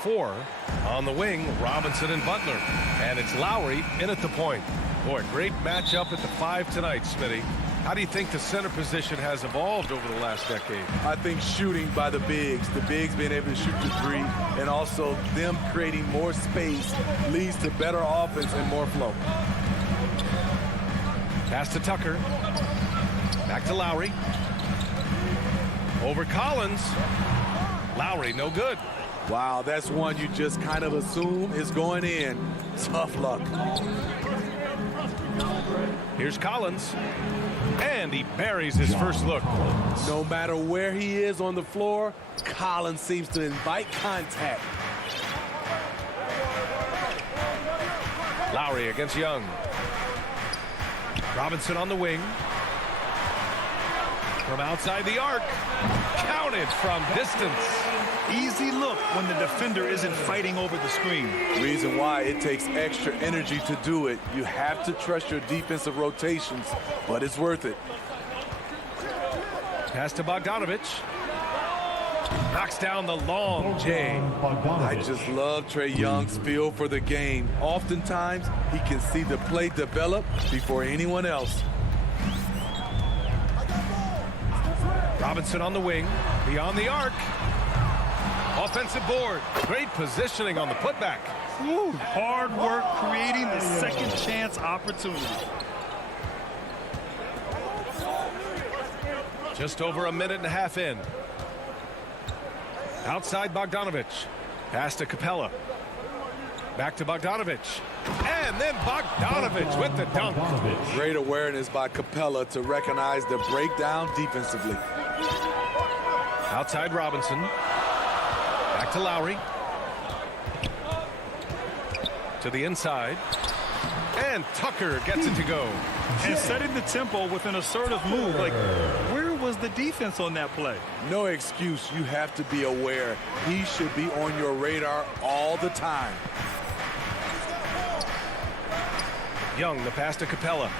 4. On the wing, Robinson and Butler. And it's Lowry in at the point. Boy, great matchup at the 5 tonight, Smitty. How do you think the center position has evolved over the last decade? I think shooting by the bigs being able to shoot the 3, and also them creating more space leads to better offense and more flow. Pass to Tucker. Back to Lowry. Over Collins. Lowry, no good. Wow, that's one you just kind of assume is going in. Tough luck. Here's Collins. And he buries his first look. No matter where he is on the floor, Collins seems to invite contact. Lowry against Young. Robinson on the wing. From outside the arc. Counted from distance. Easy look when the defender isn't fighting over the screen. Reason why it takes extra energy to do it. You have to trust your defensive rotations, but it's worth it. Pass to Bogdanovich. Knocks down the long J. I just love Trae Young's feel for the game. Oftentimes, he can see the play develop before anyone else. Robinson on the wing. Beyond the arc. Offensive board. Great positioning on the putback. Ooh, hard work creating the second chance opportunity. Just over a minute and a half in. Outside Bogdanovich. Pass to Capella. Back to Bogdanovich. And then Bogdanovich with the dunk. Great awareness by Capella to recognize the breakdown defensively. Outside Robinson. Back to Lowry. To the inside. And Tucker gets it to go. And setting the tempo with an assertive move. Like, where was the defense on that play? No excuse. You have to be aware. He should be on your radar all the time. Young, the pass to Capella.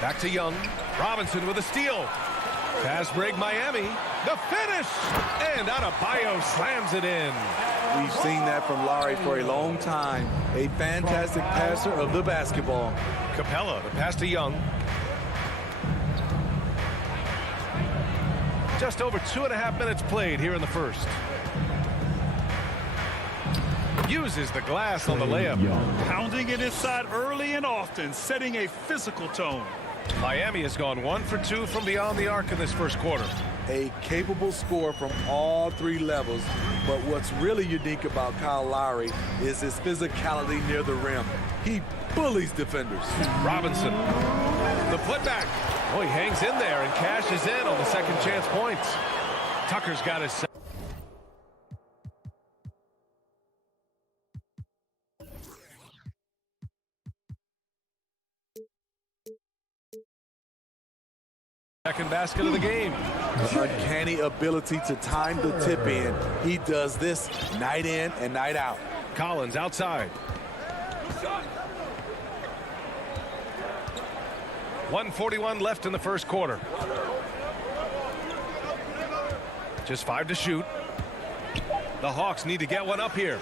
Back to Young. Robinson with a steal. Pass break Miami. The finish! And Adebayo slams it in. We've seen that from Lowry for a long time. A fantastic passer of the basketball. Capella, the pass to Young. Just over 2.5 minutes played here in the first. Uses the glass on the layup. Pounding it inside early and often, setting a physical tone. Miami has gone 1 for 2 from beyond the arc in this first quarter. A capable scorer from all 3 levels, but what's really unique about Kyle Lowry is his physicality near the rim. He bullies defenders. Robinson, the putback. Oh, he hangs in there and cashes in on the second chance points. Tucker's got his second basket of the game. The uncanny ability to time the tip in. He does this night in and night out. Collins outside. 1:41 left in the first quarter. Just 5 to shoot. The Hawks need to get one up here.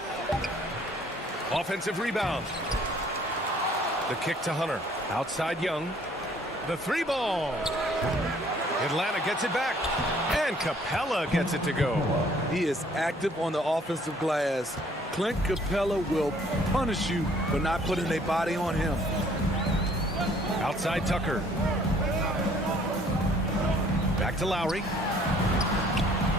Offensive rebound. The kick to Hunter. Outside Young. The 3-ball. Atlanta gets it back. And Capella gets it to go. He is active on the offensive glass. Clint Capella will punish you for not putting a body on him. Outside Tucker. Back to Lowry.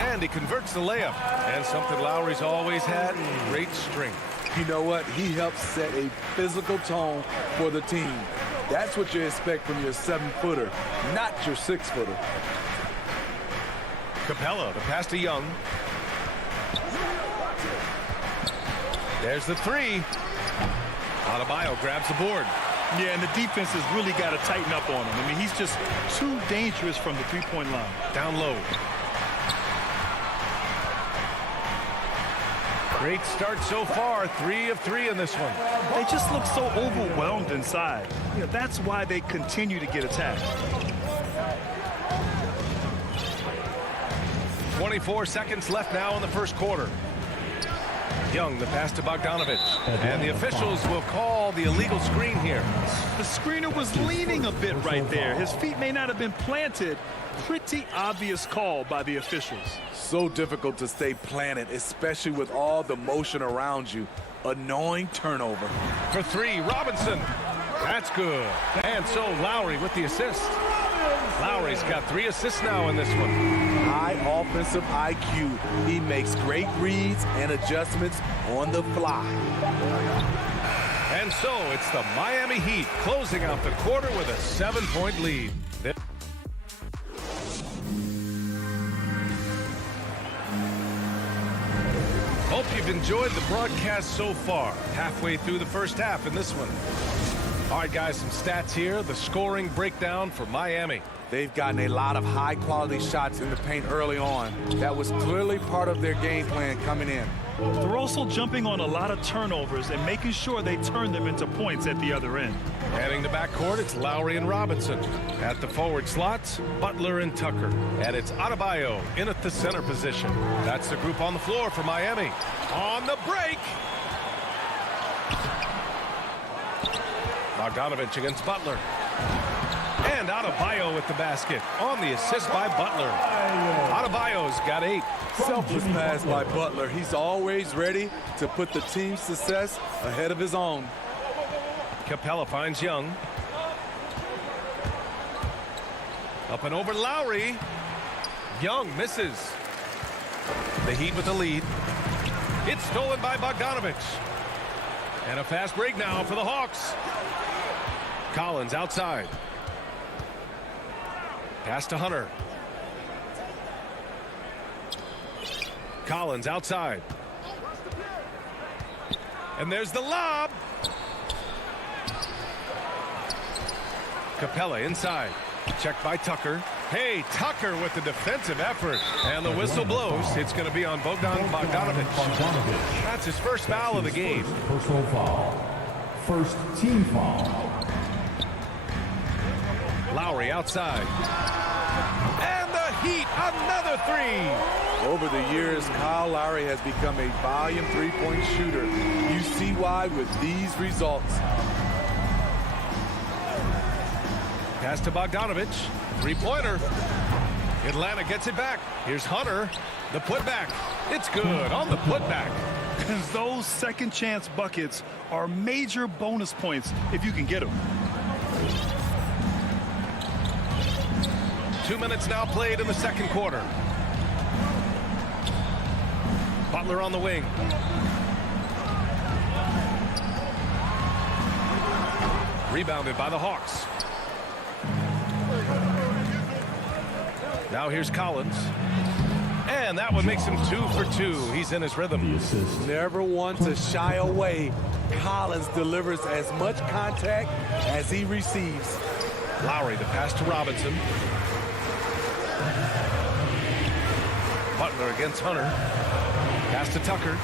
And he converts the layup. And something Lowry's always had, great strength. You know what? He helps set a physical tone for the team. That's what you expect from your 7-footer, not your 6-footer. Capella, the pass to Young. There's the 3. Adebayo grabs the board. Yeah, and the defense has really got to tighten up on him. I mean, he's just too dangerous from the three-point line. Down low. Great start so far. 3 of 3 in this one. They just look so overwhelmed inside. You know, that's why they continue to get attacked. 24 seconds left now in the first quarter. Young, the pass to Bogdanovich. And the officials will call the illegal screen here. The screener was leaning a bit right there. His feet may not have been planted. Pretty obvious call by the officials. So difficult to stay planted, especially with all the motion around you. Annoying turnover. For three, Robinson. That's good. And so Lowry with the assist. Lowry's got 3 assists now in this one. High offensive IQ. He makes great reads and adjustments on the fly. And so it's the Miami Heat closing out the quarter with a 7-point lead. Hope you've enjoyed the broadcast so far. Halfway through the first half in this one. All right, guys, some stats here. The scoring breakdown for Miami. They've gotten a lot of high-quality shots in the paint early on. That was clearly part of their game plan coming in. They're also jumping on a lot of turnovers and making sure they turn them into points at the other end. Heading to backcourt, it's Lowry and Robinson. At the forward slots, Butler and Tucker. And it's Adebayo in at the center position. That's the group on the floor for Miami. On the break. Bogdanovich against Butler. And Adebayo with the basket on the assist by Butler. Adebayo's got 8. Selfless pass by Butler. He's always ready to put the team's success ahead of his own. Capella finds Young. Up and over Lowry. Young misses. The Heat with the lead. It's stolen by Bogdanovich. And a fast break now for the Hawks. Collins outside. Pass to Hunter. Collins outside. And there's the lob. Capella inside. Checked by Tucker. Hey, Tucker with the defensive effort. And the whistle blows. It's going to be on Bogdanovich. That's his first foul of the game. Personal foul. First team foul. Lowry outside. And the Heat, another 3. Over the years, Kyle Lowry has become a volume three-point shooter. You see why with these results. Pass to Bogdanovich. Three-pointer. Atlanta gets it back. Here's Hunter. The putback. It's good on the putback. Those second chance buckets are major bonus points if you can get them. 2 minutes now played in the second quarter. Butler on the wing. Rebounded by the Hawks. Now here's Collins. And that one makes him 2 for 2. He's in his rhythm. Never one to shy away. Collins delivers as much contact as he receives. Lowry, the pass to Robinson. Butler against Hunter. Pass to Tucker.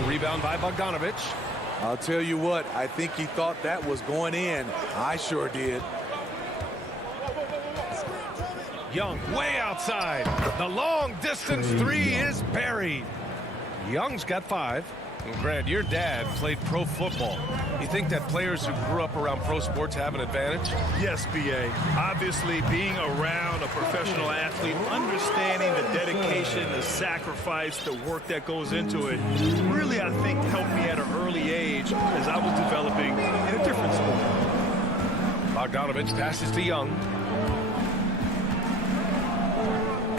The rebound by Bogdanovich. I'll tell you what, I think he thought that was going in. I sure did. Young way outside. The long distance 3 is buried. Young's got 5. And Grant, your dad played pro football. You think that players who grew up around pro sports have an advantage? Yes, B.A. Obviously, being around a professional athlete, understanding the dedication, the sacrifice, the work that goes into it, really, I think, helped me at an early age as I was developing in a different sport. Bogdanovich passes to Young.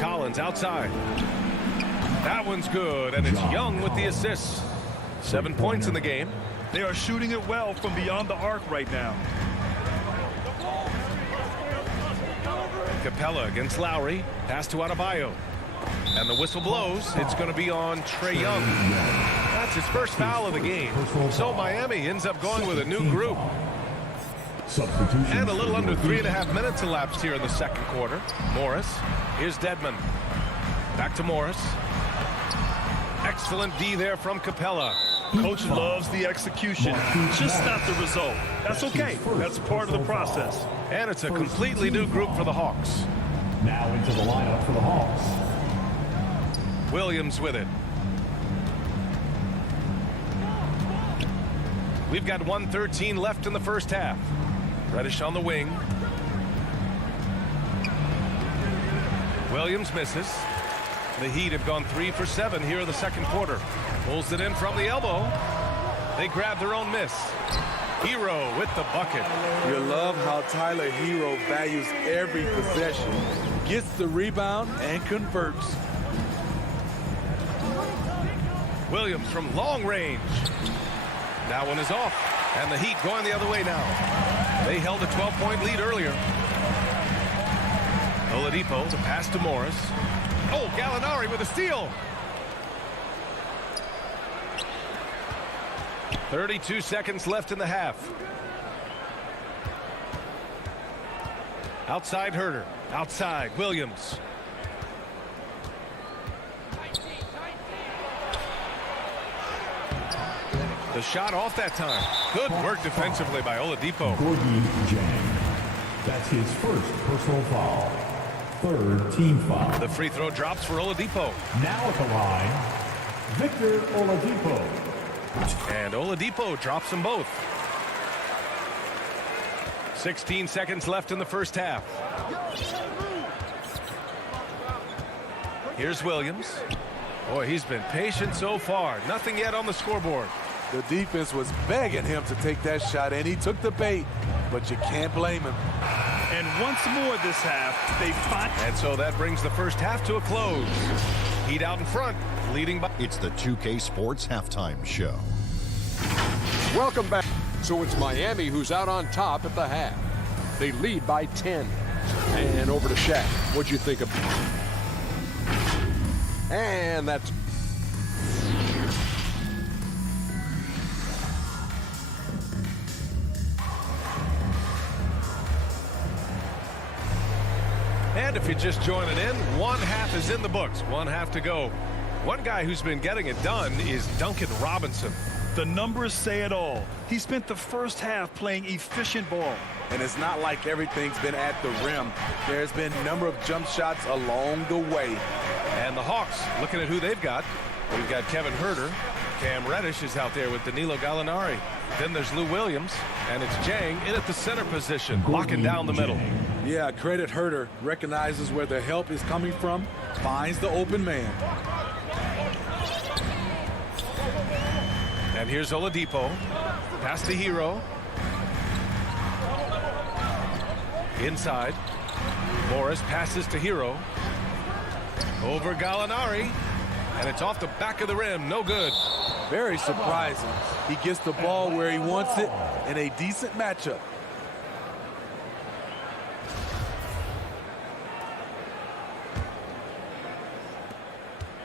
Collins outside. That one's good, and it's Young with the assist. 7 points in the game. They are shooting it well from beyond the arc right now. Capella against Lowry. Pass to Adebayo. And the whistle blows. It's going to be on Trae Young. That's his first foul of the game. So Miami ends up going with a new group. And a little under 3.5 minutes elapsed here in the second quarter. Morris. Here's Dedmon. Back to Morris. Excellent D there from Capella. Coach loves the execution, just not the result. That's okay. That's part of the process. And it's a completely new group for the Hawks. Now into the lineup for the Hawks. Williams with it. We've got 1:13 left in the first half. Reddish on the wing. Williams misses. The Heat have gone 3 for 7 here in the second quarter. Pulls it in from the elbow. They grab their own miss. Hero with the bucket. You love how Tyler Hero values every possession, gets the rebound, and converts. Williams from long range. That one is off, and the Heat going the other way now. They held a 12-point lead earlier. Oladipo to pass to Morris. Oh, Gallinari with a steal. 32 seconds left in the half. Outside Herter. Outside Williams. The shot off that time. Good work defensively by Oladipo. Gorgie Jang. That's his first personal foul. Third team foul. The free throw drops for Oladipo. Now at the line, Victor Oladipo. And Oladipo drops them both. 16 seconds left in the first half. Here's Williams. Boy, he's been patient so far. Nothing yet on the scoreboard. The defense was begging him to take that shot, and he took the bait, but you can't blame him. And once more this half, they find... And so that brings the first half to a close. Heat out in front, leading by... It's the 2K Sports Halftime Show. Welcome back. So it's Miami who's out on top at the half. They lead by 10. And over to Shaq. What'd you think of... And that's... And if you're just joining in, one half is in the books. One half to go. One guy who's been getting it done is Duncan Robinson. The numbers say it all. He spent the first half playing efficient ball. And it's not like everything's been at the rim. There's been a number of jump shots along the way. And the Hawks, looking at who they've got. We've got Kevin Herter. Cam Reddish is out there with Danilo Gallinari. Then there's Lou Williams. And it's Jang in at the center position, locking down the middle. Yeah, credit Herter. Recognizes where the help is coming from. Finds the open man. And here's Oladipo. Pass to Hero. Inside. Morris passes to Hero. Over Gallinari. And it's off the back of the rim. No good. Very surprising. He gets the ball where he wants it in a decent matchup.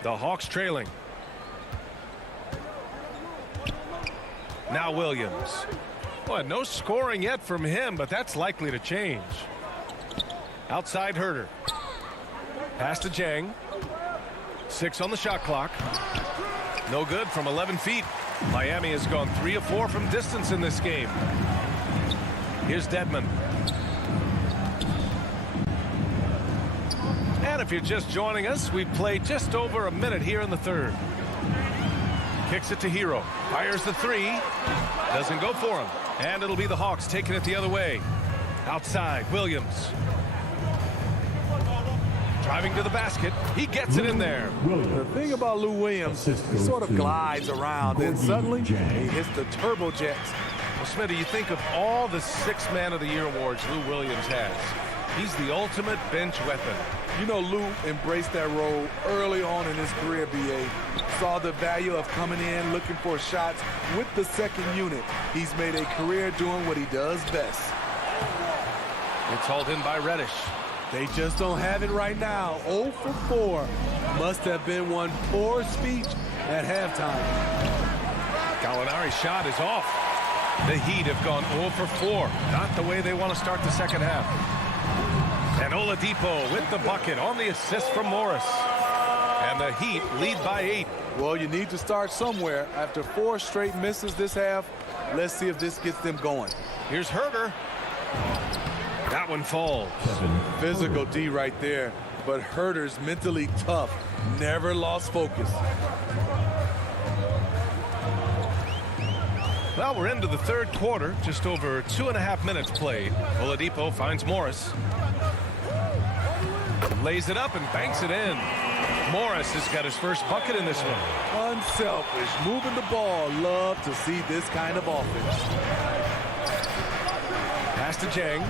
The Hawks trailing. Now Williams. Boy, no scoring yet from him, but that's likely to change. Outside Herter. Pass to Jang. 6 on the shot clock. No good from 11 feet. Miami has gone 3 of 4 from distance in this game. Here's Dedmon. And if you're just joining us, we play just over a minute here in the third. Kicks it to Hero. Fires the 3. Doesn't go for him. And it'll be the Hawks taking it the other way. Outside, Williams. Driving to the basket. He gets it in there. The thing about Lou Williams, he sort of glides around, and suddenly he hits the turbojets. Well, Smitty, you think of all the 6 Man of the Year awards Lou Williams has. He's the ultimate bench weapon. You know, Lou embraced that role early on in his career, B.A. Saw the value of coming in, looking for shots with the second unit. He's made a career doing what he does best. It's hauled in by Reddish. They just don't have it right now. 0 for 4. Must have been one poor speech at halftime. Gallinari's shot is off. The Heat have gone 0 for 4. Not the way they want to start the second half. And Oladipo with the bucket on the assist from Morris. And the Heat lead by 8. Well, you need to start somewhere. After 4 straight misses this half, let's see if this gets them going. Here's Herter. That one falls. Physical D right there, but Herter's mentally tough. Never lost focus. Well, we're into the third quarter. Just over 2.5 minutes played. Oladipo finds Morris. Lays it up and banks it in. Morris has got his first bucket in this one. Unselfish, moving the ball. Love to see this kind of offense. Pass to Jang.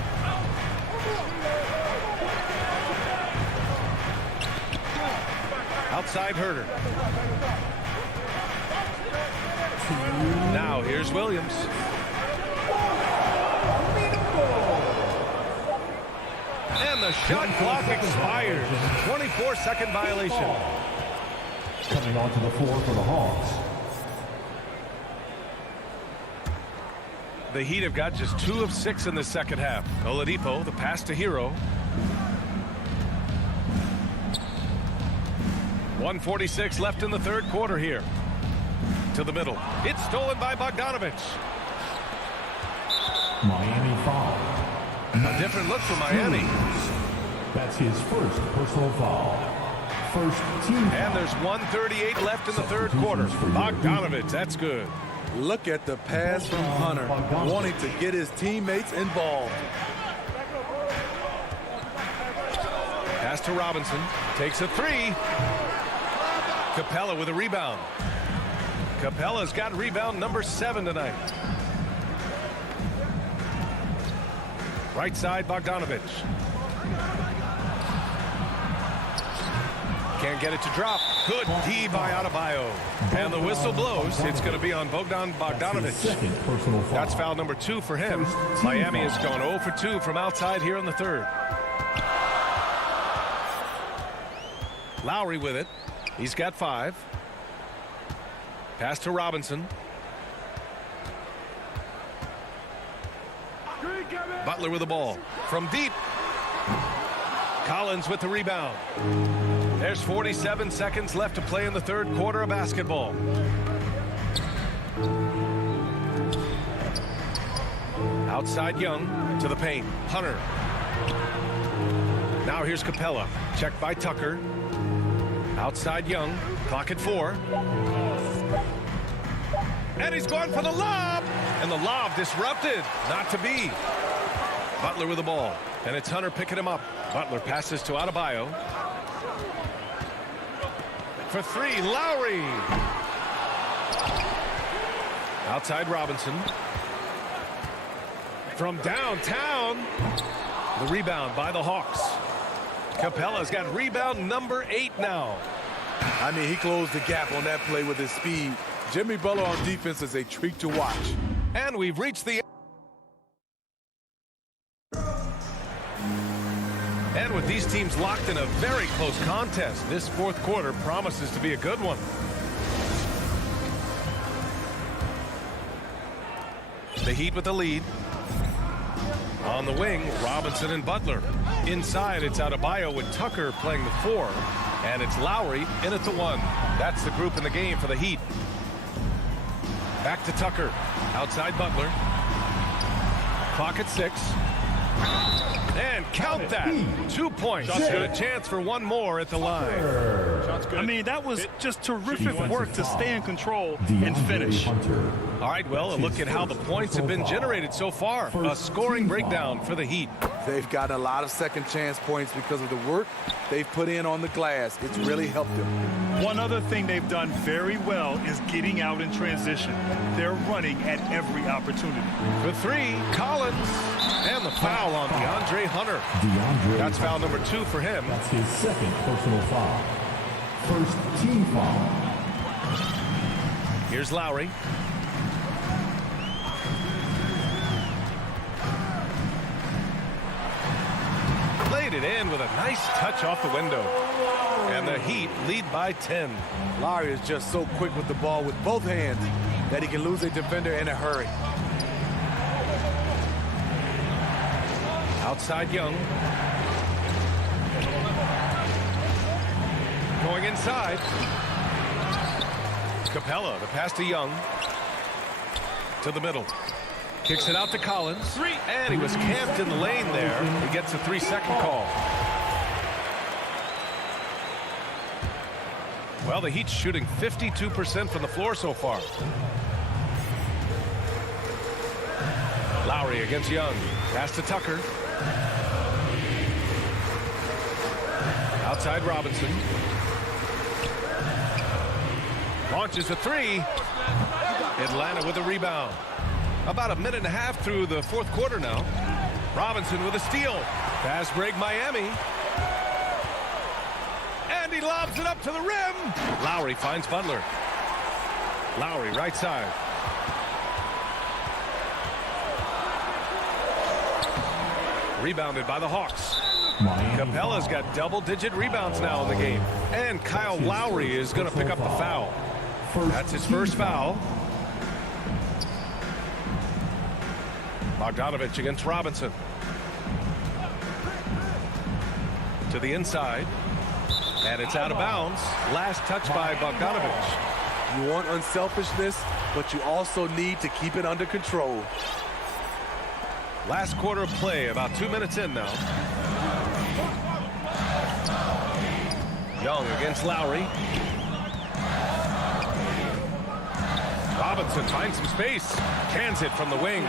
Outside Herter. Now here's Williams. And the shot clock expires. 24-second violation. Coming onto the floor for the Hawks. The Heat have got just 2 of 6 in the second half. Oladipo, the pass to Hero. 1:46 left in the third quarter here. To the middle. It's stolen by Bogdanovich. Miami foul. A different look for Miami. That's his first personal foul. First team foul. And there's 1:38 left in the third quarter. Bogdanovich, that's good. Look at the pass from Hunter, wanting to get his teammates involved. Pass to Robinson. Takes a 3. Capella with a rebound. Capella's got rebound number 7 tonight. Right side, Bogdanovich. Can't get it to drop. Good D by Adebayo. And the whistle blows. It's going to be on Bogdanovich. That's foul number 2 for him. Miami has gone 0 for 2 from outside here in the third. Lowry with it. He's got 5. Pass to Robinson. Butler with the ball. From deep. Collins with the rebound. There's 47 seconds left to play in the third quarter of basketball. Outside Young to the paint. Hunter. Now here's Capella. Checked by Tucker. Outside Young. Clock at 4. And he's going for the lob. And the lob disrupted. Not to be. Butler with the ball. And it's Hunter picking him up. Butler passes to Adebayo. For 3, Lowry. Outside Robinson. From downtown. The rebound by the Hawks. Capella's got rebound number 8 now. I mean, he closed the gap on that play with his speed. Jimmy Butler on defense is a treat to watch. And we've reached the... And with these teams locked in a very close contest, this fourth quarter promises to be a good one. The Heat with the lead. On the wing, Robinson and Butler. Inside, it's Adebayo with Tucker playing the 4. And it's Lowry in at the 1. That's the group in the game for the Heat. Back to Tucker. Outside Butler. Clock at 6. And count that. 2 points. And a chance for one more at the line. I mean, that was just terrific work to stay in control and finish. All right, well, a look at how the points have been generated so far. A scoring breakdown for the Heat. They've gotten a lot of second chance points because of the work they've put in on the glass. It's really helped them. One other thing they've done very well is getting out in transition. They're running at every opportunity. For 3, Collins. And the foul on DeAndre Hunter. That's foul number 2 for him. That's his second personal foul. First team foul. Here's Lowry. Laid it in with a nice touch off the window. And the Heat lead by 10. Lowry is just so quick with the ball with both hands that he can lose a defender in a hurry. Outside Young. Going inside. Capella, the pass to Young. To the middle. Kicks it out to Collins. And he was camped in the lane there. He gets a 3-second call. Well, the Heat's shooting 52% from the floor so far. Lowry against Young. Pass to Tucker. Outside Robinson. Launches a 3. Atlanta with a rebound. About a minute and a half through the fourth quarter now. Robinson with a steal. Fast break Miami. And he lobs it up to the rim. Lowry finds Butler. Lowry right side. Rebounded by the Hawks. Capella's got double-digit rebounds now in the game. And Kyle Lowry is going to pick up the foul. That's his first foul. Bogdanovich against Robinson. To the inside. And it's out of bounds. Last touch by Bogdanovich. You want unselfishness, but you also need to keep it under control. Last quarter of play, about 2 minutes in now. Young against Lowry. Robinson finds some space. Cans it from the wing.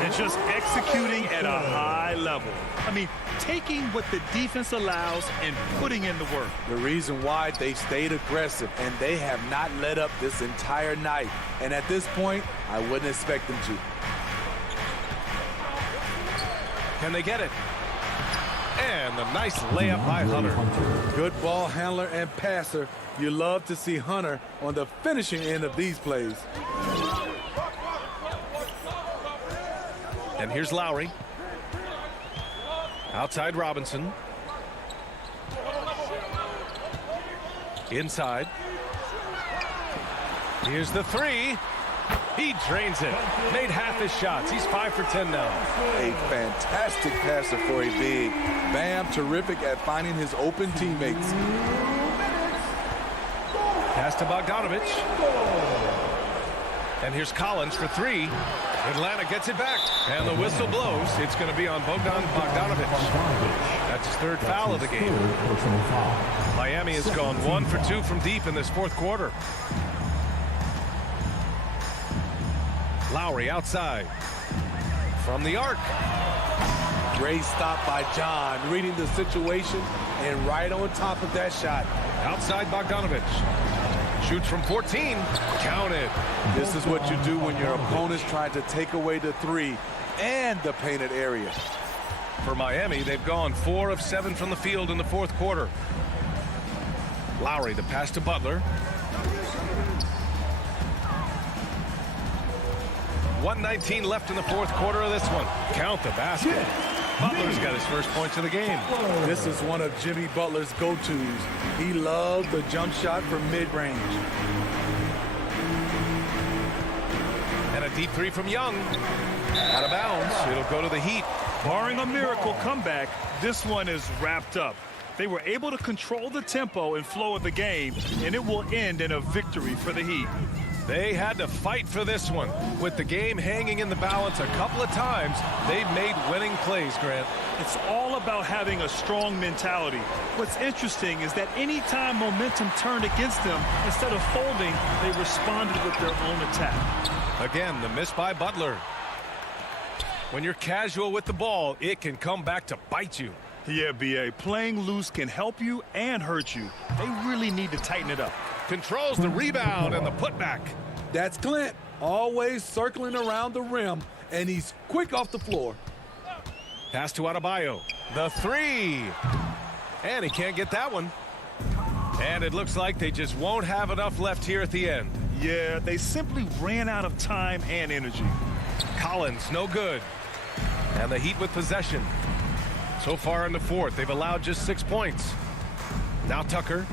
And just executing at a high level. I mean, taking what the defense allows and putting in the work. The reason why they stayed aggressive, and they have not let up this entire night. And at this point, I wouldn't expect them to. Can they get it? And a nice layup by Hunter. Good ball handler and passer. You love to see Hunter on the finishing end of these plays. And here's Lowry. Outside Robinson. Inside. Here's the 3. He drains it. Made half his shots. He's 5 for 10 now. A fantastic passer for a big. Bam, terrific at finding his open teammates. Pass to Bogdanovich. And here's Collins for 3. Atlanta gets it back. And the whistle blows. It's going to be on Bogdanovich. That's his third foul of the game. Miami has gone 1 for 2 from deep in this fourth quarter. Lowry outside. From the arc. Great stop by John, reading the situation and right on top of that shot. Outside Bogdanovich. Shoots from 14. Counted. This is what you do when your opponent's trying to take away the 3 and the painted area. For Miami, they've gone 4 of 7 from the field in the fourth quarter. Lowry, the pass to Butler. 1:19 left in the fourth quarter of this one. Count the basket. Butler's got his first points of the game. This is one of Jimmy Butler's go-tos. He loved the jump shot from mid-range. And a deep 3 from Young. Out of bounds. It'll go to the Heat. Barring a miracle comeback, this one is wrapped up. They were able to control the tempo and flow of the game, and it will end in a victory for the Heat. They had to fight for this one. With the game hanging in the balance a couple of times, they've made winning plays, Grant. It's all about having a strong mentality. What's interesting is that anytime momentum turned against them, instead of folding, they responded with their own attack. Again, the miss by Butler. When you're casual with the ball, it can come back to bite you. Yeah, B.A., playing loose can help you and hurt you. They really need to tighten it up. Controls the rebound and the putback. That's Clint, always circling around the rim, and he's quick off the floor. Pass to Adebayo. The 3. And he can't get that one. And it looks like they just won't have enough left here at the end. Yeah, they simply ran out of time and energy. Collins, no good. And the Heat with possession. So far in the fourth, they've allowed just 6 points. Now Tucker.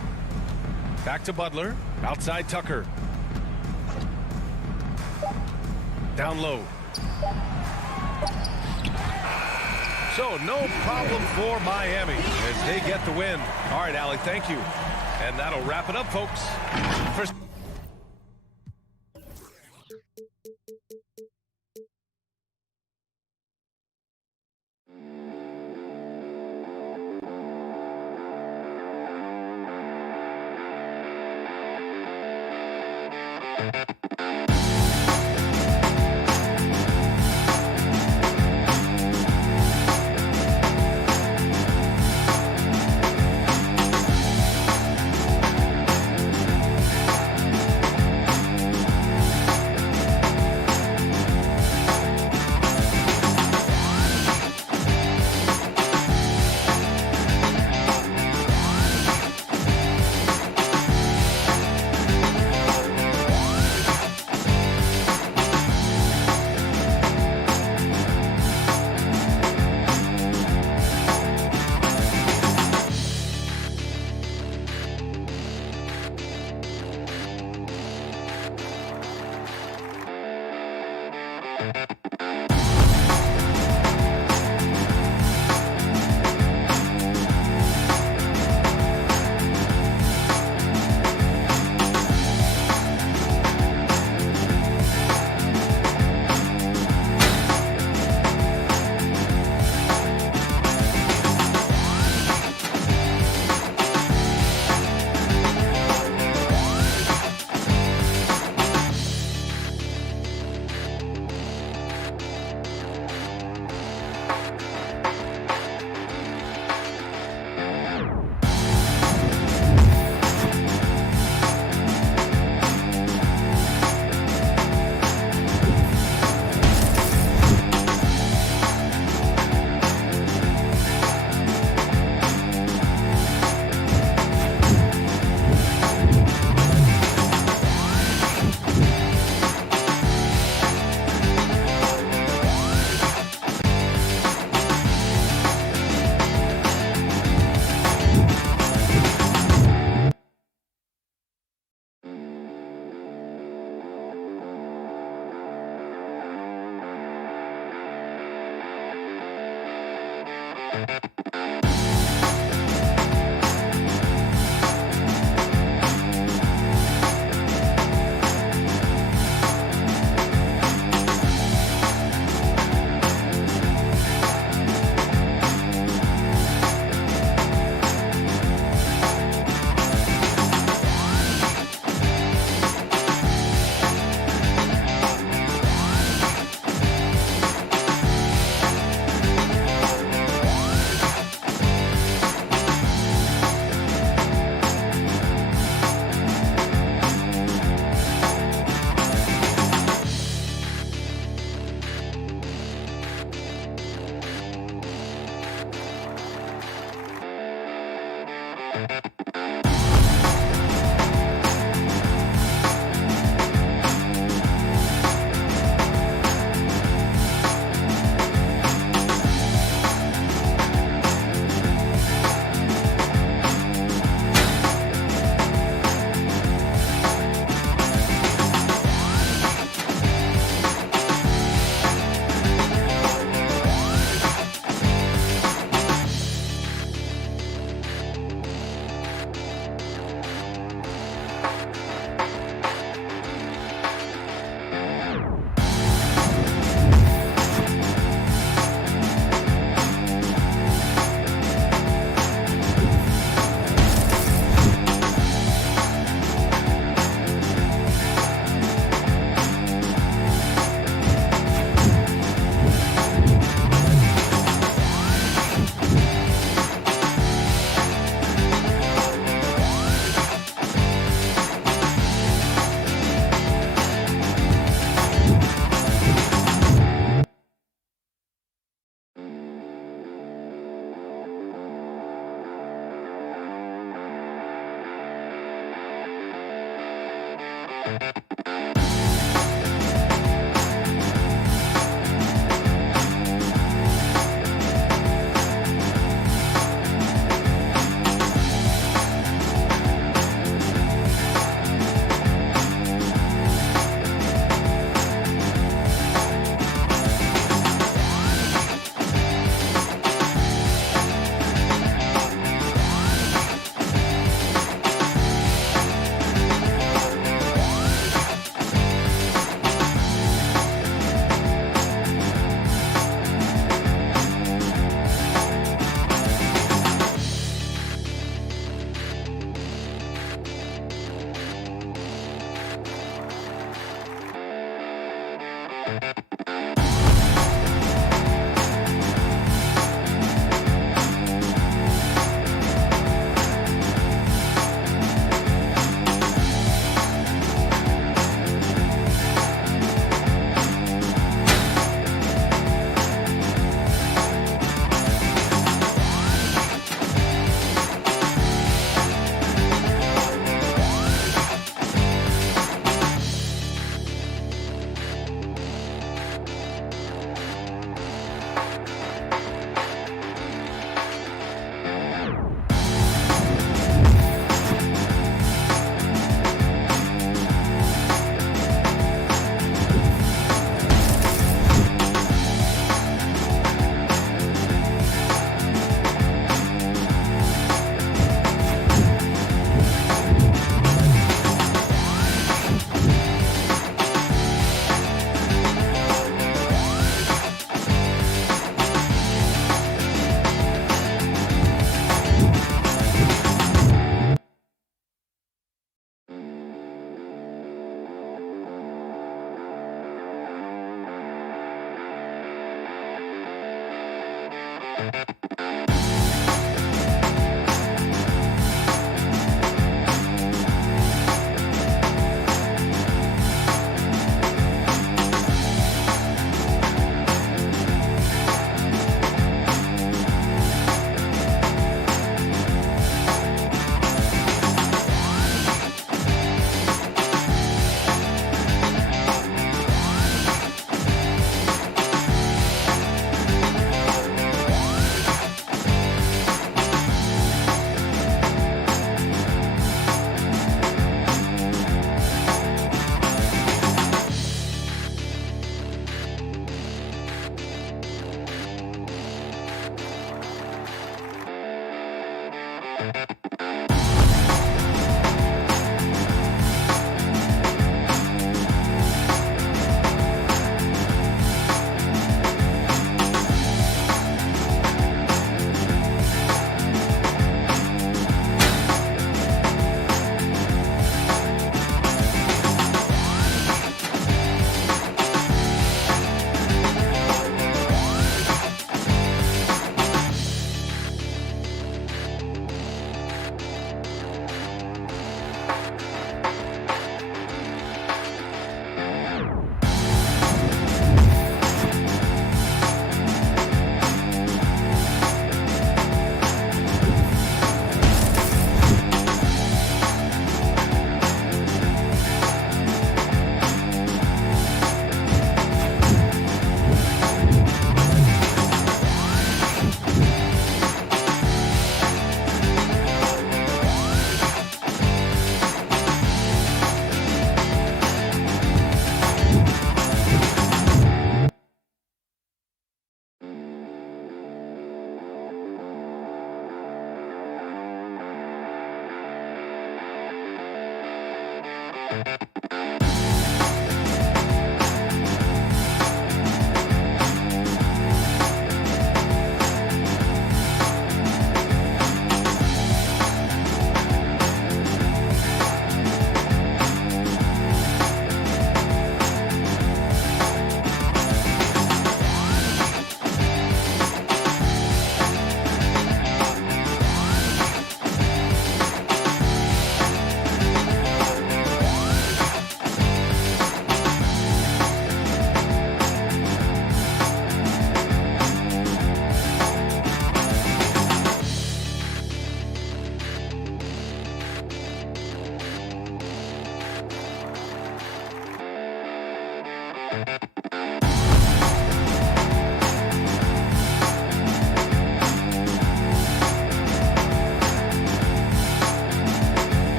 Back to Butler. Outside Tucker. Down low. So no problem for Miami as they get the win. All right, Allie, thank you. And that'll wrap it up, folks. For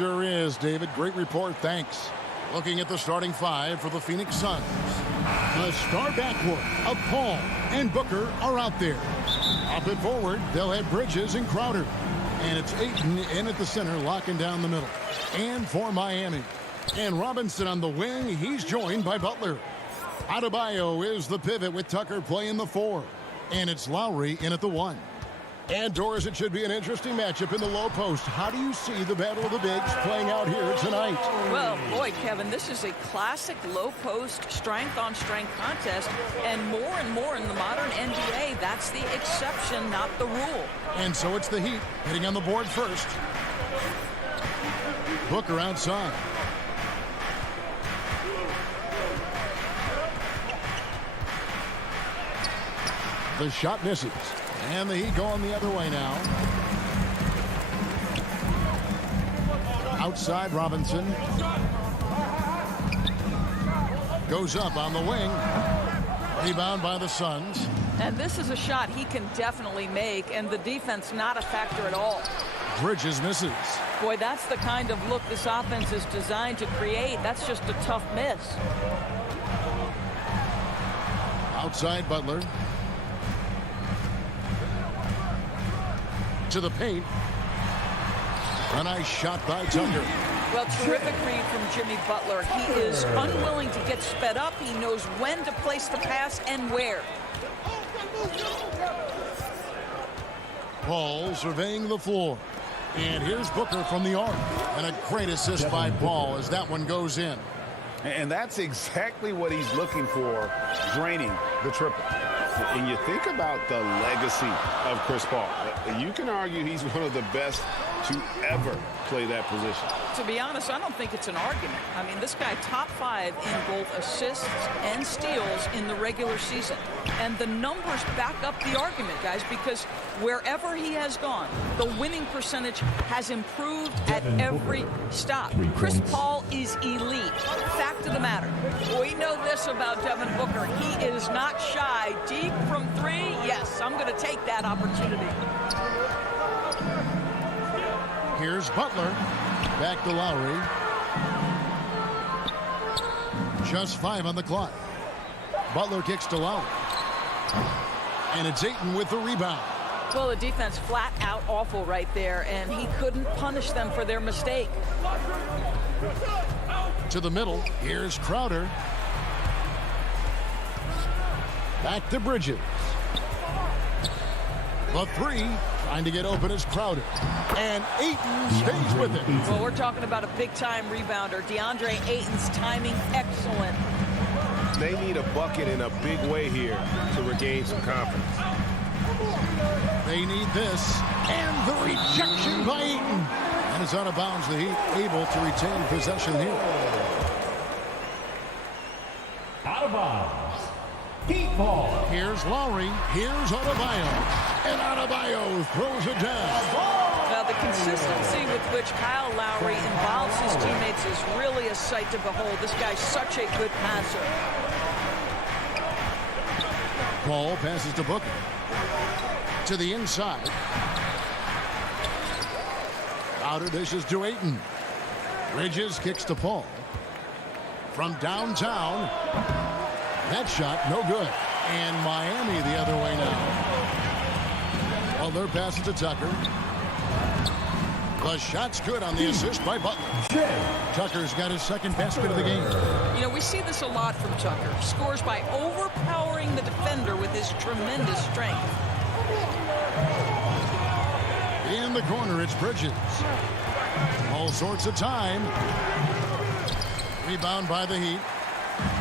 Sure is, David. Great report. Thanks. Looking at the starting five for the Phoenix Suns. The star backcourt of Paul and Booker are out there. Up and forward, they'll have Bridges and Crowder. And it's Ayton in at the center, locking down the middle. And for Miami. And Robinson on the wing. He's joined by Butler. Adebayo is the pivot with Tucker playing the 4. And it's Lowry in at the 1. And Doris, it should be an interesting matchup in the low post. How do you see the battle of the bigs playing out here tonight? Well, boy, Kevin, this is a classic low post strength-on-strength contest. And more in the modern NBA, that's the exception, not the rule. And so it's the Heat hitting on the board first. Booker outside. The shot misses. And the Heat going the other way now. Outside Robinson. Goes up on the wing. Rebound by the Suns. And this is a shot he can definitely make, and the defense not a factor at all. Bridges misses. Boy, that's the kind of look this offense is designed to create. That's just a tough miss. Outside Butler. To the paint. A nice shot by Tucker. Well, terrific read from Jimmy Butler. He is unwilling to get sped up. He knows when to place the pass and where. Paul surveying the floor. And here's Booker from the arc. And a great assist by Paul as that one goes in. And that's exactly what he's looking for, draining the triple. And you think about the legacy of Chris Paul. You can argue he's one of the best to ever play that position. To be honest, I don't think it's an argument. I mean, this guy top 5 in both assists and steals in the regular season. And the numbers back up the argument, guys, because wherever he has gone, the winning percentage has improved at every stop. Chris Paul is elite. Fact of the matter. We know this about Devin Booker. He is not shy. Deep from 3, yes, I'm going to take that opportunity. Here's Butler. Back to Lowry. Just 5 on the clock. Butler kicks to Lowry. And it's Ayton with the rebound. Well, the defense flat out awful right there, and he couldn't punish them for their mistake. To the middle. Here's Crowder. Back to Bridges. The 3. Trying to get open is Crowder. And Ayton stays with it. Well, we're talking about a big-time rebounder. DeAndre Ayton's timing excellent. They need a bucket in a big way here to regain some confidence. They need this. And the rejection by Ayton. And it's out of bounds. The Heat able to retain possession here. Out of bounds. Heat ball. Here's Lowry. Here's Adebayo. And Adebayo throws it down. Now, the consistency with which Kyle Lowry involves his teammates is really a sight to behold. This guy's such a good passer. Paul passes to Booker. To the inside. Crowder dishes to Ayton. Bridges kicks to Paul. From downtown. That shot, no good. And Miami the other way now. Butler passes to Tucker. The shot's good on the assist by Butler. Tucker's got his second basket of the game. You know, we see this a lot from Tucker. Scores by overpowering the defender with his tremendous strength. In the corner, it's Bridges. All sorts of time. Rebound by the Heat.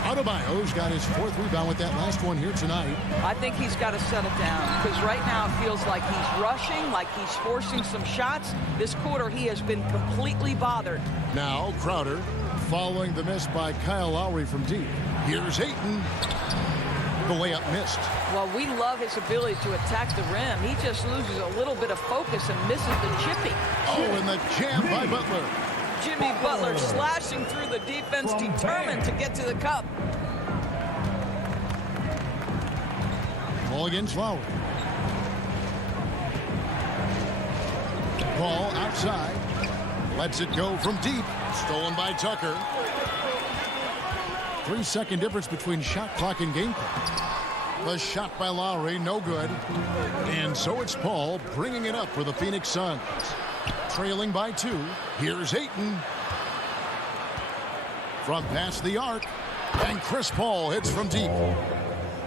Adebayo's got his 4th rebound with that last one here tonight. I think he's got to settle down because right now it feels like he's rushing, like he's forcing some shots. This quarter he has been completely bothered. Now Crowder following the miss by Kyle Lowry from deep. Here's Ayton. The layup missed. Well, we love his ability to attack the rim. He just loses a little bit of focus and misses the chippy. Oh, and the jam by Butler. Jimmy Butler slashing through the defense, determined to get to the cup. Ball against Lowry. Ball outside. Lets it go from deep. Stolen by Tucker. 3-second difference between shot clock and game clock. The shot by Lowry, no good. And so it's Paul bringing it up for the Phoenix Suns. Trailing by 2. Here's Ayton. From past the arc. And Chris Paul hits from deep.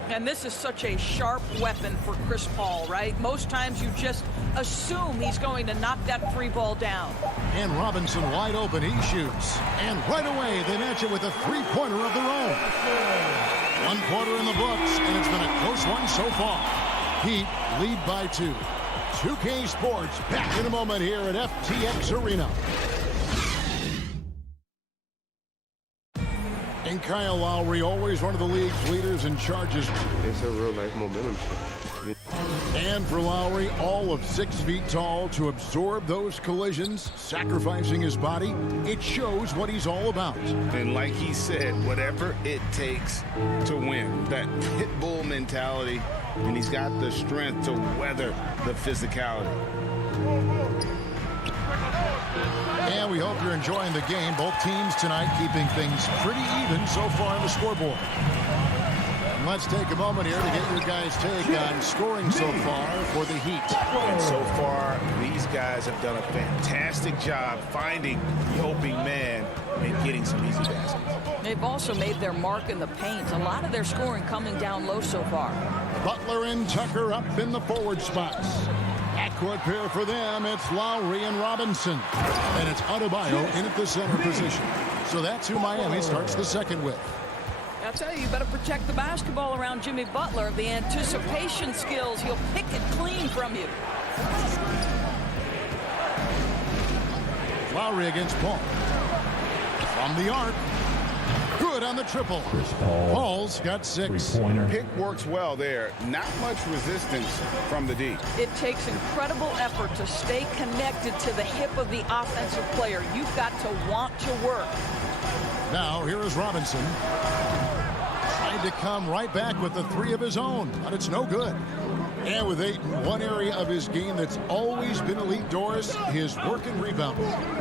And this is such a sharp weapon for Chris Paul, right? Most times you just assume he's going to knock that free ball down. And Robinson wide open. He shoots. And right away they match it with a 3-pointer of their own. 1 quarter in the books, and it's been a close one so far. Heat lead by 2. 2K Sports back in a moment here at FTX Arena. In Kyle Lowry, always one of the league's leaders in charges. It's a real-life momentum shift. And for Lowry, all of 6 feet tall, to absorb those collisions, sacrificing his body, it shows what he's all about. And like he said, whatever it takes to win, that pit bull mentality, and he's got the strength to weather the physicality. And we hope you're enjoying the game. Both teams tonight keeping things pretty even so far on the scoreboard. And let's take a moment here to get your guys' take on scoring so far for the Heat. And so far, these guys have done a fantastic job finding the opening man and getting some easy baskets. They've also made their mark in the paint. A lot of their scoring coming down low so far. Butler and Tucker up in the forward spots. Backcourt pair for them, it's Lowry and Robinson. And it's Adebayo in at the center position. So that's who Miami starts the second with. I'll tell you better protect the basketball around Jimmy Butler. The anticipation skills, he'll pick it clean from you. Lowry against Paul. From the arc. Good on the triple. Paul's got 6. Pick works well there. Not much resistance from the D. It takes incredible effort to stay connected to the hip of the offensive player. You've got to want to work. Now, here is Robinson. Tried to come right back with the 3 of his own, but it's no good. And with Ayton, one area of his game that's always been elite, Doris, his work and rebound.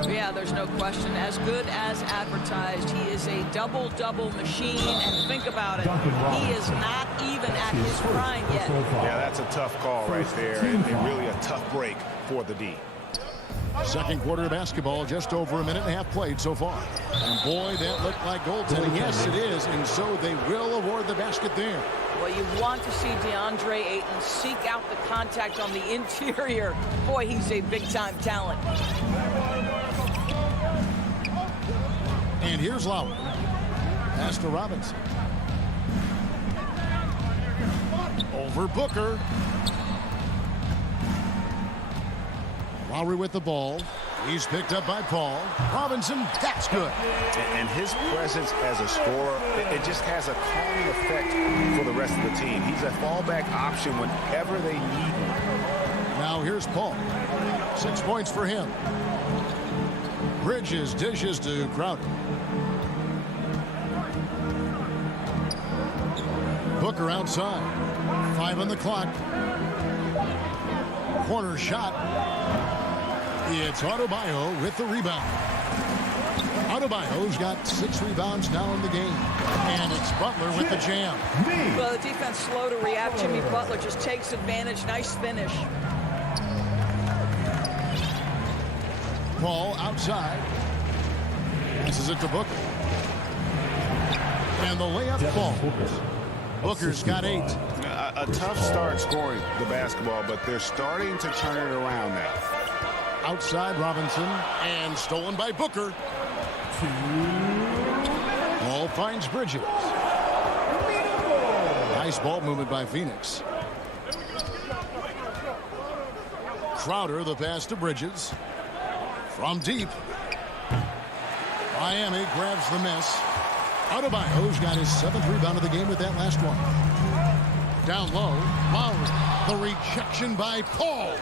Yeah, there's no question. As good as advertised, he is a double-double machine. And think about it, he is not even at his prime yet. Yeah, that's a tough call right there, and really a tough break for the D. Second quarter of basketball, just over a minute and a half played so far. And boy, that looked like goaltending. Yes, it is, and so they will award the basket there. Well, you want to see DeAndre Ayton seek out the contact on the interior. Boy, he's a big-time talent. And here's Lowry. Pass to Robinson. Over Booker. Lowry with the ball. He's picked up by Paul. Robinson, that's good. And his presence as a scorer, it just has a calming effect for the rest of the team. He's a fallback option whenever they need him. Now here's Paul. 6 points for him. Bridges dishes to Crowder. Booker outside. 5 on the clock. Corner shot. It's Adebayo with the rebound. Adebayo's got 6 rebounds now in the game. And it's Butler with the jam. Well, the defense slow to react. Jimmy Butler just takes advantage. Nice finish. Paul outside. Passes it to Booker. And the layup falls. Booker's got 8. A tough start scoring the basketball, but they're starting to turn it around now. Outside Robinson, and stolen by Booker. Ball finds Bridges. Nice ball movement by Phoenix. Crowder, the pass to Bridges. From deep. Miami grabs the miss. Adebayo's got his 7th rebound of the game with that last one. Down low, Lowry. The rejection by Paul.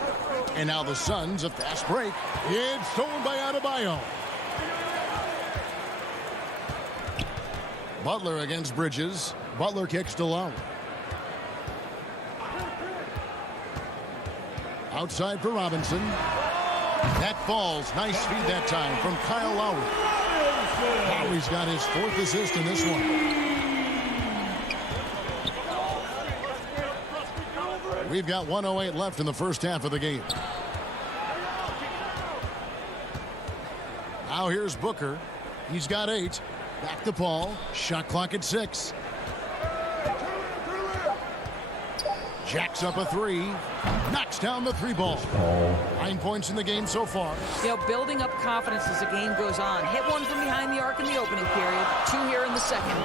And now the Suns, a fast break. It's stolen by Adebayo. Butler against Bridges. Butler kicks to Lowry. Outside for Robinson. That falls. Nice feed that time from Kyle Lowry. Lowry's got his 4th assist in this one. We've got 1:08 left in the first half of the game. Now here's Booker. He's got 8. Back to Paul. Shot clock at 6. Jacks up a 3. Knocks down the 3 ball. 9 points in the game so far. You know, building up confidence as the game goes on. Hit one from behind the arc in the opening period. 2 here in the second.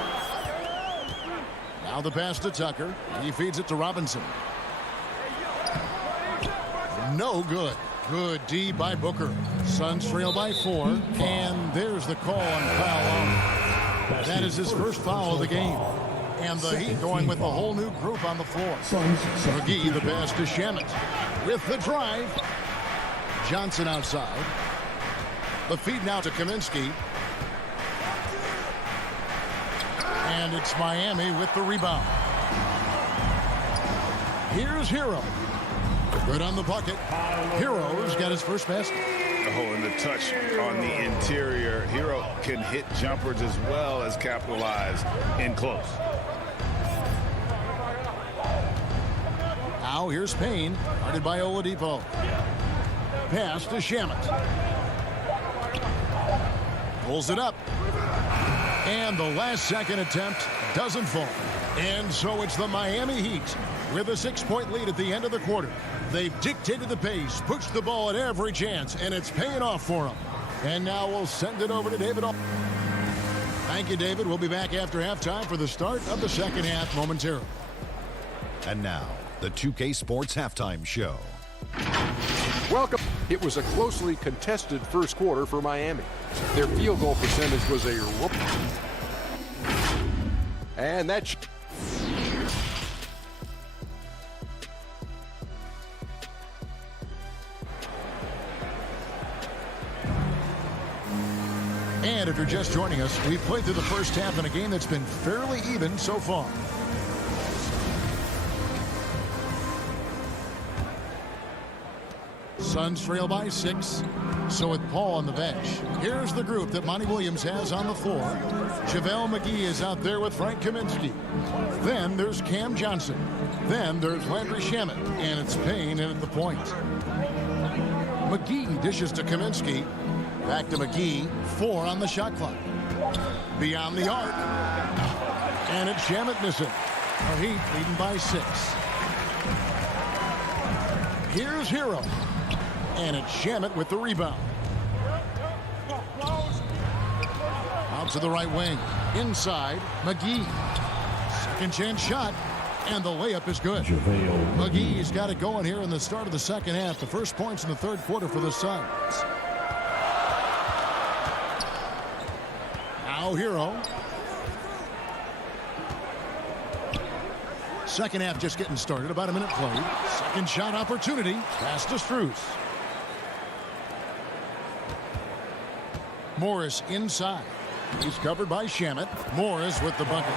Now the pass to Tucker. He feeds it to Robinson. No good. Good D by Booker. Suns trail by 4. And there's the call on Kyle Lowry. That is his first foul of the game. And the Heat going with a whole new group on the floor. McGee, the pass to Shamet. With the drive. Johnson outside. The feed now to Kaminsky. And it's Miami with the rebound. Here's Hero. Good on the bucket. Hero's got his first basket. Oh, and the touch on the interior. Hero can hit jumpers as well as capitalize in close. Now here's Payne, guarded by Oladipo. Pass to Shamet. Pulls it up. And the last second attempt doesn't fall. And so it's the Miami Heat with a 6-point lead at the end of the quarter. They've dictated the pace, pushed the ball at every chance, and it's paying off for them. And now we'll send it over to David. Thank you, David. We'll be back after halftime for the start of the second half momentarily. And now, the 2K Sports Halftime Show. Welcome. It was a closely contested first quarter for Miami. Their field goal percentage was a whoop. And that's... And if you're just joining us, we've played through the first half in a game that's been fairly even so far. Suns trail by 6. So with Paul on the bench, here's the group that Monty Williams has on the floor. JaVale McGee is out there with Frank Kaminsky. Then there's Cam Johnson. Then there's Landry Shamet. And it's Payne in at the point. McGee dishes to Kaminsky. Back to McGee. 4 on the shot clock. Beyond the arc. And it's Shamet missing. The Heat leading by 6. Here's Hero. And it's Shamet with the rebound. Out to the right wing. Inside, McGee. Second chance shot. And the layup is good. McGee's got it going here in the start of the second half. The first points in the third quarter for the Suns. Now Hero. Second half just getting started. About a minute played. Second shot opportunity. Pass to Strus. Morris inside. He's covered by Shamet. Morris with the bucket.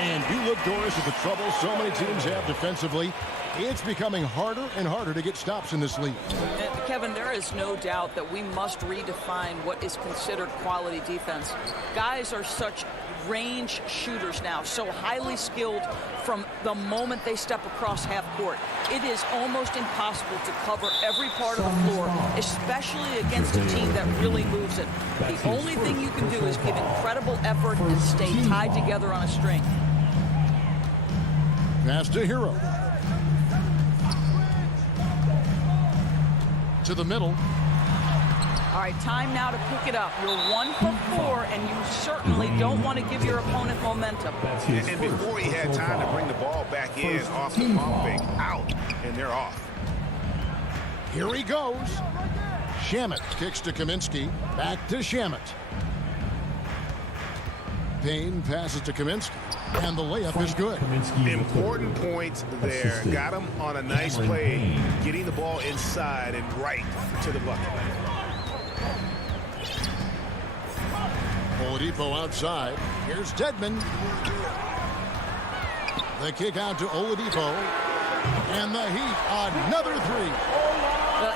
And you look, Doris, at the trouble so many teams have defensively. It's becoming harder and harder to get stops in this league. And Kevin, there is no doubt that we must redefine what is considered quality defense. Guys are such range shooters now, so highly skilled from the moment they step across half court. It is almost impossible to cover every part of the floor, especially against a team that really moves it. The only thing you can do is give incredible effort and stay tied together on a string. Pass to Hero. To the middle. All right, time now to pick it up. You're 1 for 4, and you certainly don't want to give your opponent momentum. And before he had time to bring the ball back in off the pump fake, out, and they're off. Here he goes. Shamet kicks to Kaminsky. Back to Shamet. Payne passes to Kaminsky. And the layup is good. Important points there. Got him on a nice play, getting the ball inside and right to the bucket. Oladipo outside. Here's Dedmon. The kick out to Oladipo. And the Heat, another 3.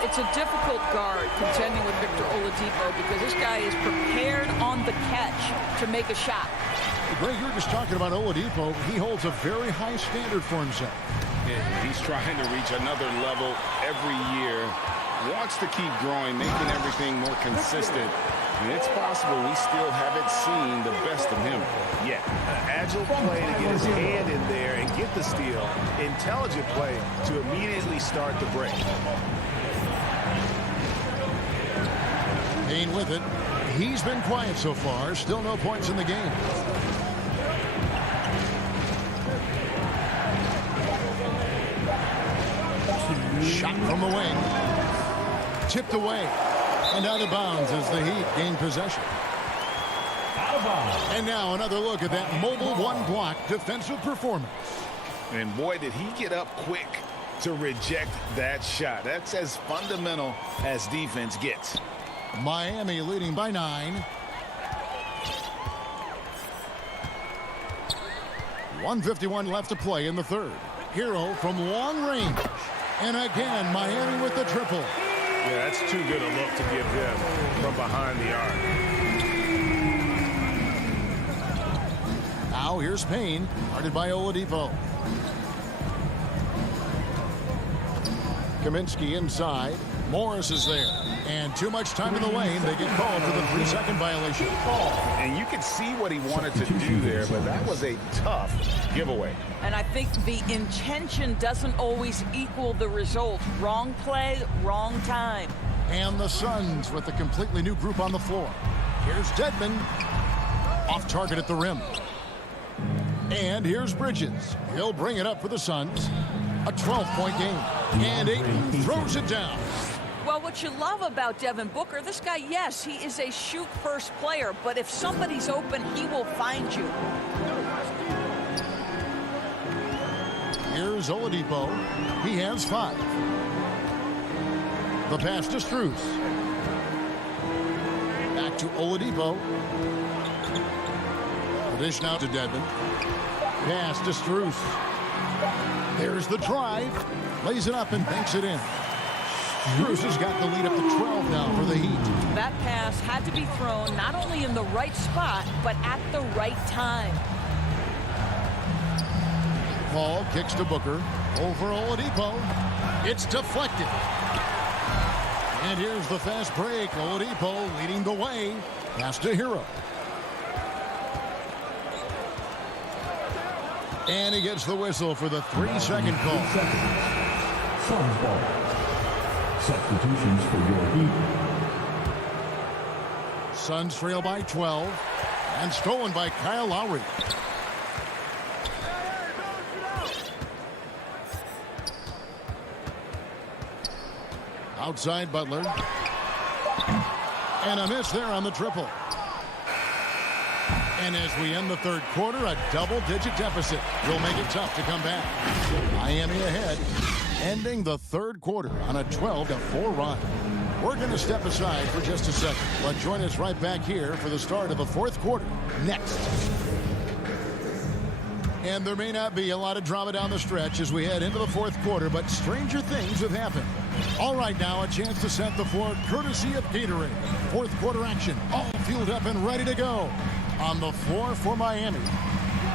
It's a difficult guard contending with Victor Oladipo because this guy is prepared on the catch to make a shot. Greg, you were just talking about Oladipo. He holds a very high standard for himself. He's trying to reach another level every year. Wants to keep growing, making everything more consistent. And it's possible we still haven't seen the best of him yet. Agile play to get his hand in there and get the steal. Intelligent play to immediately start the break. Payne with it. He's been quiet so far. Still no points in the game. Shot from the wing. Tipped away. And out of bounds as the Heat gain possession. And now another look at that mobile one-block defensive performance. And boy, did he get up quick to reject that shot. That's as fundamental as defense gets. Miami leading by 9. 1:51 left to play in the third. Hero from long range. And again, Miami with the triple. Yeah, that's too good a look to give him from behind the arc. Now here's Payne, guarded by Oladipo. Kaminsky inside. Morris is there. And too much time in the lane. They get called for the 3-second violation. And you can see what he wanted to do there, but that was a tough giveaway. And I think the intention doesn't always equal the result. Wrong play, wrong time. And the Suns with a completely new group on the floor. Here's Dedmon. Off target at the rim. And here's Bridges. He'll bring it up for the Suns. A 12-point game. And Ayton throws it down. Well, what you love about Devin Booker, this guy, yes, he is a shoot-first player, but if somebody's open, he will find you. Here's Oladipo. He has 5. The pass to Strus. Back to Oladipo. The dish now to Dedmon. Pass to Strus. There's the drive. Lays it up and banks it in. Strus has got the lead up to 12 now for the Heat. That pass had to be thrown not only in the right spot, but at the right time. Paul kicks to Booker. Over Oladipo. It's deflected. And here's the fast break. Oladipo leading the way. Pass to Hero. And he gets the whistle for the 3-second call. Suns ball. Substitutions for your Heat. Suns trail by 12. And stolen by Kyle Lowry. Outside Butler. And a miss there on the triple. And as we end the third quarter, a double-digit deficit will make it tough to come back. Miami ahead, ending the third quarter on a 12-4 run. We're going to step aside for just a second, but join us right back here for the start of the fourth quarter next. And there may not be a lot of drama down the stretch as we head into the fourth quarter, but stranger things have happened. All right, now a chance to set the floor courtesy of Gatorade. Fourth quarter action, all fueled up and ready to go. On the floor for Miami.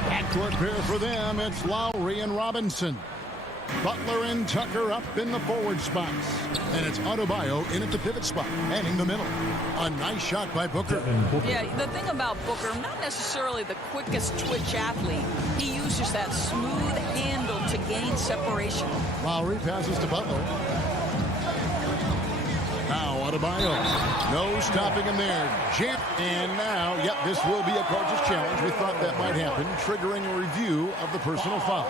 Backcourt pair for them, it's Lowry and Robinson. Butler and Tucker up in the forward spots. And it's Adebayo in at the pivot spot, manning the middle. A nice shot by Booker. Yeah, the thing about Booker, not necessarily the quickest twitch athlete. He uses that smooth handle to gain separation. Lowry passes to Butler. Now Adebayo. No stopping him there. Jam. And now, yep, this will be a coach's challenge. We thought that might happen, triggering a review of the personal foul.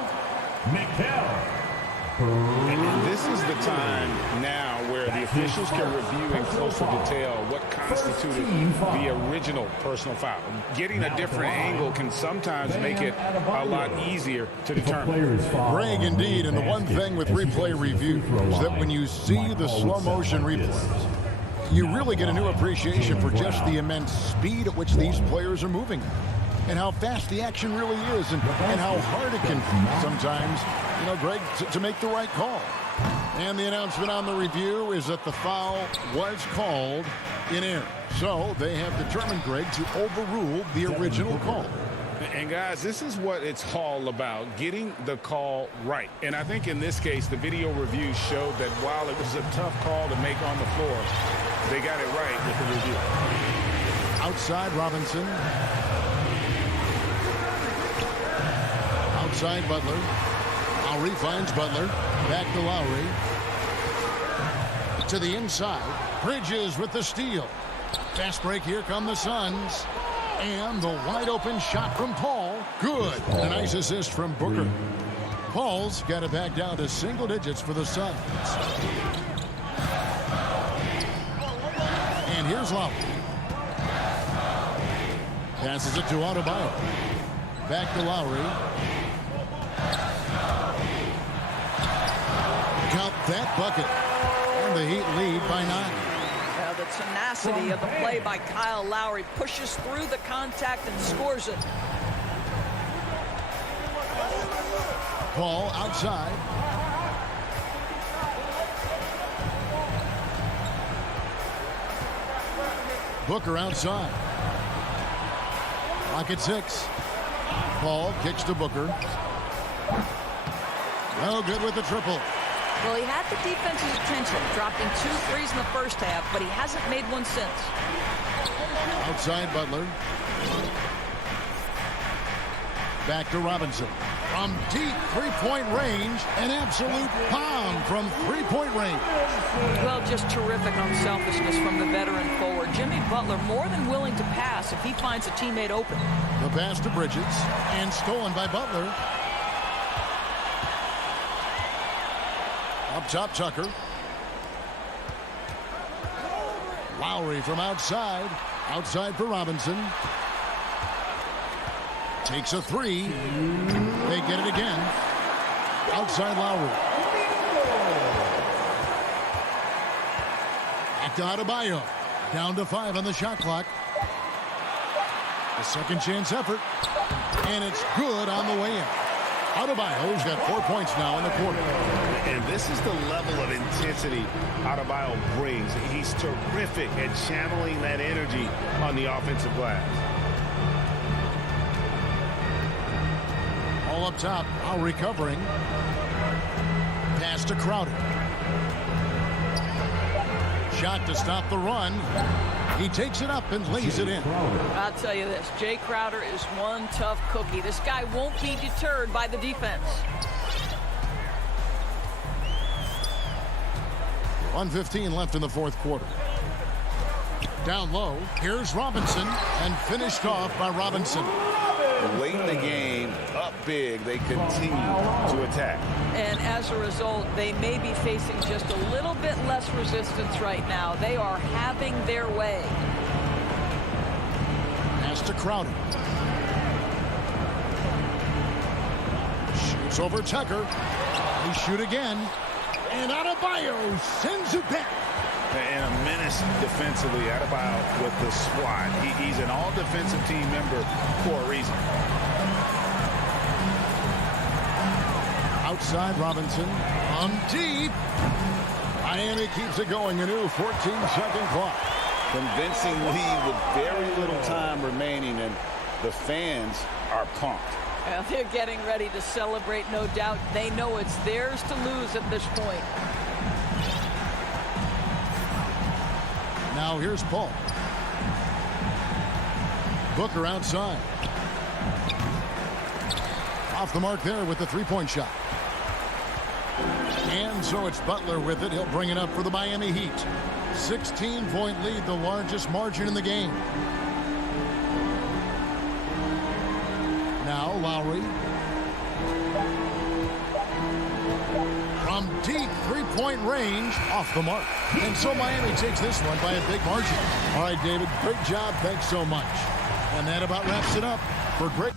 And this is the time now where the officials can review in closer detail what constituted the original personal foul. Getting a different angle can sometimes make it a lot easier to determine. Greg, indeed, and the one thing with replay review is that when you see the slow motion replays, you really get a new appreciation for just the immense speed at which these players are moving and how fast the action really is and how hard it can be sometimes, you know, Greg, to make the right call. And the announcement on the review is that the foul was called in error. So they have determined, Greg, to overrule the original call. And guys, this is what it's all about, getting the call right. And I think in this case, the video review showed that while it was a tough call to make on the floor, they got it right with the review. Outside Robinson. Outside Butler. Lowry finds Butler. Back to Lowry. To the inside. Bridges with the steal. Fast break. Here come the Suns. And the wide open shot from Paul. Good. And a nice assist from Booker. Paul's got it back down to single digits for the Suns. And here's Lowry. Passes it to Adebayo. Back to Lowry. Count that bucket. And the Heat lead by 9. The tenacity of the play by Kyle Lowry pushes through the contact and scores it. Paul outside. Booker outside. Clock at 6. Paul kicks to Booker. No good with the triple. Well, he had the defense's attention, dropping 2 threes in the first half, but he hasn't made one since. Outside Butler. Back to Robinson. From deep three-point range, an absolute bomb from three-point range. Well, just terrific unselfishness from the veteran forward. Jimmy Butler more than willing to pass if he finds a teammate open. The pass to Bridges, and stolen by Butler. Up top, Tucker. Lowry from outside. Outside for Robinson. Takes a 3. They get it again. Outside Lowry. Back to Adebayo. Down to 5 on the shot clock. A second chance effort. And it's good on the way in. Adebayo's got 4 points now in the quarter. And this is the level of intensity Adebayo brings. He's terrific at channeling that energy on the offensive glass. All up top, now recovering. Pass to Crowder. Shot to stop the run. He takes it up and lays it in. I'll tell you this, Jay Crowder is one tough cookie. This guy won't be deterred by the defense. 1:15 left in the fourth quarter. Down low, here's Robinson, and finished off by Robinson. Late in the game, up big, they continue to attack. And as a result, they may be facing just a little bit less resistance right now. They are having their way. Pass to Crowder. Shoots over Tucker. They shoot again. And Adebayo sends it back. And a menace defensively. Adebayo with the swat. He's an all-defensive team member for a reason. Outside Robinson. On deep. Miami keeps it going. A new 14-second clock. Convincing lead with very little time remaining, and the fans are pumped. Well, they're getting ready to celebrate, no doubt. They know it's theirs to lose at this point. Now here's Paul. Booker outside. Off the mark there with the three-point shot. And so it's Butler with it. He'll bring it up for the Miami Heat. 16-point lead, the largest margin in the game. Now Lowry. From deep three-point range, off the mark. And so Miami takes this one by a big margin. All right, David, great job. Thanks so much. And that about wraps it up for great.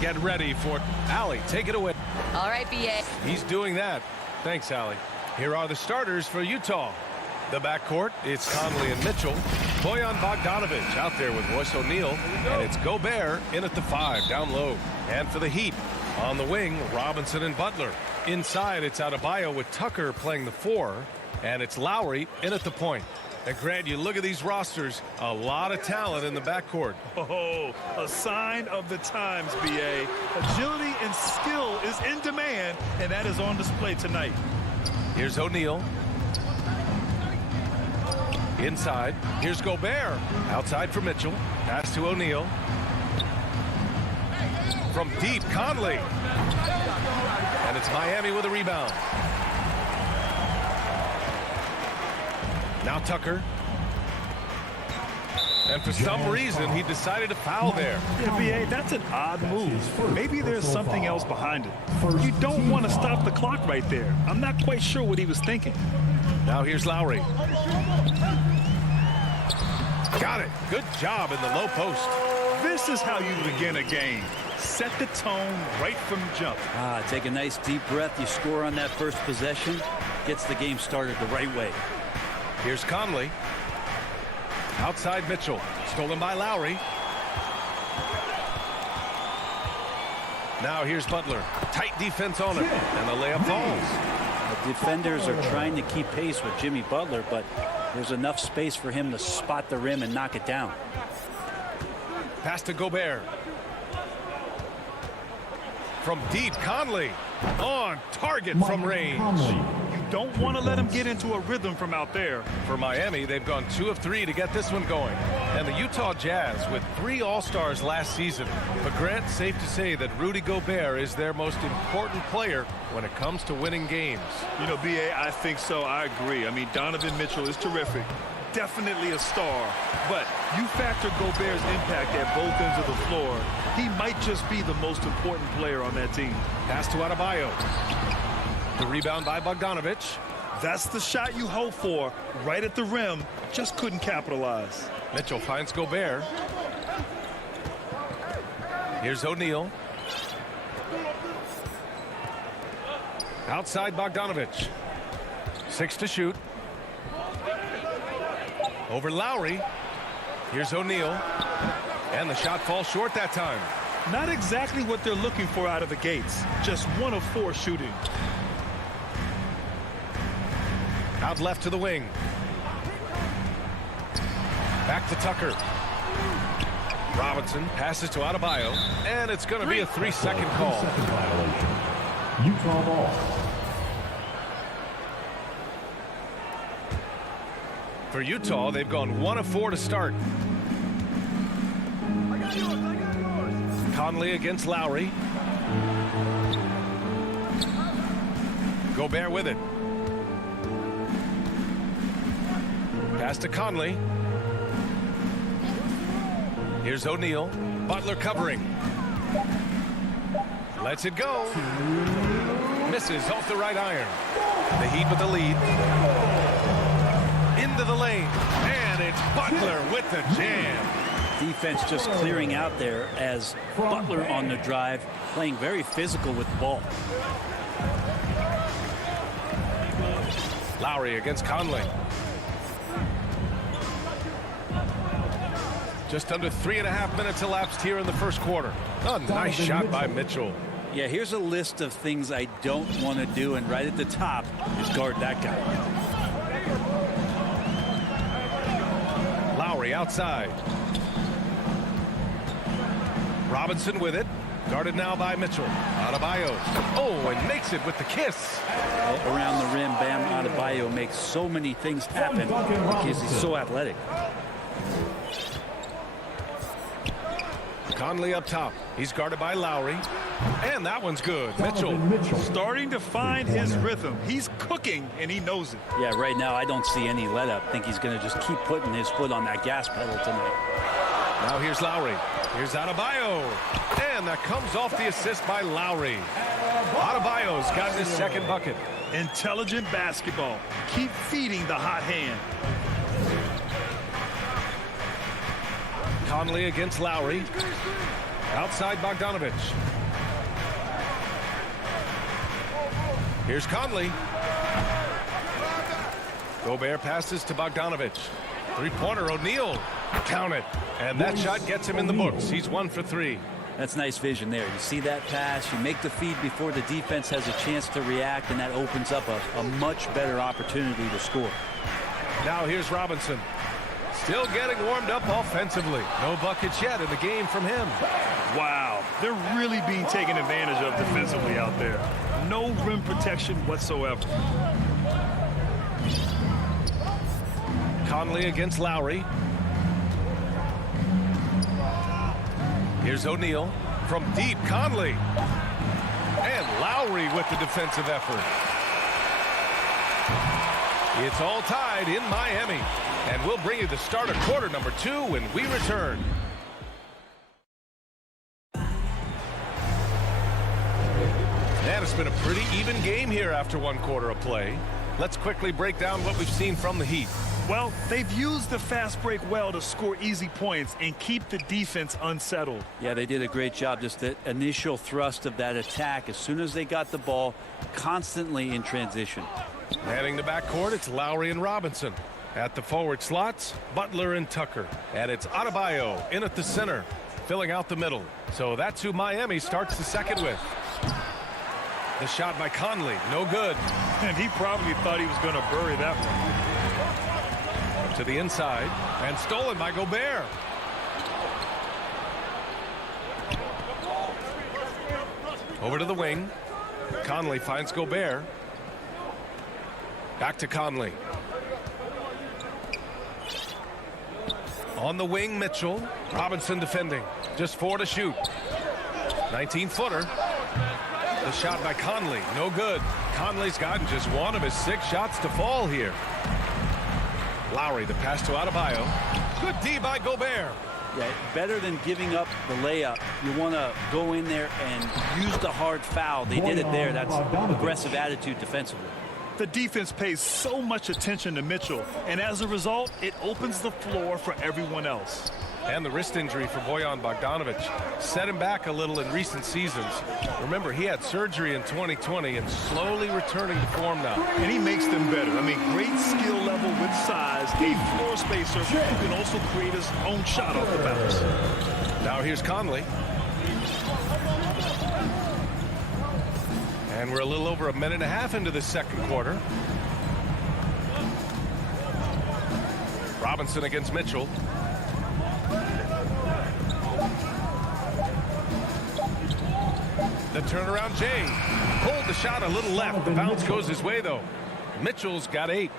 Get ready for Allie. Take it away. All right, BA. He's doing that. Thanks, Allie. Here are the starters for Utah. The backcourt, it's Conley and Mitchell. Bojan Bogdanovic out there with Royce O'Neal. And it's Gobert in at the 5, down low. And for the Heat, on the wing, Robinson and Butler. Inside, it's Adebayo with Tucker playing the 4. And it's Lowry in at the point. And Grant, you look at these rosters, a lot of talent in the backcourt. Oh, a sign of the times, BA. Agility and skill is in demand, and that is on display tonight. Here's O'Neal. Inside. Here's Gobert. Outside for Mitchell. Pass to O'Neal. From deep, Conley. And it's Miami with a rebound. Now Tucker. And for some reason, he decided to foul there. Yeah, BA, that's an odd move. Maybe there's something else behind it. You don't want to stop the clock right there. I'm not quite sure what he was thinking. Now here's Lowry. Got it. Good job in the low post. This is how you begin a game. Set the tone right from jump. Take a nice deep breath. You score on that first possession. Gets the game started the right way. Here's Conley. Outside Mitchell. Stolen by Lowry. Now here's Butler. Tight defense on him. And the layup falls. The defenders are trying to keep pace with Jimmy Butler, but there's enough space for him to spot the rim and knock it down. Pass to Gobert. From deep, Conley. On target from range. Don't want to let him get into a rhythm from out there. For Miami, they've gone 2 of 3 to get this one going. And the Utah Jazz with 3 All-Stars last season. But Grant, safe to say that Rudy Gobert is their most important player when it comes to winning games. You know, BA, I think so. I agree. I mean, Donovan Mitchell is terrific. Definitely a star. But you factor Gobert's impact at both ends of the floor, he might just be the most important player on that team. Pass to Adebayo. The rebound by Bogdanovic. That's the shot you hope for. Right at the rim. Just couldn't capitalize. Mitchell finds Gobert. Here's O'Neal. Outside Bogdanovic. 6 to shoot. Over Lowry. Here's O'Neal. And the shot falls short that time. Not exactly what they're looking for out of the gates. Just 1 of 4 shooting. Out left to the wing. Back to Tucker. Robinson passes to Adebayo. And it's going to be a 3-second call. 3-second violation. Utah ball. For Utah, they've gone 1 of 4 to start. Conley against Lowry. Gobert with it. Pass to Conley. Here's O'Neal. Butler covering. Lets it go. Misses off the right iron. The Heat with the lead. Into the lane. And it's Butler with the jam. Defense just clearing out there as Butler on the drive, playing very physical with the ball. Lowry against Conley. Just under 3.5 minutes elapsed here in the first quarter. A nice shot by Mitchell. Yeah, here's a list of things I don't want to do, and right at the top is guard that guy. Lowry outside. Robinson with it. Guarded now by Mitchell. Adebayo. Oh, and makes it with the kiss. Around the rim, Bam Adebayo makes so many things happen because he's so athletic. Conley up top. He's guarded by Lowry. And that one's good. Mitchell. Starting to find his rhythm. He's cooking, and he knows it. Yeah, right now I don't see any let up. I think he's going to just keep putting his foot on that gas pedal tonight. Now here's Lowry. Here's Adebayo. And that comes off the assist by Lowry. Adebayo's got his second bucket. Intelligent basketball. Keep feeding the hot hand. Conley against Lowry. Outside Bogdanovich. Here's Conley. Gobert passes to Bogdanovich. Three-pointer, O'Neal. Count it. And that shot gets him in the books. He's 1 for 3. That's nice vision there. You see that pass, you make the feed before the defense has a chance to react, and that opens up a much better opportunity to score. Now here's Robinson. Still getting warmed up offensively. No buckets yet in the game from him. Wow, they're really being taken advantage of defensively out there. No rim protection whatsoever. Conley against Lowry. Here's O'Neal from deep. Conley. And Lowry with the defensive effort. It's all tied in Miami. And we'll bring you the start of quarter number 2 when we return. And it's been a pretty even game here after 1 quarter of play. Let's quickly break down what we've seen from the Heat. Well, they've used the fast break well to score easy points and keep the defense unsettled. Yeah, they did a great job. Just the initial thrust of that attack as soon as they got the ball, constantly in transition. Manning the backcourt, it's Lowry and Robinson. At the forward slots, Butler and Tucker. And it's Adebayo in at the center, filling out the middle. So that's who Miami starts the second with. The shot by Conley, no good. And he probably thought he was going to bury that one. To the inside, and stolen by Gobert. Over to the wing. Conley finds Gobert. Back to Conley. On the wing, Mitchell. Robinson defending. Just 4 to shoot. 19-footer. The shot by Conley. No good. Conley's gotten just 1 of his 6 shots to fall here. Lowry, the pass to Adebayo. Good D by Gobert. Yeah, better than giving up the layup. You want to go in there and use the hard foul. They did it there. That's aggressive attitude defensively. The defense pays so much attention to Mitchell, and as a result, it opens the floor for everyone else. And the wrist injury for Bojan Bogdanovic set him back a little in recent seasons. Remember, he had surgery in 2020 and slowly returning to form now. And he makes them better. I mean, great skill level with size, a floor spacer who can also create his own shot off the bounce. Now here's Conley. And we're a little over 1.5 minutes into the second quarter. Robinson against Mitchell. The turnaround, Jay. Pulled the shot a little left. The bounce goes his way, though. Mitchell's got 8.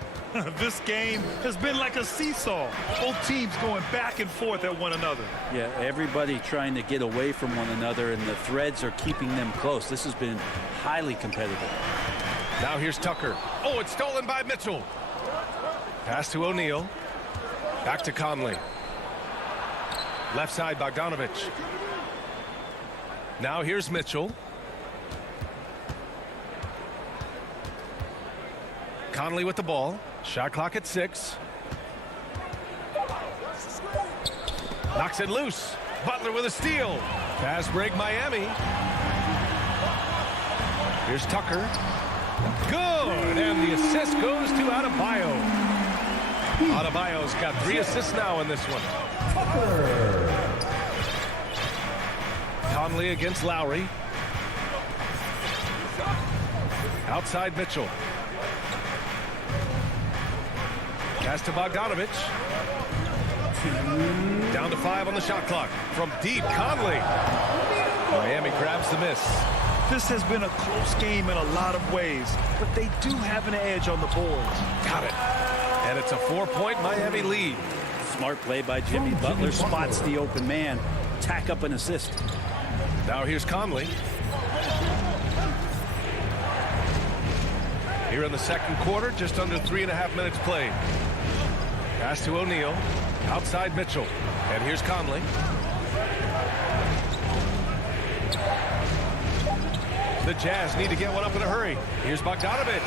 This game has been like a seesaw. Both teams going back and forth at one another. Yeah, everybody trying to get away from one another, and the threads are keeping them close. This has been highly competitive. Now here's Tucker. Oh, it's stolen by Mitchell. Pass to O'Neal. Back to Conley. Left side, Bogdanovich. Now here's Mitchell. Conley with the ball. Shot clock at 6. Knocks it loose. Butler with a steal. Fast break, Miami. Here's Tucker. Good. And the assist goes to Adebayo. Adebayo's got 3 assists now in this one. Conley against Lowry. Outside Mitchell. Pass to Bogdanovich. Down to 5 on the shot clock. From deep, Conley. Miami grabs the miss. This has been a close game in a lot of ways, but they do have an edge on the boards. Got it. And it's a 4-point Miami lead. Smart play by Jimmy Butler. Spots the open man. Tack up an assist. Now here's Conley. Here in the second quarter, just under 3.5 minutes played. Pass to O'Neal. Outside Mitchell. And here's Conley. The Jazz need to get one up in a hurry. Here's Bogdanovic.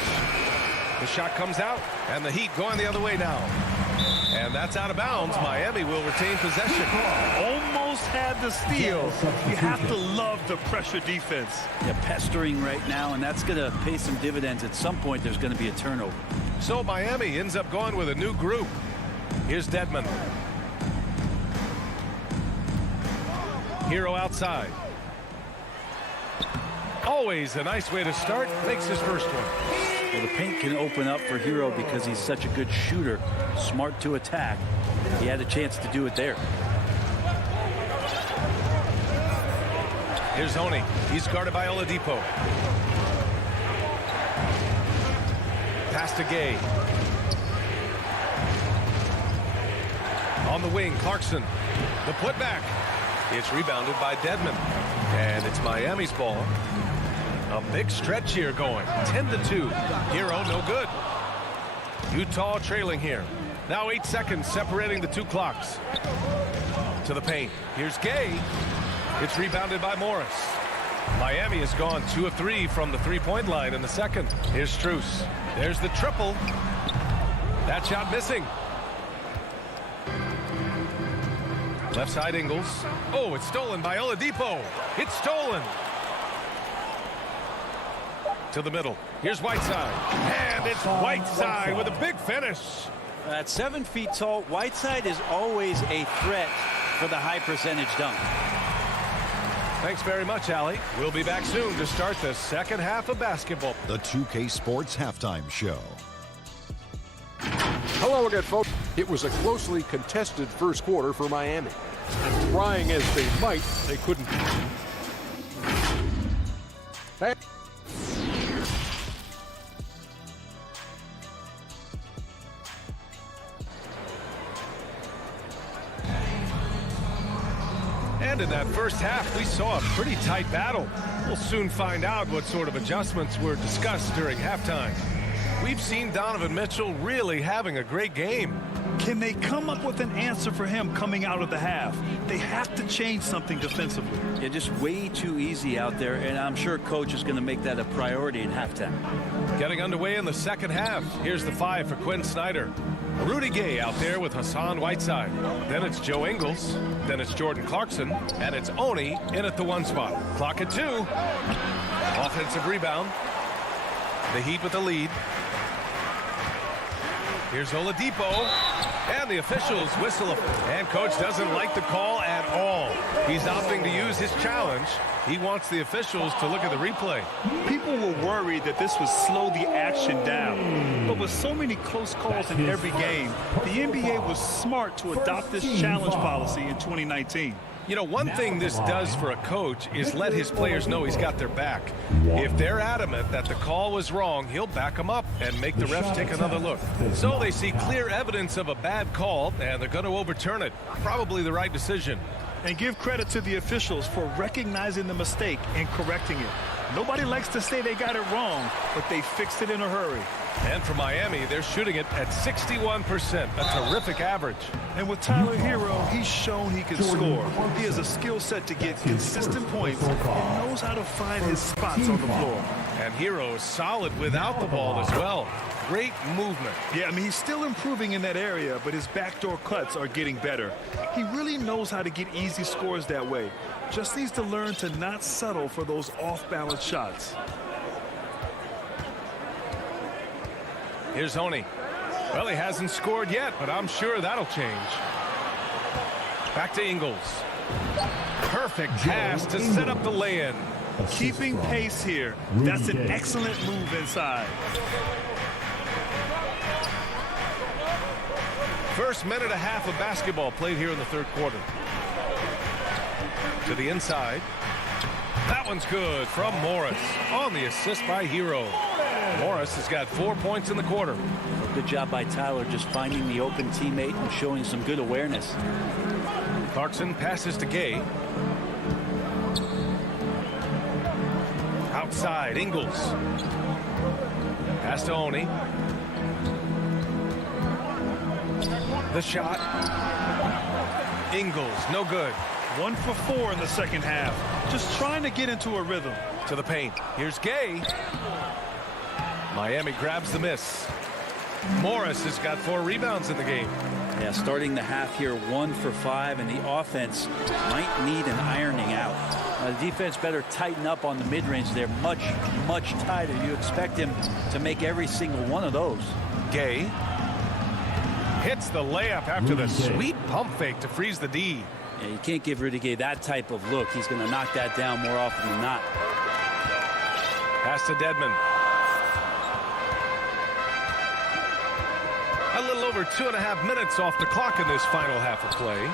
The shot comes out, and the Heat going the other way now. And that's out of bounds. Miami will retain possession. Almost had the steal. You have to love the pressure defense. They're pestering right now, and that's going to pay some dividends. At some point, there's going to be a turnover. So Miami ends up going with a new group. Here's Dedmon. Hero outside. Always a nice way to start. Makes his first one. Well, the paint can open up for Hero because he's such a good shooter. Smart to attack. He had a chance to do it there. Here's Oni. He's guarded by Oladipo. Pass to Gay. On the wing, Clarkson. The putback. It's rebounded by Dedmon. And it's Miami's ball. A big stretch here going. 10-2. Hero no good. Utah trailing here. Now 8 seconds separating the two clocks. To the paint. Here's Gay. It's rebounded by Morris. Miami has gone 2 of 3 from the three-point line in the second. Here's Strus. There's the triple. That shot missing. Left side Ingles. Oh, it's stolen by Oladipo. It's stolen. To the middle. Here's Whiteside. And it's Whiteside with a big finish. At 7 feet tall, Whiteside is always a threat for the high percentage dunk. Thanks very much, Allie. We'll be back soon to start the second half of basketball. The 2K Sports Halftime Show. Hello again, folks. It was a closely contested first quarter for Miami. And trying as they might, they couldn't. Hey. And in that first half, we saw a pretty tight battle. We'll soon find out what sort of adjustments were discussed during halftime. We've seen Donovan Mitchell really having a great game. Can they come up with an answer for him coming out of the half? They have to change something defensively. Yeah, just way too easy out there, and I'm sure coach is going to make that a priority in halftime. Getting underway in the second half. Here's the 5 for Quinn Snyder. Rudy Gay out there with Hassan Whiteside. Then it's Joe Ingles. Then it's Jordan Clarkson. And it's Oni in at the 1 spot. Clock at 2. Offensive rebound. The Heat with the lead. Here's Oladipo. And the officials whistle. And coach doesn't like the call at all. He's opting to use his challenge. He wants the officials to look at the replay. People were worried that this would slow the action down. But with so many close calls in every game, the NBA was smart to adopt this challenge policy in 2019. You know, one thing this does for a coach is let his players know he's got their back. If they're adamant that the call was wrong, he'll back them up and make the refs take another look. So they see clear evidence of a bad call, and they're going to overturn it. Probably the right decision. And give credit to the officials for recognizing the mistake and correcting it. Nobody likes to say they got it wrong, but they fixed it in a hurry. And for Miami, they're shooting it at 61%, a terrific average. And with Tyler Hero, he's shown he can score. He has a skill set to get consistent points and knows how to find his spots on the floor. And Hero is solid without the ball as well. Great movement. Yeah, I mean, he's still improving in that area, but his backdoor cuts are getting better. He really knows how to get easy scores that way. Just needs to learn to not settle for those off-balance shots. Here's Oni. Well, he hasn't scored yet, but I'm sure that'll change. Back to Ingles. Perfect pass to set up the lay-in. Keeping pace here. That's an excellent move inside. First minute and a half of basketball played here in the third quarter. To the inside. That one's good from Morris on the assist by Hero. Morris has got 4 points in the quarter. Good job by Tyler just finding the open teammate and showing some good awareness. Clarkson passes to Gay. Outside, Ingles. Pass to Oni. The shot. Ingles, no good. 1 for 4 in the second half. Just trying to get into a rhythm. To the paint. Here's Gay. Miami grabs the miss. Morris has got 4 rebounds in the game. Yeah, starting the half here 1 for 5, and the offense might need an ironing out. The defense better tighten up on the mid-range. They're much, much tighter. You expect him to make every single one of those. Gay hits the layup after the sweet pump fake to freeze the D. Yeah, you can't give Rudy Gay that type of look. He's going to knock that down more often than not. Pass to Dedmon. A little over 2.5 minutes off the clock in this final half of play.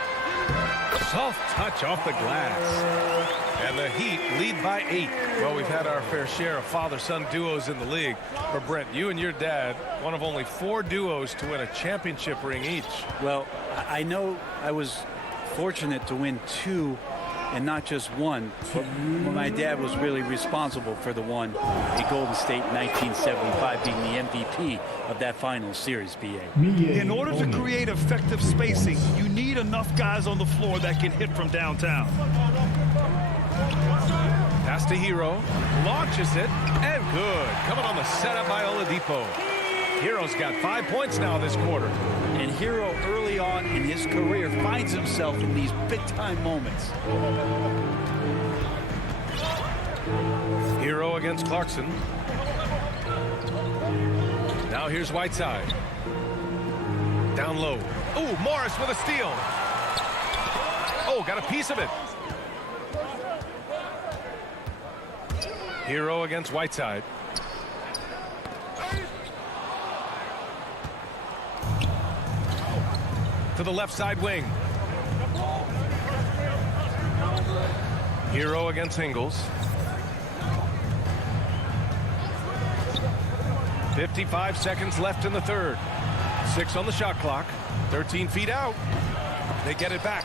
Soft touch off the glass. And the Heat lead by 8. Well, we've had our fair share of father-son duos in the league. But Brent, you and your dad, one of only 4 duos to win a championship ring each. Well, I know I was fortunate to win 2 and not just 1, but my dad was really responsible for the one in Golden State in 1975, being the MVP of that final series, BA. In order to create effective spacing, you need enough guys on the floor that can hit from downtown. Pass to Hero, launches it, and good. Coming on the setup by Oladipo. Hero's got 5 points now this quarter. And Hero early on in his career finds himself in these big-time moments. Hero against Clarkson. Now here's Whiteside. Down low. Ooh, Morris with a steal. Oh, got a piece of it. Hero against Whiteside. To the left side wing. Hero against Ingles. 55 seconds left in the third. 6 on the shot clock. 13 feet out. They get it back.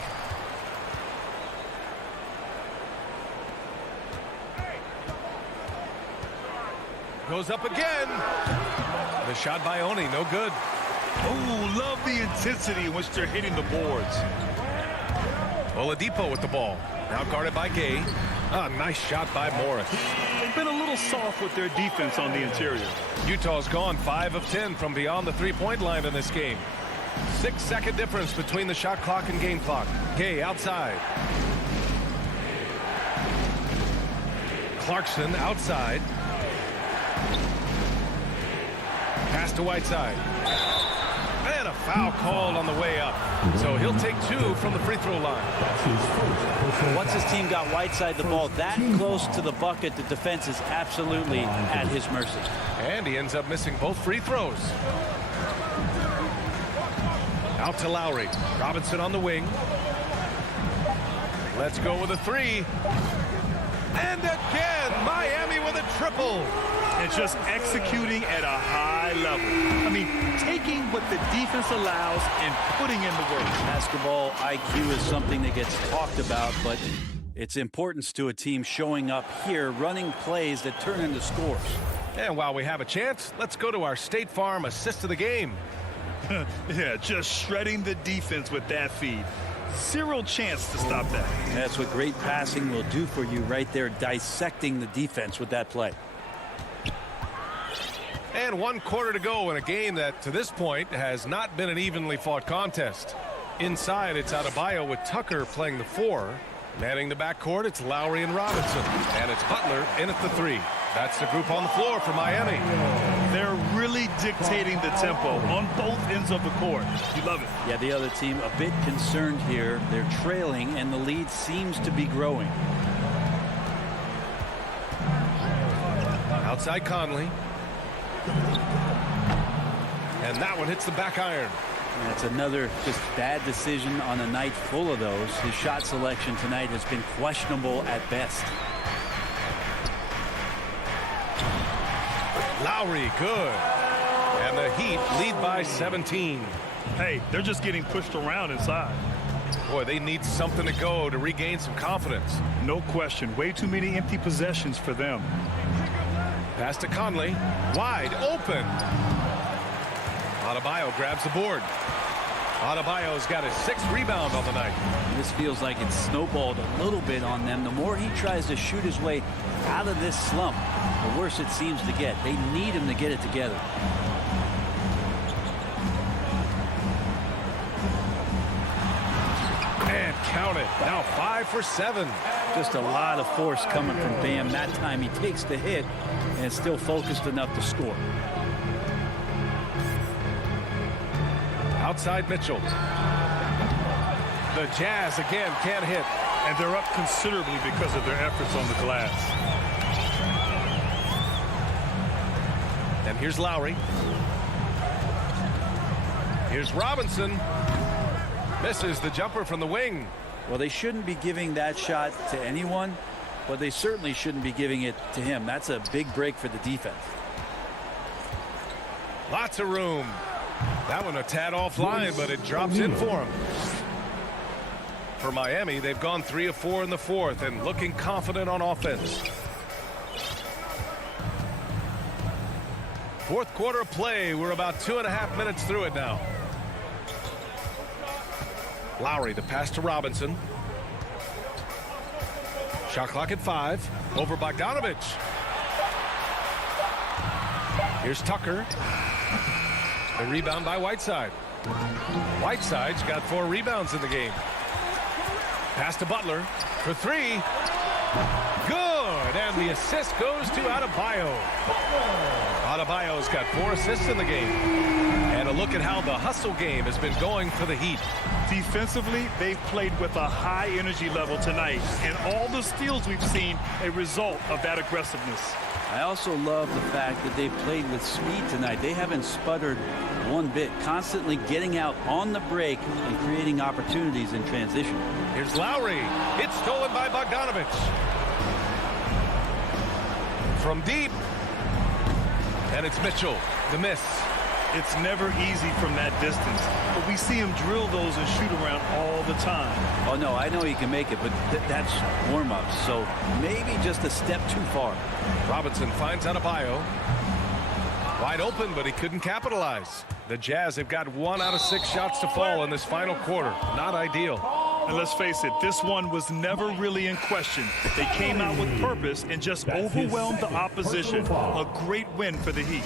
Goes up again. The shot by Oni, no good. Oh, love the intensity in which they're hitting the boards. Oladipo with the ball. Now guarded by Gay. Ah, nice shot by Morris. They've been a little soft with their defense on the interior. Utah's gone 5 of 10 from beyond the three-point line in this game. 6-second difference between the shot clock and game clock. Gay outside. Clarkson outside. Pass to Whiteside. And a foul called on the way up. So he'll take 2 from the free throw line. Once his team got Whiteside the ball that close to the bucket, the defense is absolutely at his mercy. And he ends up missing both free throws. Out to Lowry. Robinson on the wing. Let's go with a 3. And again, Miami with a triple. And just executing at a high level. I mean, taking what the defense allows and putting in the work. Basketball IQ is something that gets talked about, but its importance to a team showing up here, running plays that turn into scores. And while we have a chance, let's go to our State Farm assist of the game. Yeah, just shredding the defense with that feed. Zero chance to stop that. That's what great passing will do for you right there, dissecting the defense with that play. And 1 quarter to go in a game that, to this point, has not been an evenly fought contest. Inside, it's Adebayo with Tucker playing the 4. Manning the backcourt, it's Lowry and Robinson. And it's Butler in at the 3. That's the group on the floor for Miami. They're really dictating the tempo on both ends of the court. You love it. Yeah, the other team a bit concerned here. They're trailing, and the lead seems to be growing. Outside Conley. And that one hits the back iron. That's another just bad decision on a night full of those. His shot selection tonight has been questionable at best. Lowry, good. And the Heat lead by 17. Hey, they're just getting pushed around inside. Boy, they need something to go to regain some confidence. No question. Way too many empty possessions for them. Pass to Conley. Wide open. Adebayo grabs the board. Adebayo's got his 6th rebound on the night. This feels like it's snowballed a little bit on them. The more he tries to shoot his way out of this slump, the worse it seems to get. They need him to get it together. And count it. Now 5 for 7. Just a lot of force coming from Bam. That time he takes the hit and is still focused enough to score. Outside Mitchell. The Jazz again can't hit. And they're up considerably because of their efforts on the glass. And here's Lowry. Here's Robinson. Misses the jumper from the wing. Well, they shouldn't be giving that shot to anyone, but they certainly shouldn't be giving it to him. That's a big break for the defense. Lots of room. That one a tad offline, but it drops in for him. For Miami, they've gone 3 of 4 in the 4th and looking confident on offense. 4th quarter of play. We're about 2.5 minutes through it now. Lowry, the pass to Robinson. Shot clock at 5. Over Bogdanovich. Here's Tucker. The rebound by Whiteside. Whiteside's got 4 rebounds in the game. Pass to Butler for 3. Good. And the assist goes to Adebayo. Adebayo's got 4 assists in the game. And a look at how the hustle game has been going for the Heat. Defensively, they've played with a high energy level tonight. And all the steals we've seen a result of that aggressiveness. I also love the fact that they've played with speed tonight. They haven't sputtered one bit, constantly getting out on the break and creating opportunities in transition. Here's Lowry. It's stolen by Bogdanovich. From deep. And it's Mitchell. The miss. It's never easy from that distance, but we see him drill those and shoot around all the time. Oh, no, I know he can make it, but that's warm-up, so maybe just a step too far. Robinson finds Adebayo. Wide open, but he couldn't capitalize. The Jazz have got 1 out of 6 shots to fall in this final quarter. Not ideal. And let's face it, this one was never really in question. They came out with purpose and just overwhelmed the opposition. A great win for the Heat.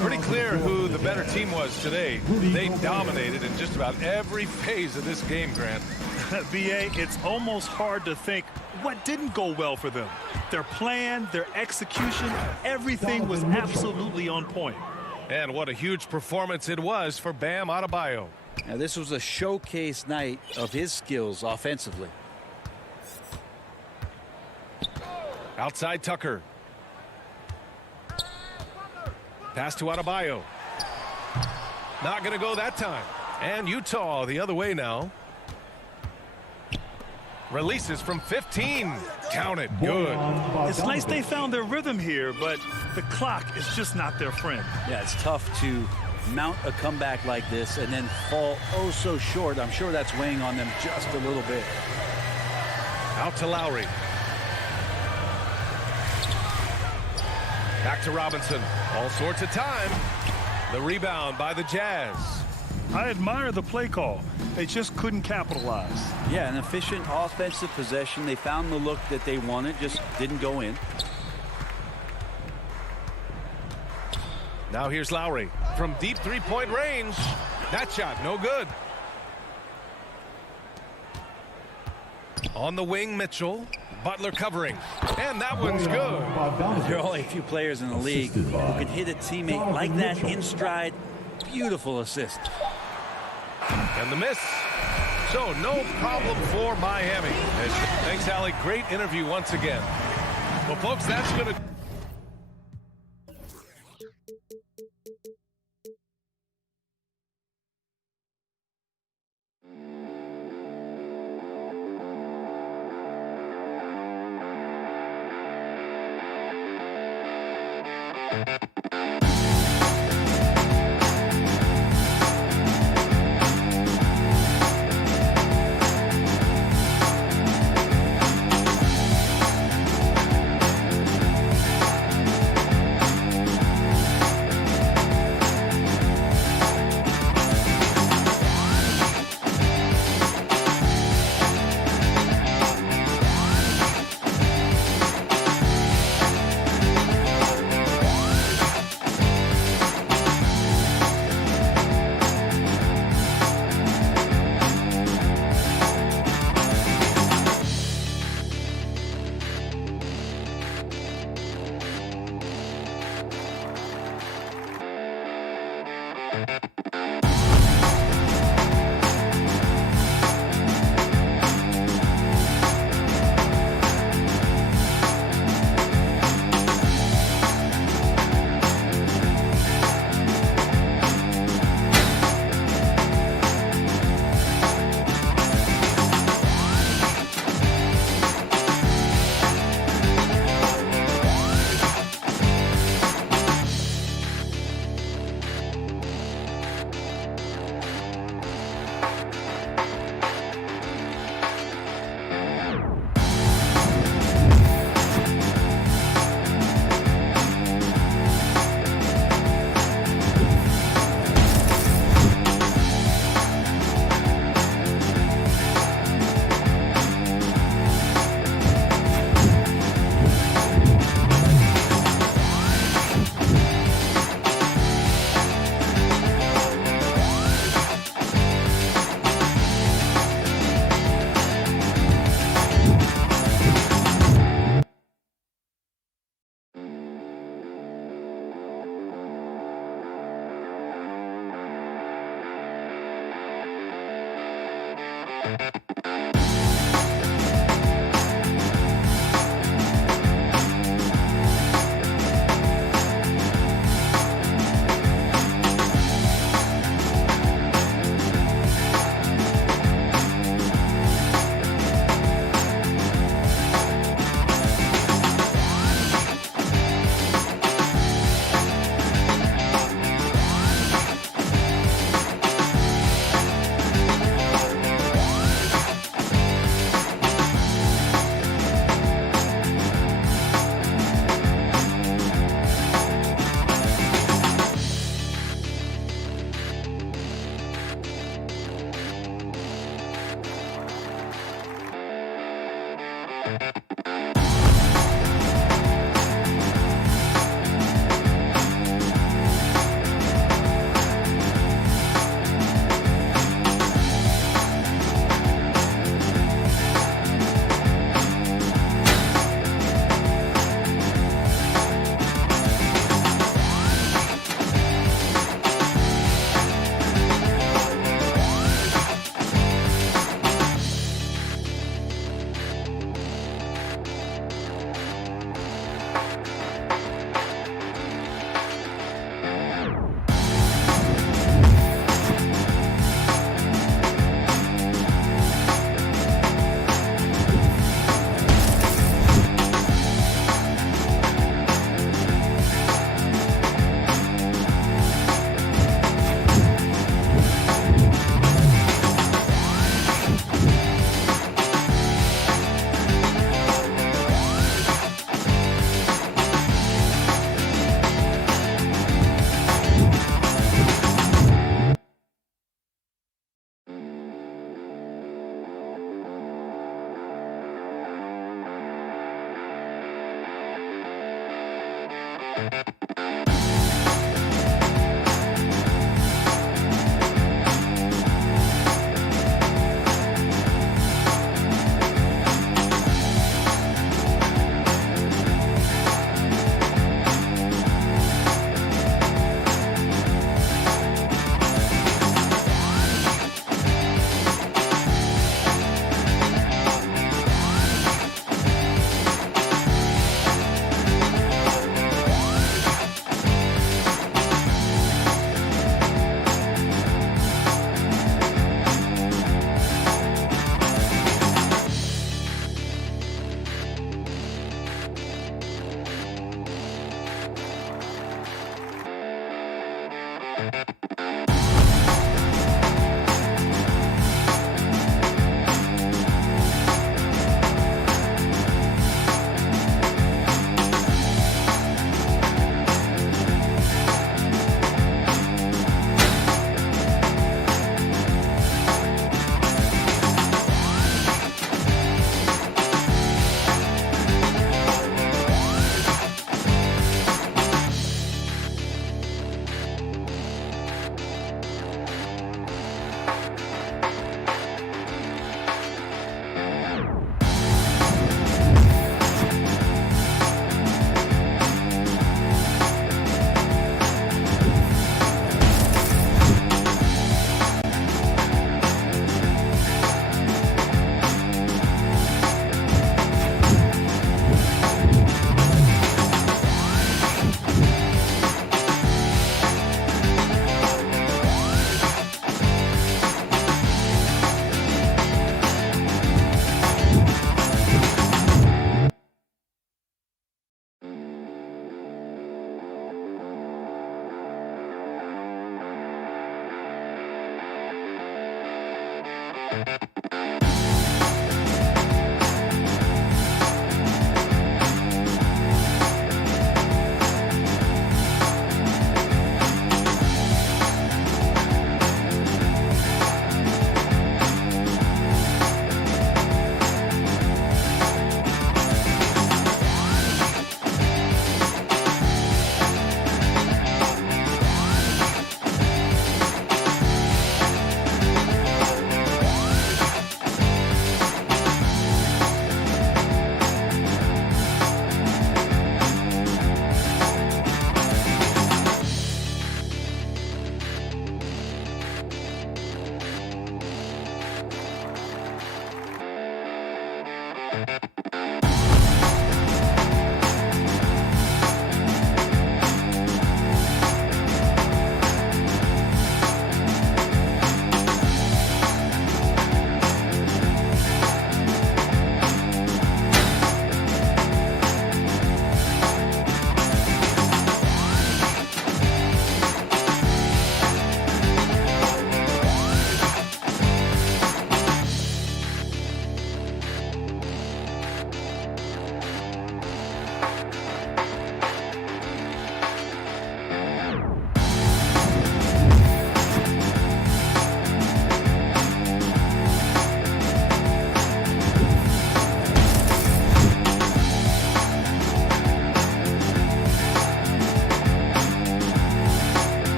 Pretty clear who the better team was today. They dominated in just about every phase of this game, Grant. B.A., it's almost hard to think what didn't go well for them. Their plan, their execution, everything was absolutely on point. And what a huge performance it was for Bam Adebayo. Now, this was a showcase night of his skills offensively. Outside Tucker. Pass to Adebayo. Not going to go that time. And Utah the other way now. Releases from 15. Count it. Good. It's nice they found their rhythm here, but the clock is just not their friend. Yeah, it's tough to mount a comeback like this and then fall oh so short. I'm sure that's weighing on them just a little bit. Out to Lowry. Back to Robinson. All sorts of time. The rebound by the Jazz. I admire the play call. They just couldn't capitalize. Yeah, an efficient offensive possession. They found the look that they wanted, just didn't go in. Now here's Lowry from deep three-point range. That shot no good. On the wing, Mitchell. Butler covering. And that one's good. There are only a few players in the league who can hit a teammate like that in stride. Beautiful assist. And the miss. So no problem for Miami. Thanks, Allie. Great interview once again. Well, folks, that's going to...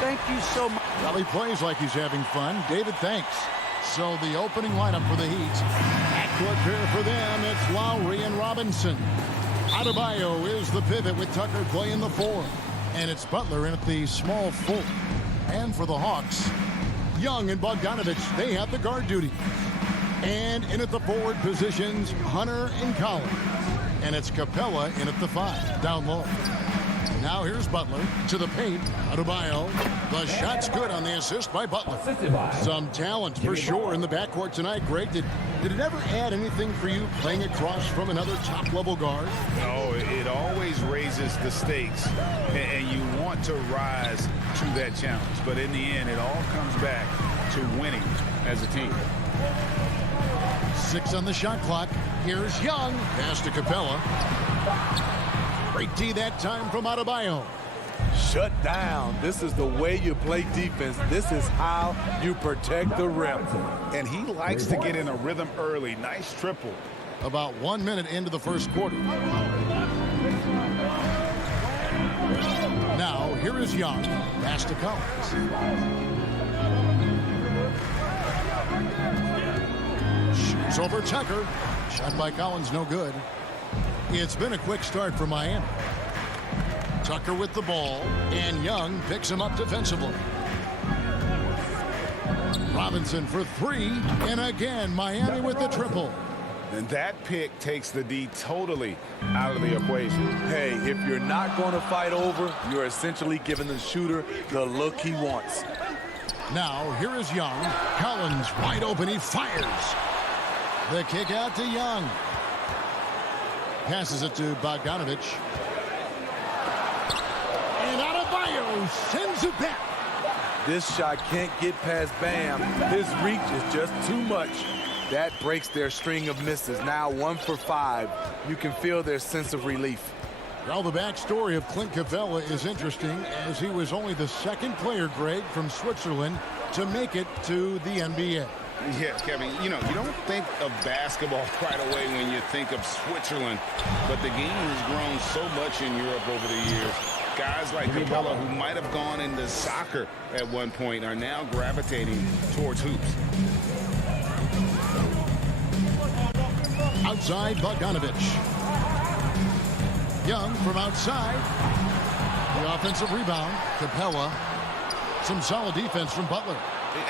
Thank you so much. Well, he plays like he's having fun. David, thanks. So the opening lineup for the Heat. Backcourt pair for them, it's Lowry and Robinson. Adebayo is the pivot with Tucker playing the 4. And it's Butler in at the small forward. And for the Hawks, Young and Bogdanovich, they have the guard duty. And in at the forward positions, Hunter and Collins. And it's Capella in at the 5, down low. Now here's Butler to the paint. Adebayo. The shot's good on the assist by Butler. Some talent for sure in the backcourt tonight. Greg, did it ever add anything for you playing across from another top-level guard? No, it always raises the stakes, and you want to rise to that challenge. But in the end, it all comes back to winning as a team. 6 on the shot clock. Here's Young. Pass to Capella. Great D that time from Adebayo. Shut down. This is the way you play defense. This is how you protect the rim. And he likes to get in a rhythm early. Nice triple. About 1 minute into the first quarter. Now, here is Young. Pass to Collins. Shoots over Tucker. Shot by Collins, no good. It's been a quick start for Miami. Tucker with the ball, and Young picks him up defensively. Robinson for 3, and again, Miami with the triple. And that pick takes the D totally out of the equation. Hey, if you're not going to fight over, you're essentially giving the shooter the look he wants. Now, here is Young. Collins wide open, he fires. The kick out to Young. Passes it to Bogdanovich. And Adebayo sends it back. This shot can't get past Bam. His reach is just too much. That breaks their string of misses. Now 1 for 5. You can feel their sense of relief. Well, the backstory of Clint Capella is interesting, as he was only the second player, Greg, from Switzerland to make it to the NBA. Yeah, Kevin, you don't think of basketball right away when you think of Switzerland, but the game has grown so much in Europe over the years. Guys like Capella, who might have gone into soccer at one point, are now gravitating towards hoops. Outside, Bogdanovich. Young from outside. The offensive rebound. Capella. Some solid defense from Butler.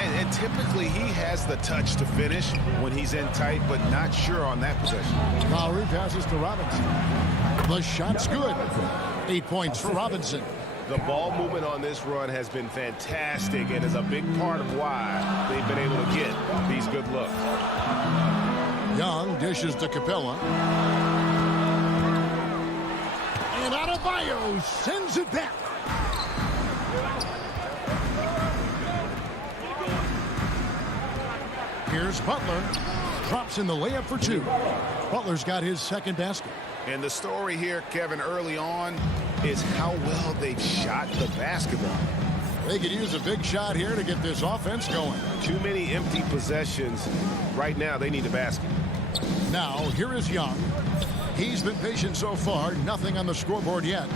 And typically he has the touch to finish when he's in tight, but not sure on that possession. Lowry passes to Robinson. The shot's good. 8 points for Robinson. The ball movement on this run has been fantastic and is a big part of why they've been able to get these good looks. Young dishes to Capella. And Adebayo sends it back. Here's Butler. Drops in the layup for 2. Butler's got his second basket. And the story here, Kevin, early on is how well they've shot the basketball. They could use a big shot here to get this offense going. Too many empty possessions. Right now, they need a basket. Now, here is Young. He's been patient so far. Nothing on the scoreboard yet.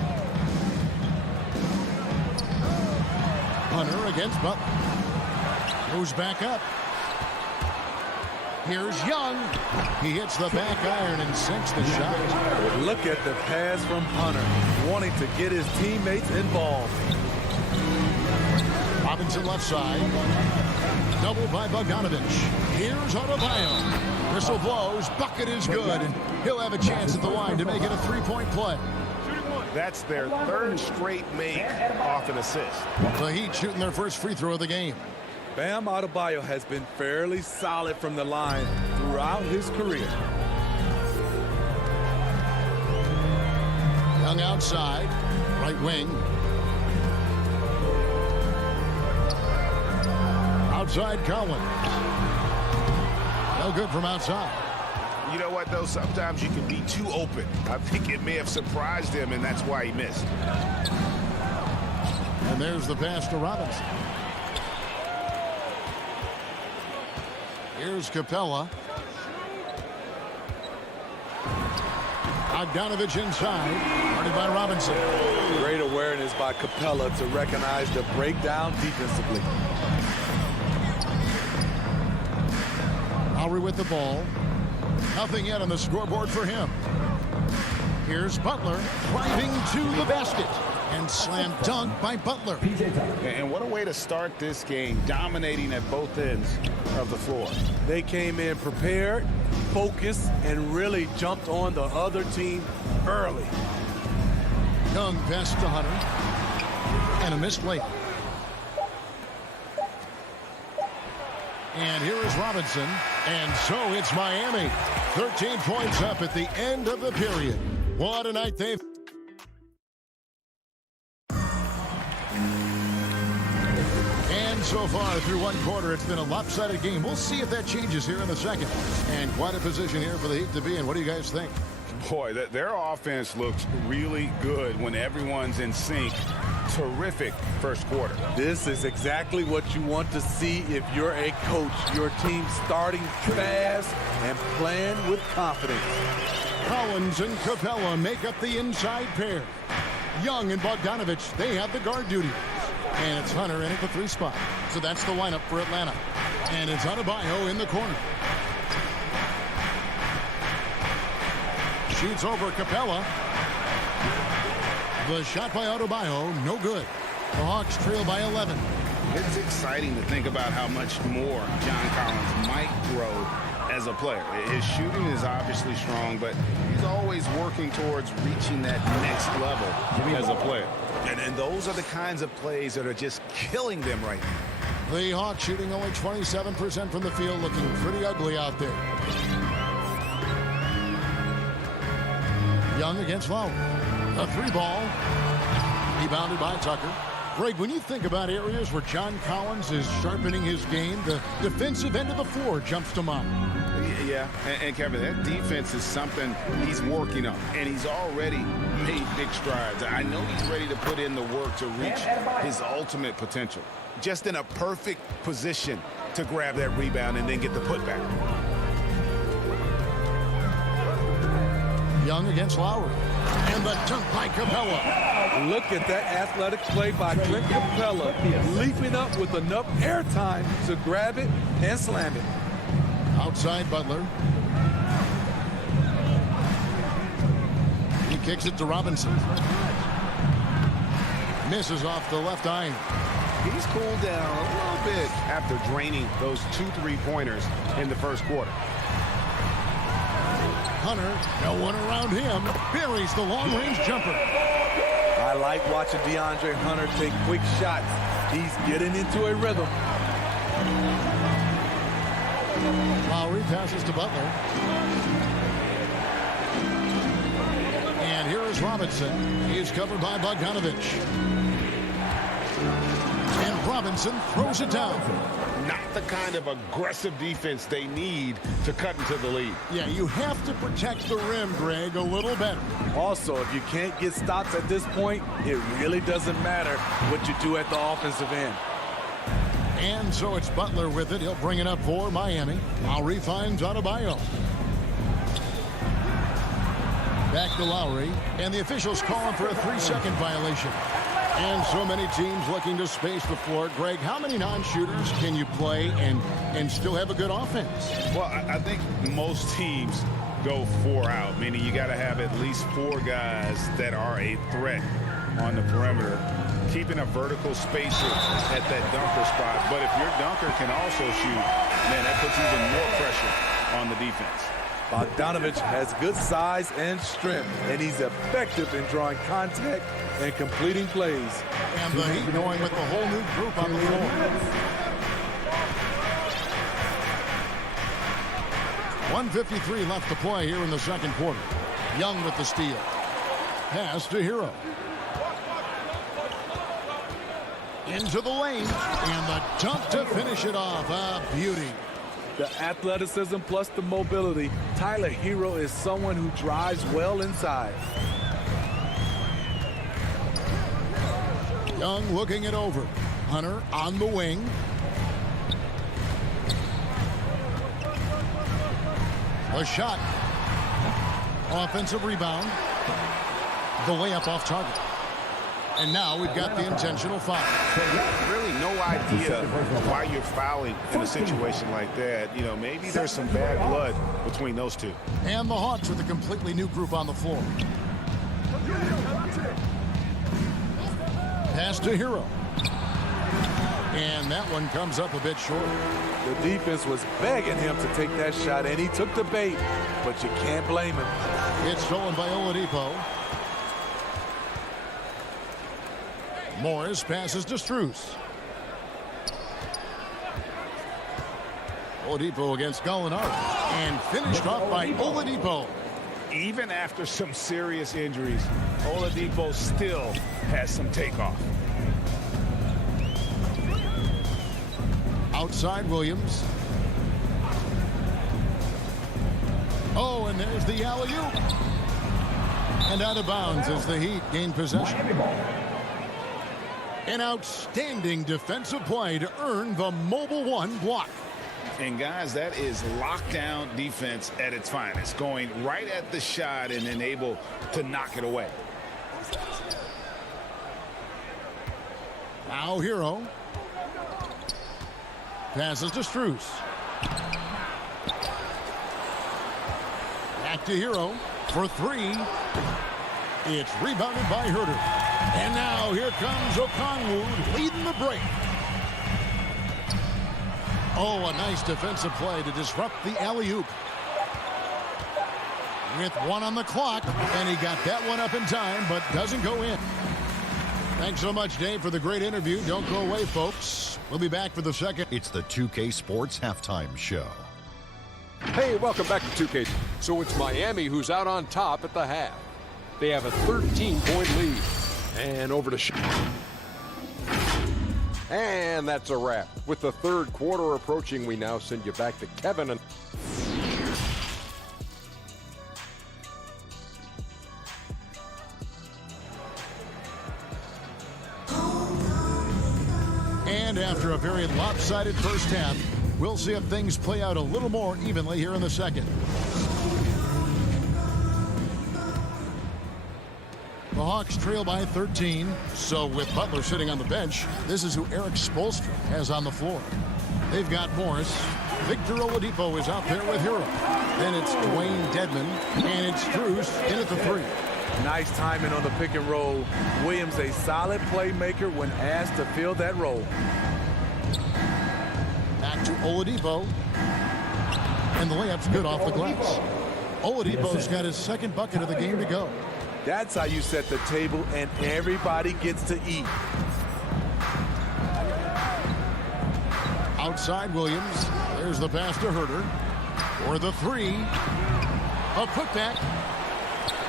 Hunter against Butler. Moves back up. Here's Young. He hits the back iron and sinks the shot. Look at the pass from Hunter, wanting to get his teammates involved. Robinson left side. Double by Bogdanovich. Here's Adebayo. Whistle blows. Bucket is good. And he'll have a chance at the line to make it a 3-point play. That's their 3rd straight make off an assist. The Heat shooting their first free throw of the game. Bam Adebayo has been fairly solid from the line throughout his career. Young outside, right wing. Outside Collins. No good from outside. You know what, though? Sometimes you can be too open. I think it may have surprised him, and that's why he missed. And there's the pass to Robinson. Here's Capella. Bogdanovich inside. Guarded by Robinson. Great awareness by Capella to recognize the breakdown defensively. Lowry with the ball. Nothing yet on the scoreboard for him. Here's Butler driving to the basket. And slam dunk by Butler. And what a way to start this game, dominating at both ends of the floor. They came in prepared, focused, and really jumped on the other team early. Young pass to Hunter. And a missed layup. And here is Robinson. And so it's Miami. 13 points up at the end of the period. What a night they've... And so far through one quarter, it's been a lopsided game. We'll see if that changes here in the second. And quite a position here for the Heat to be in. What do you guys think? Boy, their offense looks really good when everyone's in sync. Terrific first quarter. This is exactly what you want to see if you're a coach. Your team starting fast and playing with confidence. Collins and Capella make up the inside pair. Young and Bogdanovich, they have the guard duty. And it's Hunter in at the 3 spot. So that's the lineup for Atlanta. And it's Adebayo in the corner. Shoots over Capella. The shot by Adebayo, no good. The Hawks trail by 11. It's exciting to think about how much more John Collins might grow as a player. His shooting is obviously strong, but he's always working towards reaching that next level as a player. And those are the kinds of plays that are just killing them right now. The Hawks shooting only 27% from the field, looking pretty ugly out there. Young against Lowry. A 3-ball. Rebounded by Tucker. Greg, when you think about areas where John Collins is sharpening his game, the defensive end of the floor jumps to mind. Yeah, and Kevin, that defense is something he's working on, and he's already made big strides. I know he's ready to put in the work to reach his ultimate potential. Just in a perfect position to grab that rebound and then get the putback. Young against Lowry. And the dunk by Capella. Look at that athletic play by Clint Capella, leaping up with enough airtime to grab it and slam it. Outside Butler. He kicks it to Robinson. Misses off the left eye. He's cooled down a little bit after draining those 2 3-pointers in the first quarter. Hunter, no one around him, buries the long-range jumper. I like watching DeAndre Hunter take quick shots. He's getting into a rhythm. Lowry passes to Butler. And here is Robinson. He is covered by Bogdanovich. And Robinson throws it down. Not the kind of aggressive defense they need to cut into the lead. Yeah, you have to protect the rim, Greg, a little better. Also, if you can't get stops at this point, it really doesn't matter what you do at the offensive end. And so it's Butler with it. He'll bring it up for Miami. Lowry finds Adebayo. Back to Lowry. And the officials calling for a 3-second violation. And so many teams looking to space the floor. Greg, how many non-shooters can you play and still have a good offense? Well, I think most teams go 4 out, meaning you got to have at least 4 guys that are a threat on the perimeter, keeping a vertical spacer at that dunker spot. But if your dunker can also shoot, man, that puts even more pressure on the defense. Bogdanovich has good size and strength, and he's effective in drawing contact and completing plays. And the Heat going with the whole new group on the floor. 1:53 left to play here in the second quarter. Young with the steal. Pass to Hero. Into the lane. And the dunk to finish it off. A beauty. The athleticism plus the mobility. Tyler Hero is someone who drives well inside. Young looking it over. Hunter on the wing. A shot. Offensive rebound. The layup off target. And now we've got the intentional foul. Really no idea why you're fouling in a situation like that. You know, maybe there's some bad blood between those two. And the Hawks with a completely new group on the floor. Pass to Hero. And that one comes up a bit short. The defense was begging him to take that shot, and he took the bait, but you can't blame him. It's stolen by Oladipo. Morris passes to Strus. Oladipo against Gallinari. And finished off by Oladipo. Even after some serious injuries, Oladipo still has some takeoff. Outside Williams. Oh, and there's the alley-oop. And out of bounds as the Heat gain possession. An outstanding defensive play to earn the Mobile One block. And guys, that is lockdown defense at its finest, going right at the shot and then able to knock it away. Now Hero. Passes to Strus. Back to Hero for three. It's rebounded by Herter. And now here comes Okongwu leading the break. Oh, a nice defensive play to disrupt the alley-oop. With one on the clock, and he got that one up in time, but doesn't go in. Thanks so much, Dave, for the great interview. Don't go away, folks. We'll be back for the second. It's the 2K Sports Halftime Show. Hey, welcome back to 2K. So it's Miami who's out on top at the half. They have a 13-point lead. And over to and that's a wrap. With the third quarter approaching, we now send you back to Kevin. And after a very lopsided first half, we'll see if things play out a little more evenly here in the second. The Hawks trail by 13. So with Butler sitting on the bench, this is who Eric Spoelstra has on the floor. They've got Morris. Victor Oladipo is out there with Hero. Then it's Dwayne Dedman. And it's Strus in at the three. Nice timing on the pick and roll. Williams a solid playmaker when asked to fill that role. Back to Oladipo. And the layup's good off the glass. Oladipo's got his second bucket of the game to go. That's how you set the table, and everybody gets to eat. Outside Williams. There's the pass to Herter. For the three. A putback.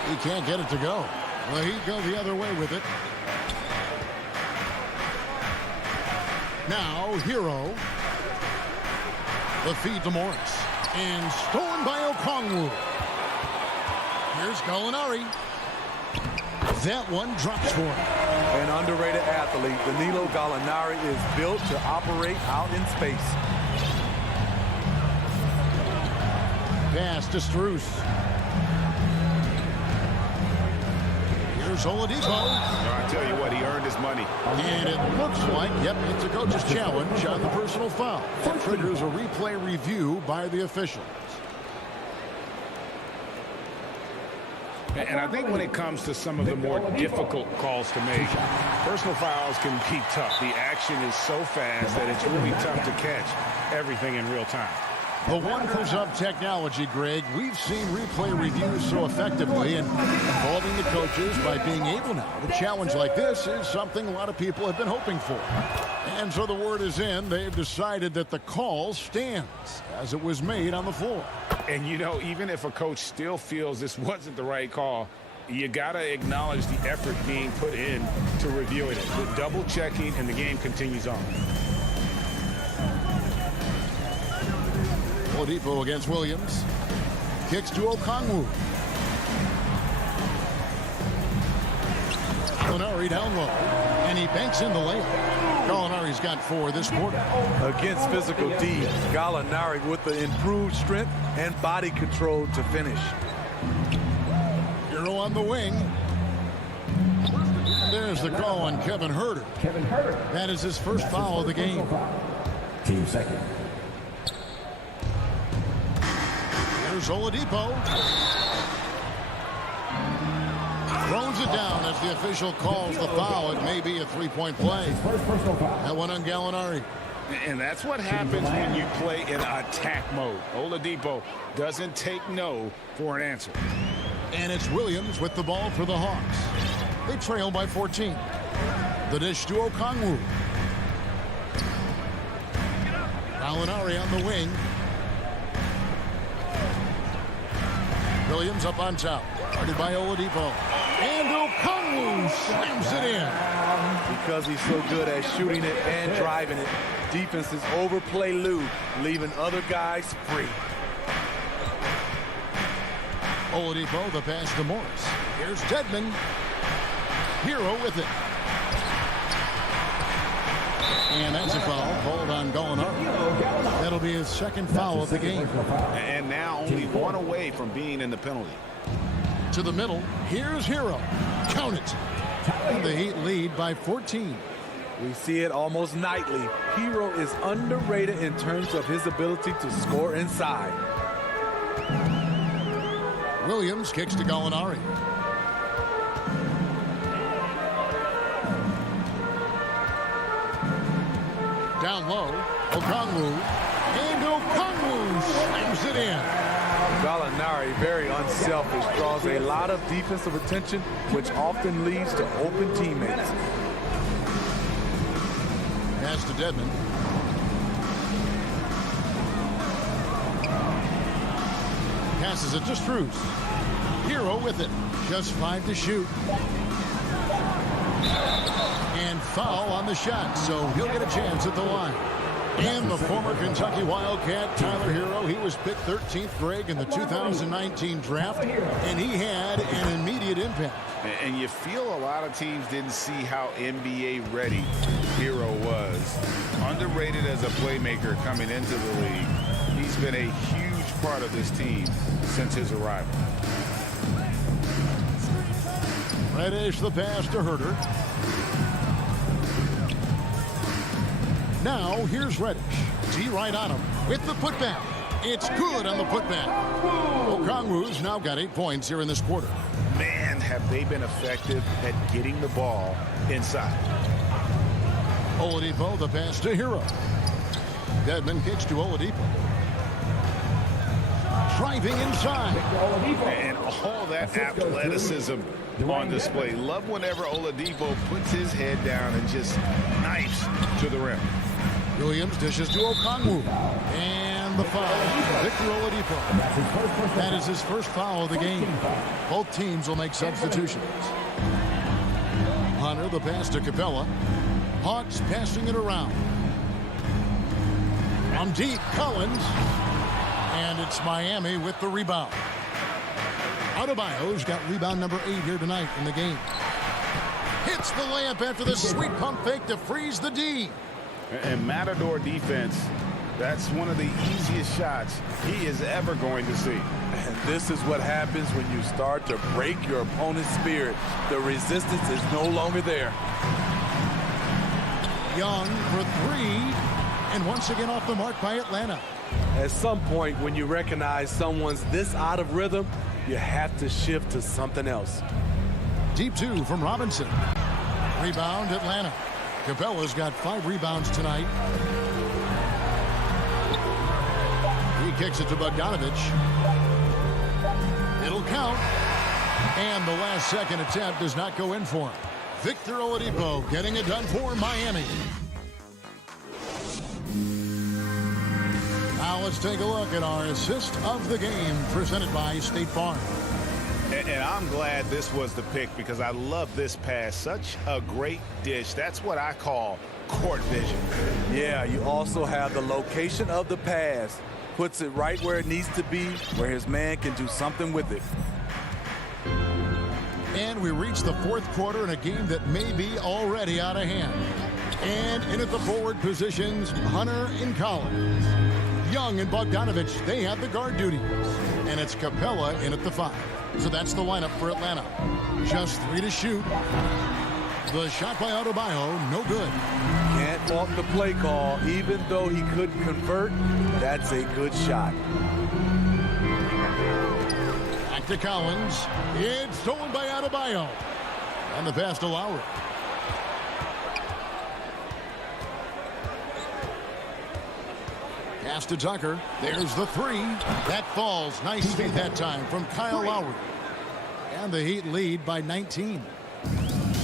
He can't get it to go. Well, he'd go the other way with it. Now, Hero. The feed to Morris. And stolen by Okongwu. Here's Gallinari. That one drops for him. An underrated athlete, Danilo Gallinari is built to operate out in space. Pass to Strus. Here's Oladipo. I tell you what, he earned his money. And it looks like, yep, it's a coach's challenge on the personal foul. That triggers a replay review by the officials. And I think when it comes to some of the more difficult calls to make, personal fouls can be tough. The action is so fast that it's really tough to catch everything in real time. The wonders of technology, Greg. We've seen replay reviews so effectively, and involving the coaches by being able now to challenge like this is something a lot of people have been hoping for. And so the word is in. They've decided that the call stands as it was made on the floor. And, you know, even if a coach still feels this wasn't the right call, you got to acknowledge the effort being put in to reviewing it. The double checking, and the game continues on. Oladipo against Williams. Kicks to Okongwu. Gallinari down low. And he banks in the layup. Gallinari's got 4 this quarter. Against physical D, Gallinari with the improved strength and body control to finish. Hero on the wing. There's the call on Kevin Herter. That is his first foul of the game. Team second. There's Oladipo. Throws it down as the official calls the foul. It may be a three-point play. That one on Gallinari. And that's what happens when you play in attack mode. Oladipo doesn't take no for an answer. And it's Williams with the ball for the Hawks. They trail by 14. The dish to Okongwu. Gallinari on the wing. Williams up on top. Guarded by Oladipo. And Okongwu slams it in. Because he's so good at shooting it and driving it, defenses overplay Lou, leaving other guys free. Oladipo, the pass to Morris. Here's Dedmon. Hero with it. And that's a foul called on Gallinari. That'll be his second foul of the game. And now only one away from being in the penalty. To the middle. Here's Hero. Count it. And the Heat lead by 14. We see it almost nightly. Hero is underrated in terms of his ability to score inside. Williams kicks to Gallinari. Down low, Okongwu. And Okongwu slams it in. Gallinari, very unselfish, draws a lot of defensive attention, which often leads to open teammates. Pass to Dedmon. Passes it to Strus. Hero with it. Just 5 to shoot. And foul on the shot, so he'll get a chance at the line. And the former Kentucky Wildcat, Tyler Hero, he was picked 13th, Greg, in the 2019 draft, and he had an immediate impact. And you feel a lot of teams didn't see how NBA ready Hero was. Underrated as a playmaker coming into the league. He's been a huge part of this team since his arrival. Reddish the pass to Herter. Now here's Reddish. D right on him with the putback. It's good on the putback. Okongwu's now got 8 points here in this quarter. Man, have they been effective at getting the ball inside. Oladipo, the pass to Hero. Dedmon kicks to Oladipo. Driving inside. And all that athleticism on display. Love whenever Oladipo puts his head down and just knifes to the rim. Williams dishes to Okongwu. And the foul. Victor Oladipo. That is his first foul of the game. Both teams will make substitutions. Hunter, the pass to Capella. Hawks passing it around. From deep, Collins. And it's Miami with the rebound. Adebayo's got rebound number 8 here tonight in the game. Hits the layup after the sweet pump fake to freeze the D. And Matador defense, that's one of the easiest shots he is ever going to see. And this is what happens when you start to break your opponent's spirit. The resistance is no longer there. Young for 3. And once again off the mark by Atlanta. At some point, when you recognize someone's this out of rhythm, you have to shift to something else. Deep 2 from Robinson. Rebound, Atlanta. Capella's got 5 rebounds tonight. He kicks it to Bogdanovich. It'll count. And the last second attempt does not go in for him. Victor Oladipo getting it done for Miami. Now let's take a look at our assist of the game presented by State Farm. And I'm glad this was the pick because I love this pass. Such a great dish. That's what I call court vision. Yeah, you also have the location of the pass. Puts it right where it needs to be, where his man can do something with it. And we reach the 4th quarter in a game that may be already out of hand. And in at the forward positions, Hunter and Collins. Young and Bogdanovich, they have the guard duties. And it's Capella in at the 5. So that's the lineup for Atlanta. Just 3 to shoot. The shot by Adebayo, no good. Can't fault the play call. Even though he couldn't convert, that's a good shot. Back to Collins. It's stolen by Adebayo. And the pass to Lowry. Pass to Tucker. There's the three. That falls. Nice feed that time from Kyle Lowry. And the Heat lead by 19.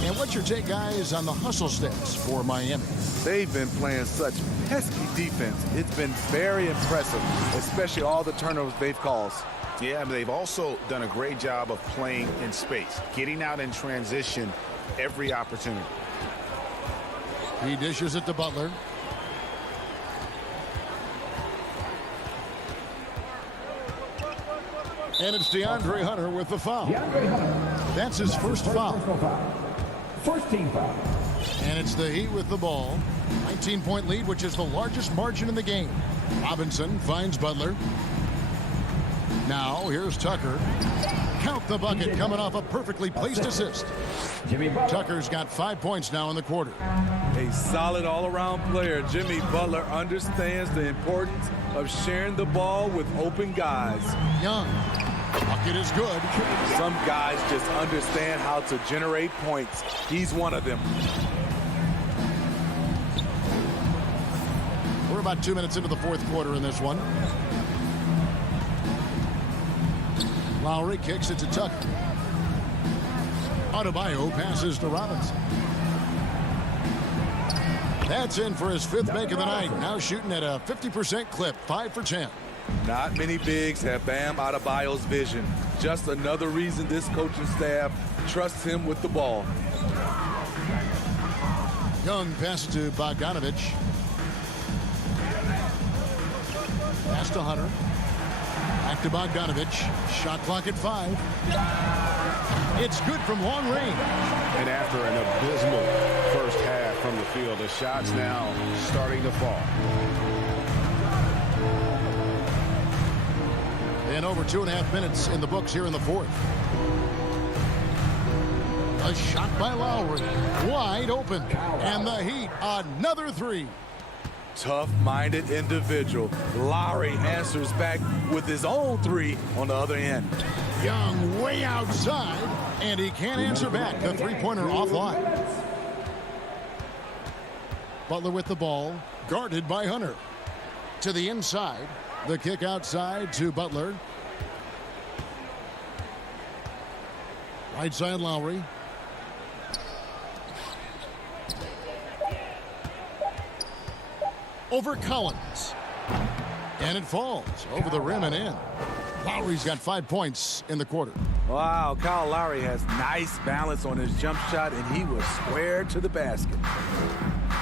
And what's your take, guys, on the hustle stats for Miami? They've been playing such pesky defense. It's been very impressive, especially all the turnovers they've caused. Yeah, but they've also done a great job of playing in space, getting out in transition every opportunity. He dishes it to Butler. And it's DeAndre Hunter with the foul. That's his first foul. First team foul. And it's the Heat with the ball. 19-point lead, which is the largest margin in the game. Robinson finds Butler. Now, here's Tucker. Count the bucket coming off a perfectly placed assist. Tucker's got 5 points now in the quarter. A solid all-around player. Jimmy Butler understands the importance of sharing the ball with open guys. Young. Bucket is good. Some guys just understand how to generate points. He's one of them. We're about 2 minutes into the fourth quarter in this one. Lowry kicks it to Tucker. Adebayo passes to Robinson. That's in for his fifth make of the night. Now shooting at a 50% clip, 5 for 10. Not many bigs have Bam Adebayo's vision. Just another reason this coaching staff trusts him with the ball. Young passes to Bogdanovich. Pass to Hunter. Back to Bogdanovich. Shot clock at 5. It's good from long range. And after an abysmal first half from the field, the shots now starting to fall. And over 2.5 minutes in the books here in the fourth. A shot by Lowry. Wide open. And the Heat, another three. Tough-minded individual. Lowry answers back with his own three on the other end. Young way outside, and he can't answer back. The three-pointer offline. Butler with the ball, guarded by Hunter. To the inside. The kick outside to Butler. Right side Lowry. Over Collins. And it falls over the rim and in. Lowry's got 5 points in the quarter. Wow, Kyle Lowry has nice balance on his jump shot, and he was square to the basket.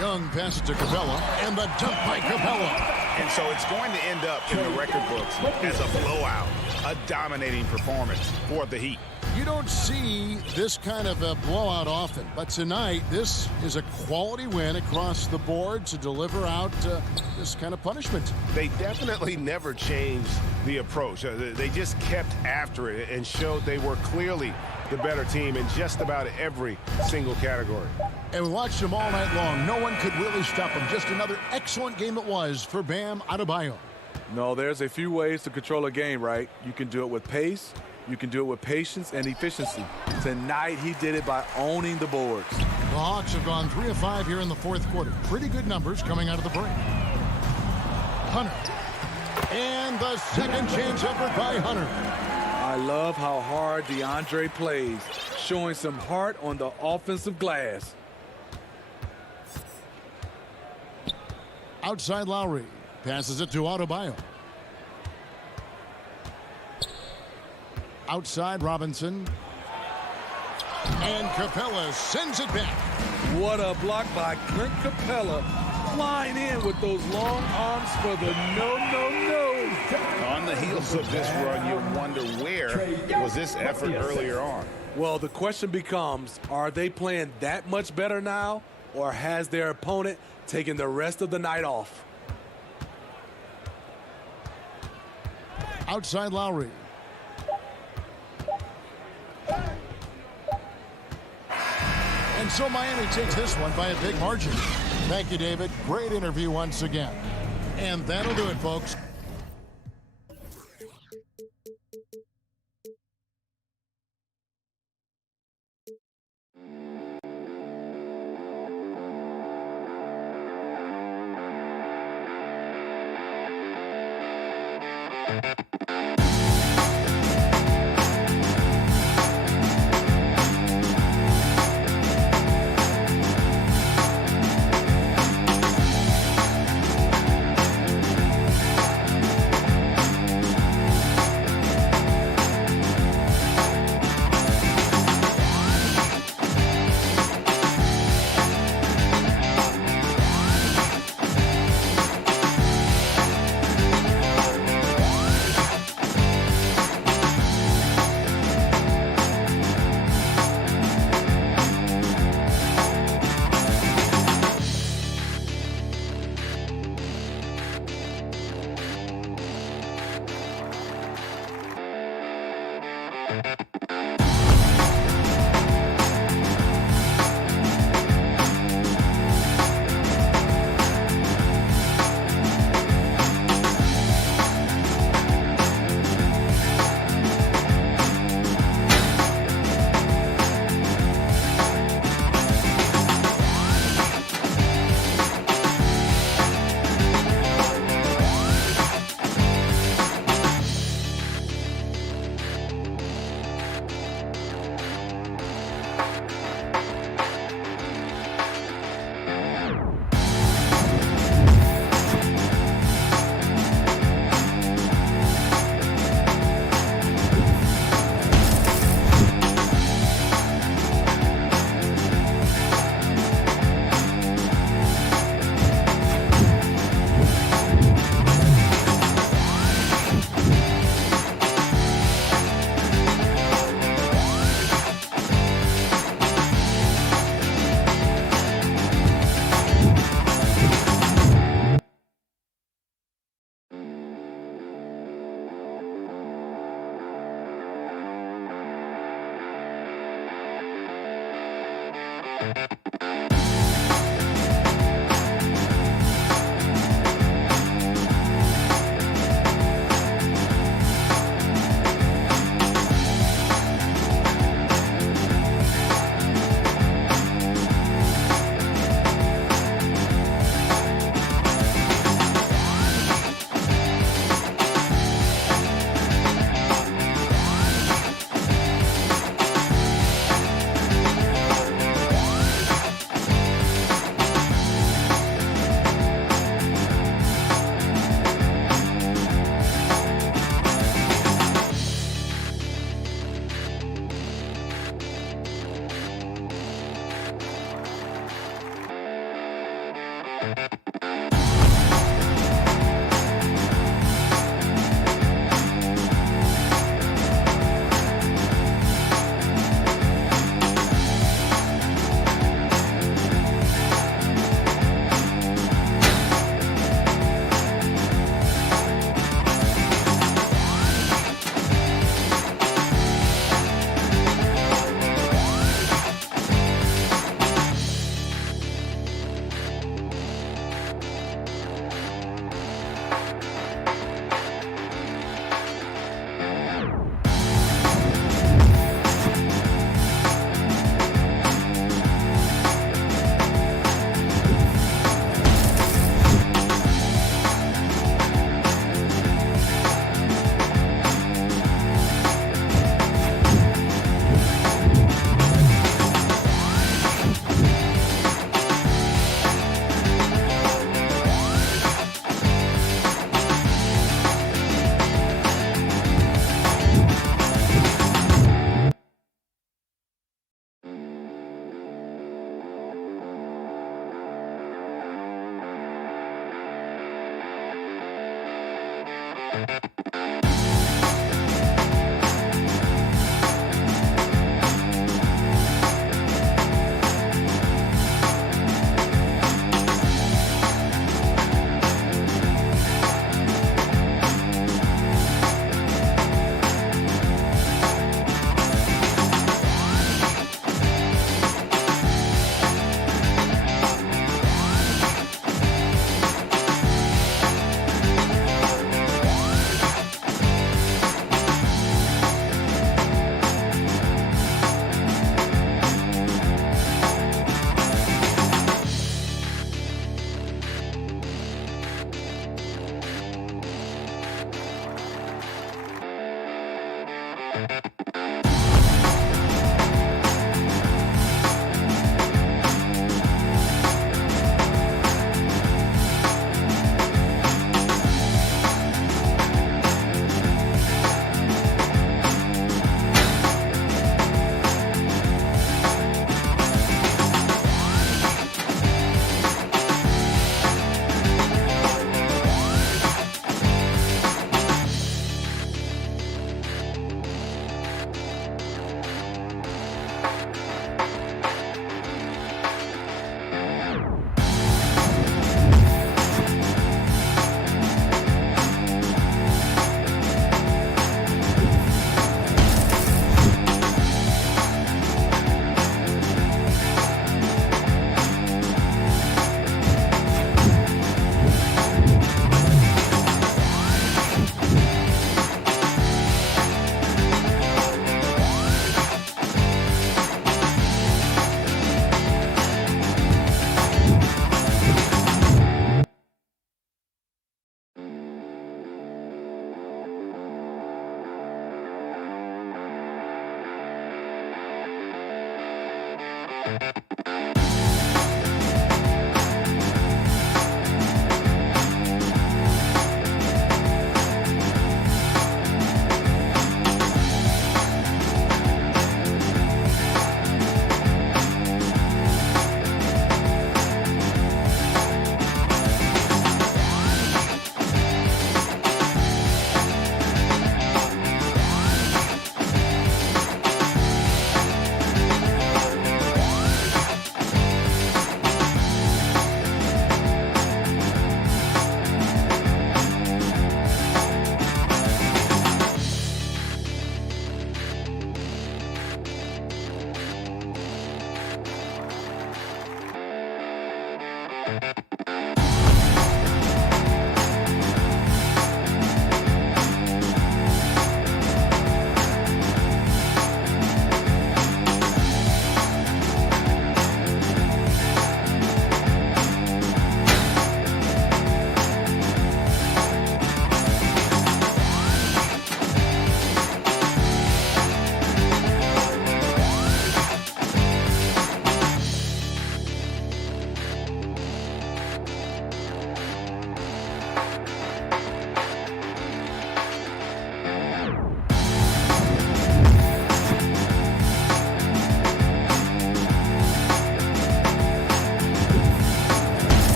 Young passes to Capella, and the dunk by Capella. And so it's going to end up in the record books as a blowout, a dominating performance for the Heat. You don't see this kind of a blowout often, but tonight this is a quality win across the board to deliver out this kind of punishment. They definitely never changed the approach. They just kept after it and showed they were clearly the better team in just about every single category. And we watched them all night long. No one could really stop them. Just another excellent game it was for Bam Adebayo. No, there's a few ways to control a game, right? You can do it with pace. You can do it with patience and efficiency. Tonight, he did it by owning the boards. The Hawks have gone 3 of 5 here in the fourth quarter. Pretty good numbers coming out of the break. Hunter. And the second chance effort by Hunter. I love how hard DeAndre plays, showing some heart on the offensive glass. Outside Lowry. Passes it to Adebayo. Outside Robinson. And Capella sends it back. What a block by Clint Capella. Flying in with those long arms for the no. On the heels of this run, you wonder where was this effort earlier on? Well, the question becomes, are they playing that much better now, or has their opponent taken the rest of the night off? Outside Lowry. And so Miami takes this one by a big margin. Thank you, David. Great interview once again. And that'll do it, folks.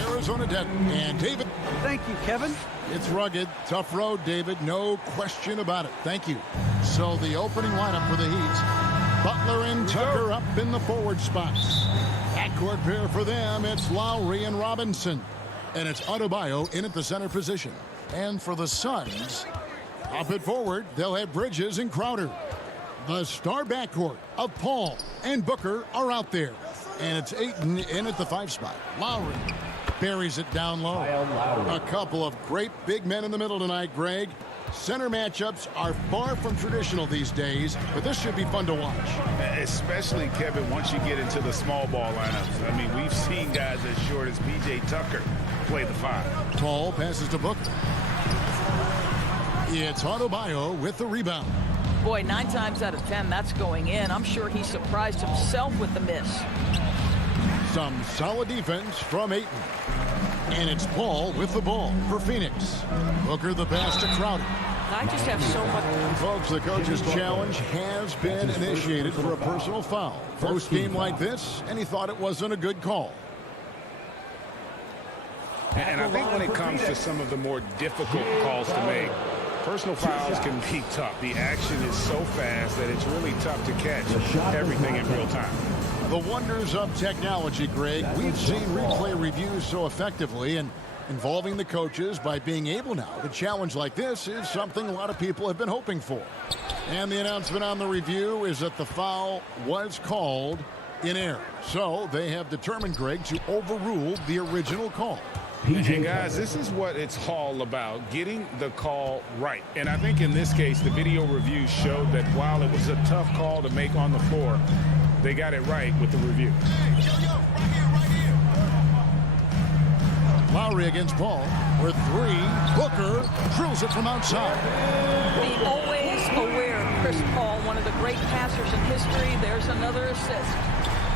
Arizona Denton and David. Thank you, Kevin. It's rugged, tough road, David. No question about it. Thank you. So the opening lineup for the Heat. Butler and Tucker up in the forward spots. Backcourt pair for them, it's Lowry and Robinson. And it's Adebayo in at the center position. And for the Suns, up at forward, they'll have Bridges and Crowder. The star backcourt of Paul and Booker are out there. And it's Ayton in at the 5 spot. Lowry buries it down low. A couple of great big men in the middle tonight, Greg. Center matchups are far from traditional these days, but this should be fun to watch. Especially, Kevin, once you get into the small ball lineups. I mean, we've seen guys as short as P.J. Tucker play the 5. Tall passes to Booker. It's Adebayo with the rebound. Boy, 9 times out of 10, that's going in. I'm sure he surprised himself with the miss. Some solid defense from Ayton. And it's Paul with the ball for Phoenix. Booker the pass to Crowder. I just have so much. Folks, the coach's challenge has been initiated for a personal foul. Post game like this, and he thought it wasn't a good call. And I think when it comes to some of the more difficult calls to make, personal fouls can be tough. The action is so fast that it's really tough to catch everything in real time. The wonders of technology, Greg. We've seen replay reviews so effectively, and involving the coaches by being able now to challenge like this is something a lot of people have been hoping for. And the announcement on the review is that the foul was called in error. So they have determined, Greg, to overrule the original call. And guys, this is what it's all about, getting the call right. And I think in this case, the video review showed that while it was a tough call to make on the floor, they got it right with the review. Lowry against Paul for 3. Booker drills it from outside. The always aware Chris Paul, one of the great passers in history. There's another assist.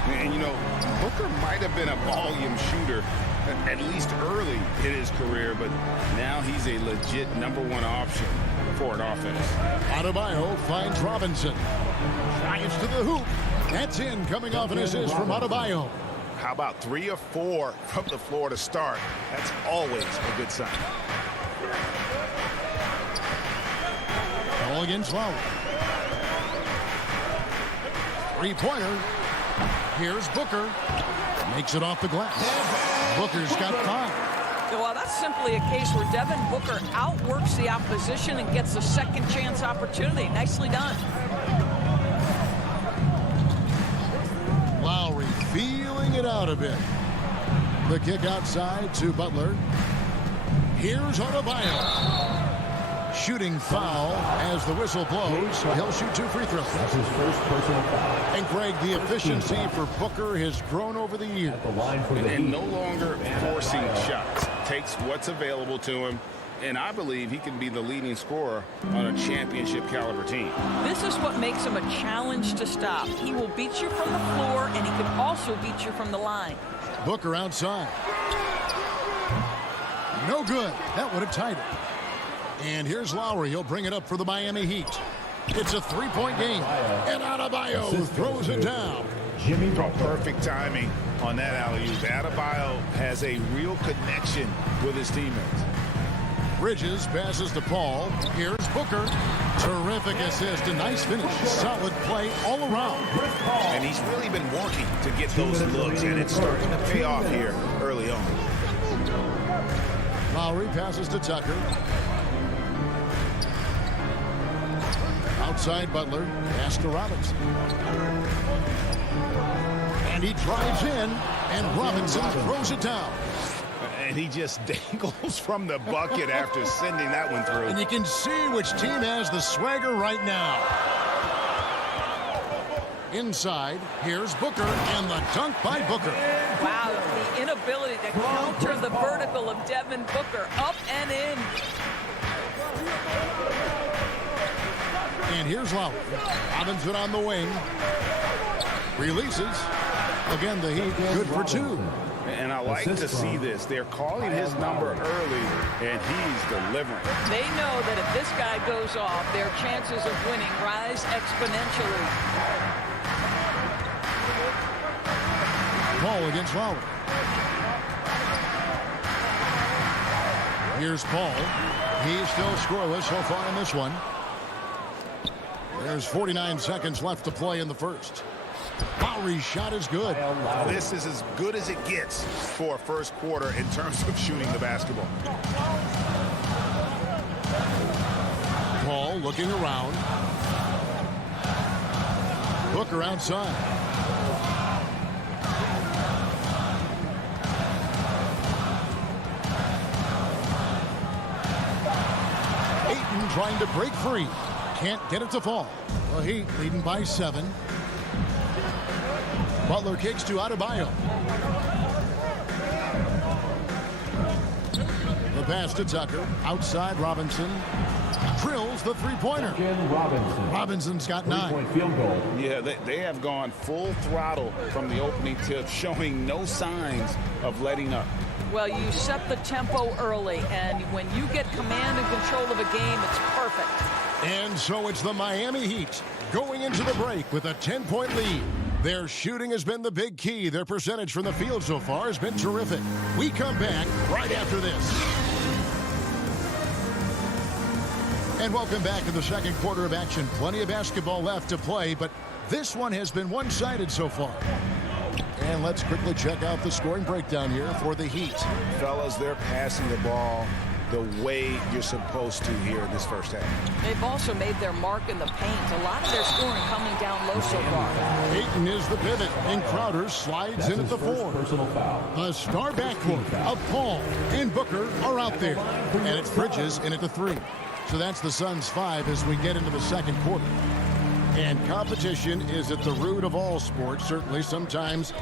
And, you know, Booker might have been a volume shooter at least early in his career, but now he's a legit #1 option for an offense. Adebayo finds Robinson. Drives to the hoop. That's in, coming off an assist from Adebayo. How about 3 or 4 from the floor to start? That's always a good sign. Ball against Lowry. 3-pointer. Here's Booker. Makes it off the glass. Booker's got 5. Well, that's simply a case where Devin Booker outworks the opposition and gets a second chance opportunity. Nicely done. Lowry feeling it out a bit. The kick outside to Butler. Here's Adebayo. Shooting foul as the whistle blows. He'll shoot 2 free throws. That's his first personal foul. And Greg, the efficiency for Booker has grown over the years. And no longer forcing shots. Takes what's available to him. And I believe he can be the leading scorer on a championship caliber team. This is what makes him a challenge to stop. He will beat you from the floor, and he can also beat you from the line. Booker outside. No good. That would have tied it. And here's Lowry. He'll bring it up for the Miami Heat. It's a 3-point game. And Adebayo throws it down. Perfect timing on that alley-oop. Adebayo has a real connection with his teammates. Bridges passes to Paul. Here's Booker. Terrific assist. A nice finish. Solid play all around. And he's really been working to get those looks, and it's starting to pay off here early on. Lowry passes to Tucker. Outside Butler. Pass to Robinson. And he drives in, and Robinson throws it down. And he just dangles from the bucket after sending that one through. And you can see which team has the swagger right now. Inside, here's Booker, and the dunk by Booker. Wow, the inability to counter the vertical of Devin Booker. Up and in. And here's Lowry. Robinson on the wing. Releases. Again, the Heat good for 2. And I like to see this. They're calling his number early, and he's delivering. They know that if this guy goes off, their chances of winning rise exponentially. Ball against Lowry. Here's Paul. He's still scoreless so far in this one. There's 49 seconds left to play in the first. Lowry's shot is good. This is as good as it gets for a first quarter in terms of shooting the basketball. Paul looking around. Booker outside. Ayton trying to break free. Can't get it to fall. The Heat leading by 7. Butler kicks to Adebayo. The pass to Tucker. Outside Robinson. Drills the three-pointer. Robinson's got 9. Three-point field goal. Yeah, they have gone full throttle from the opening tip, showing no signs of letting up. Well, you set the tempo early, and when you get command and control of a game, it's perfect. And so it's the Miami Heat going into the break with a 10-point lead. Their shooting has been the big key. Their percentage from the field so far has been terrific. We come back right after this. And welcome back to the second quarter of action. Plenty of basketball left to play, but this one has been one-sided so far. And let's quickly check out the scoring breakdown here for the Heat. Fellas, they're passing the ball the way you're supposed to here in this first half. They've also made their mark in the paint. A lot of their scoring coming down low so far. Ayton is the pivot, and Crowder slides in at the 4. Personal foul. The star backcourt of Paul and Booker are out there. And it's Bridges in at the 3. So that's the Suns' 5 as we get into the second quarter. And competition is at the root of all sports. Certainly sometimes,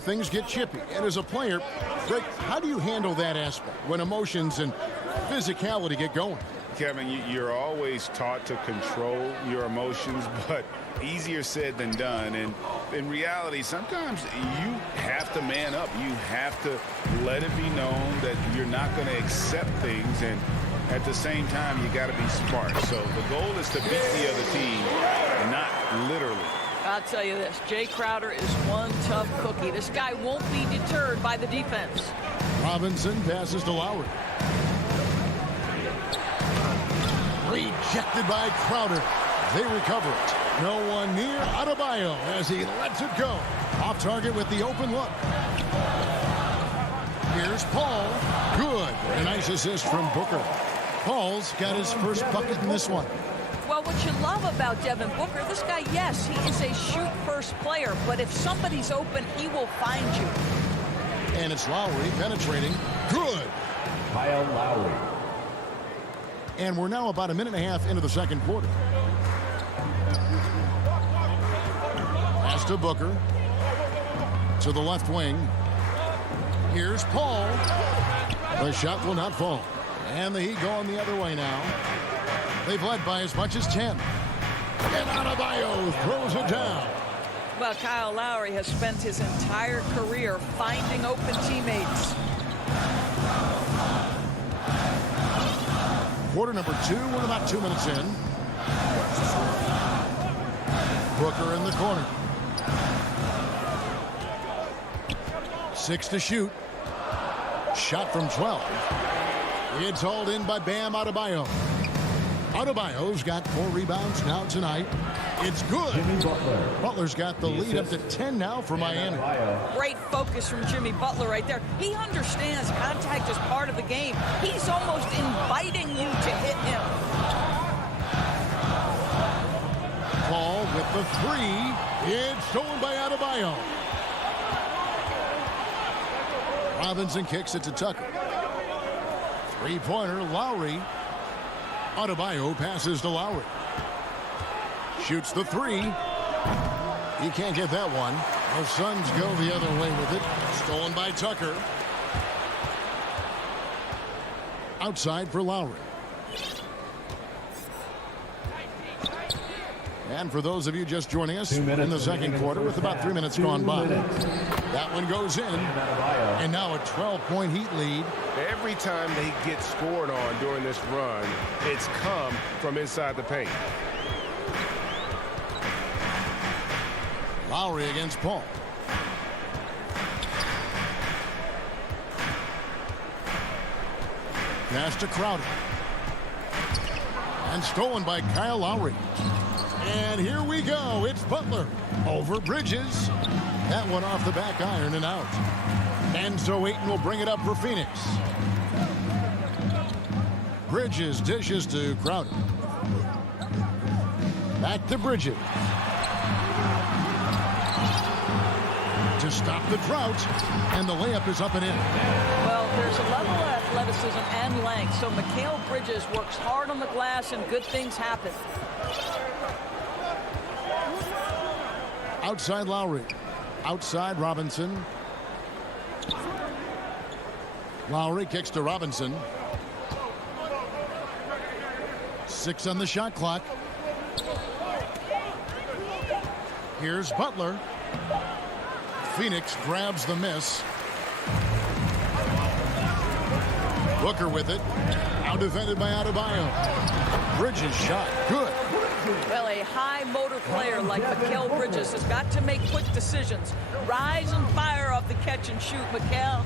things get chippy. And as a player, Greg, how do you handle that aspect when emotions and physicality get going? Kevin, you're always taught to control your emotions, but easier said than done. And in reality, sometimes you have to man up. You have to let it be known that you're not going to accept things, and at the same time, you got to be smart. So the goal is to beat the other team, not literally. I'll tell you this, Jay Crowder is one tough cookie. This guy won't be deterred by the defense. Robinson passes to Lowry. Rejected by Crowder. They recover it. No one near Adebayo as he lets it go. Off target with the open look. Here's Paul. Good. A nice assist from Booker. Paul's got his first bucket in this one. Well, what you love about Devin Booker, this guy, yes, he is a shoot-first player, but if somebody's open, he will find you. And it's Lowry penetrating. Good. Kyle Lowry. And we're now about a minute and a half into the second quarter. Pass to Booker. To the left wing. Here's Paul. The shot will not fall. And the Heat going the other way now. They've led by as much as 10. And Adebayo throws it down. Well, Kyle Lowry has spent his entire career finding open teammates. Quarter number 2, we're about 2 minutes in. Booker in the corner. 6 to shoot. Shot from 12. It's hauled in by Bam Adebayo. Adebayo's got 4 rebounds now tonight. It's good. Jimmy Butler. Butler's got the lead up to 10 now for Miami. Great focus from Jimmy Butler right there. He understands contact is part of the game. He's almost inviting you to hit him. Paul with the 3. It's stolen by Adebayo. Robinson kicks it to Tucker. Three-pointer, Lowry. Adebayo passes to Lowry. Shoots the 3. He can't get that one. The Suns go the other way with it. Stolen by Tucker. Outside for Lowry. And for those of you just joining us in the second quarter with about 3 minutes gone by, that one goes in. And now a 12-point Heat lead. Every time they get scored on during this run, it's come from inside the paint. Lowry against Paul. Pass to Crowder. And stolen by Kyle Lowry. And here we go. It's Butler over Bridges. That one off the back iron and out. And so Ayton will bring it up for Phoenix. Bridges dishes to Crowder. Back to Bridges. To stop the drought. And the layup is up and in. Well, there's a level of athleticism and length, so Mikal Bridges works hard on the glass and good things happen. Outside Lowry. Outside Robinson. Lowry kicks to Robinson. 6 on the shot clock. Here's Butler. Phoenix grabs the miss. Booker with it. Now defended by Adebayo. Bridges shot. Good. Well, a high motor player like Mikal Bridges has got to make quick decisions. Rise and fire off the catch and shoot, Mikal.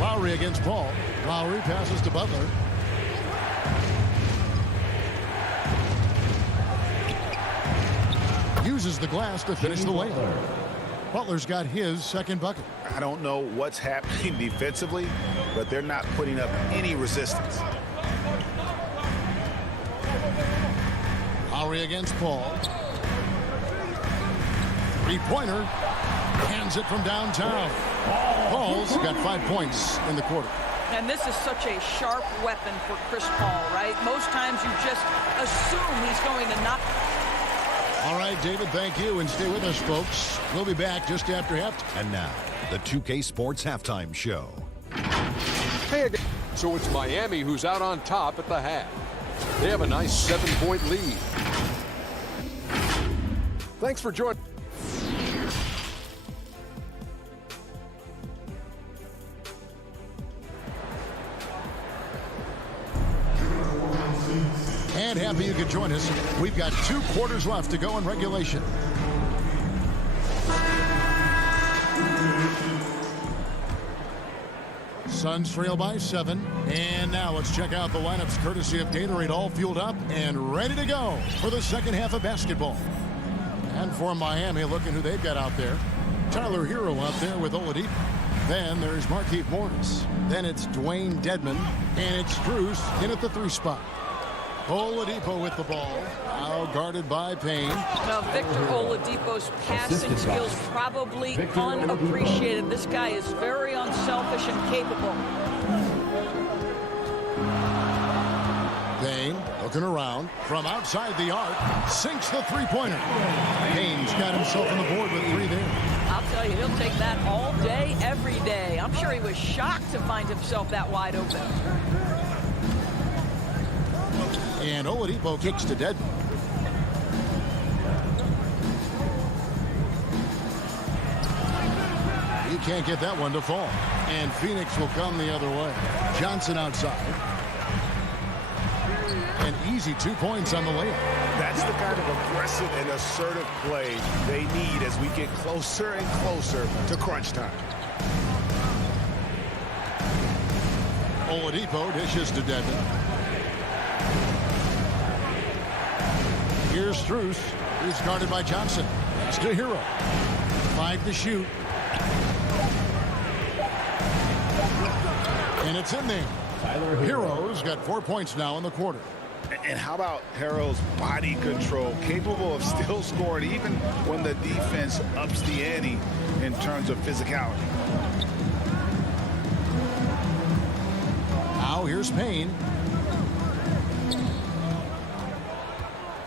Lowry against Paul. Lowry passes to Butler. Uses the glass to finish the layup. Butler's got his second bucket. I don't know what's happening defensively, but they're not putting up any resistance. Lowry against Paul. Three-pointer. Hands it from downtown. Paul's got 5 points in the quarter. And this is such a sharp weapon for Chris Paul, right? Most times you just assume he's going to knock. All right, David, thank you. And stay with us, folks. We'll be back just after halftime. And now, the 2K Sports Halftime Show. Hey again. So it's Miami who's out on top at the half. They have a nice 7-point lead. Thanks for joining. And happy you could join us. We've got 2 quarters left to go in regulation. Suns trail by 7. And now let's check out the lineups courtesy of Gatorade, all fueled up and ready to go for the second half of basketball. And for Miami, look at who they've got out there. Tyler Hero out there with Oladipo. Then there's Markieff Morris. Then it's Dwayne Dedmon. And it's Strus in at the 3 spot. Oladipo with the ball. Now guarded by Payne. Now, Victor Oladipo's passing skills probably unappreciated. This guy is very unselfish and capable. Payne looking around from outside the arc. Sinks the three-pointer. Payne's got himself on the board with 3 there. I'll tell you, he'll take that all day, every day. I'm sure he was shocked to find himself that wide open. And Oladipo kicks to Dedmon. He can't get that one to fall. And Phoenix will come the other way. Johnson outside. An easy 2 points on the layup. That's the kind of aggressive and assertive play they need as we get closer and closer to crunch time. Oladipo dishes to Dedmon. Here's Strus. He's guarded by Johnson. It's to Hero. 5 to shoot. And it's in there. Hero's got 4 points now in the quarter. And how about Harrell's body control, capable of still scoring even when the defense ups the ante in terms of physicality. Now here's Payne.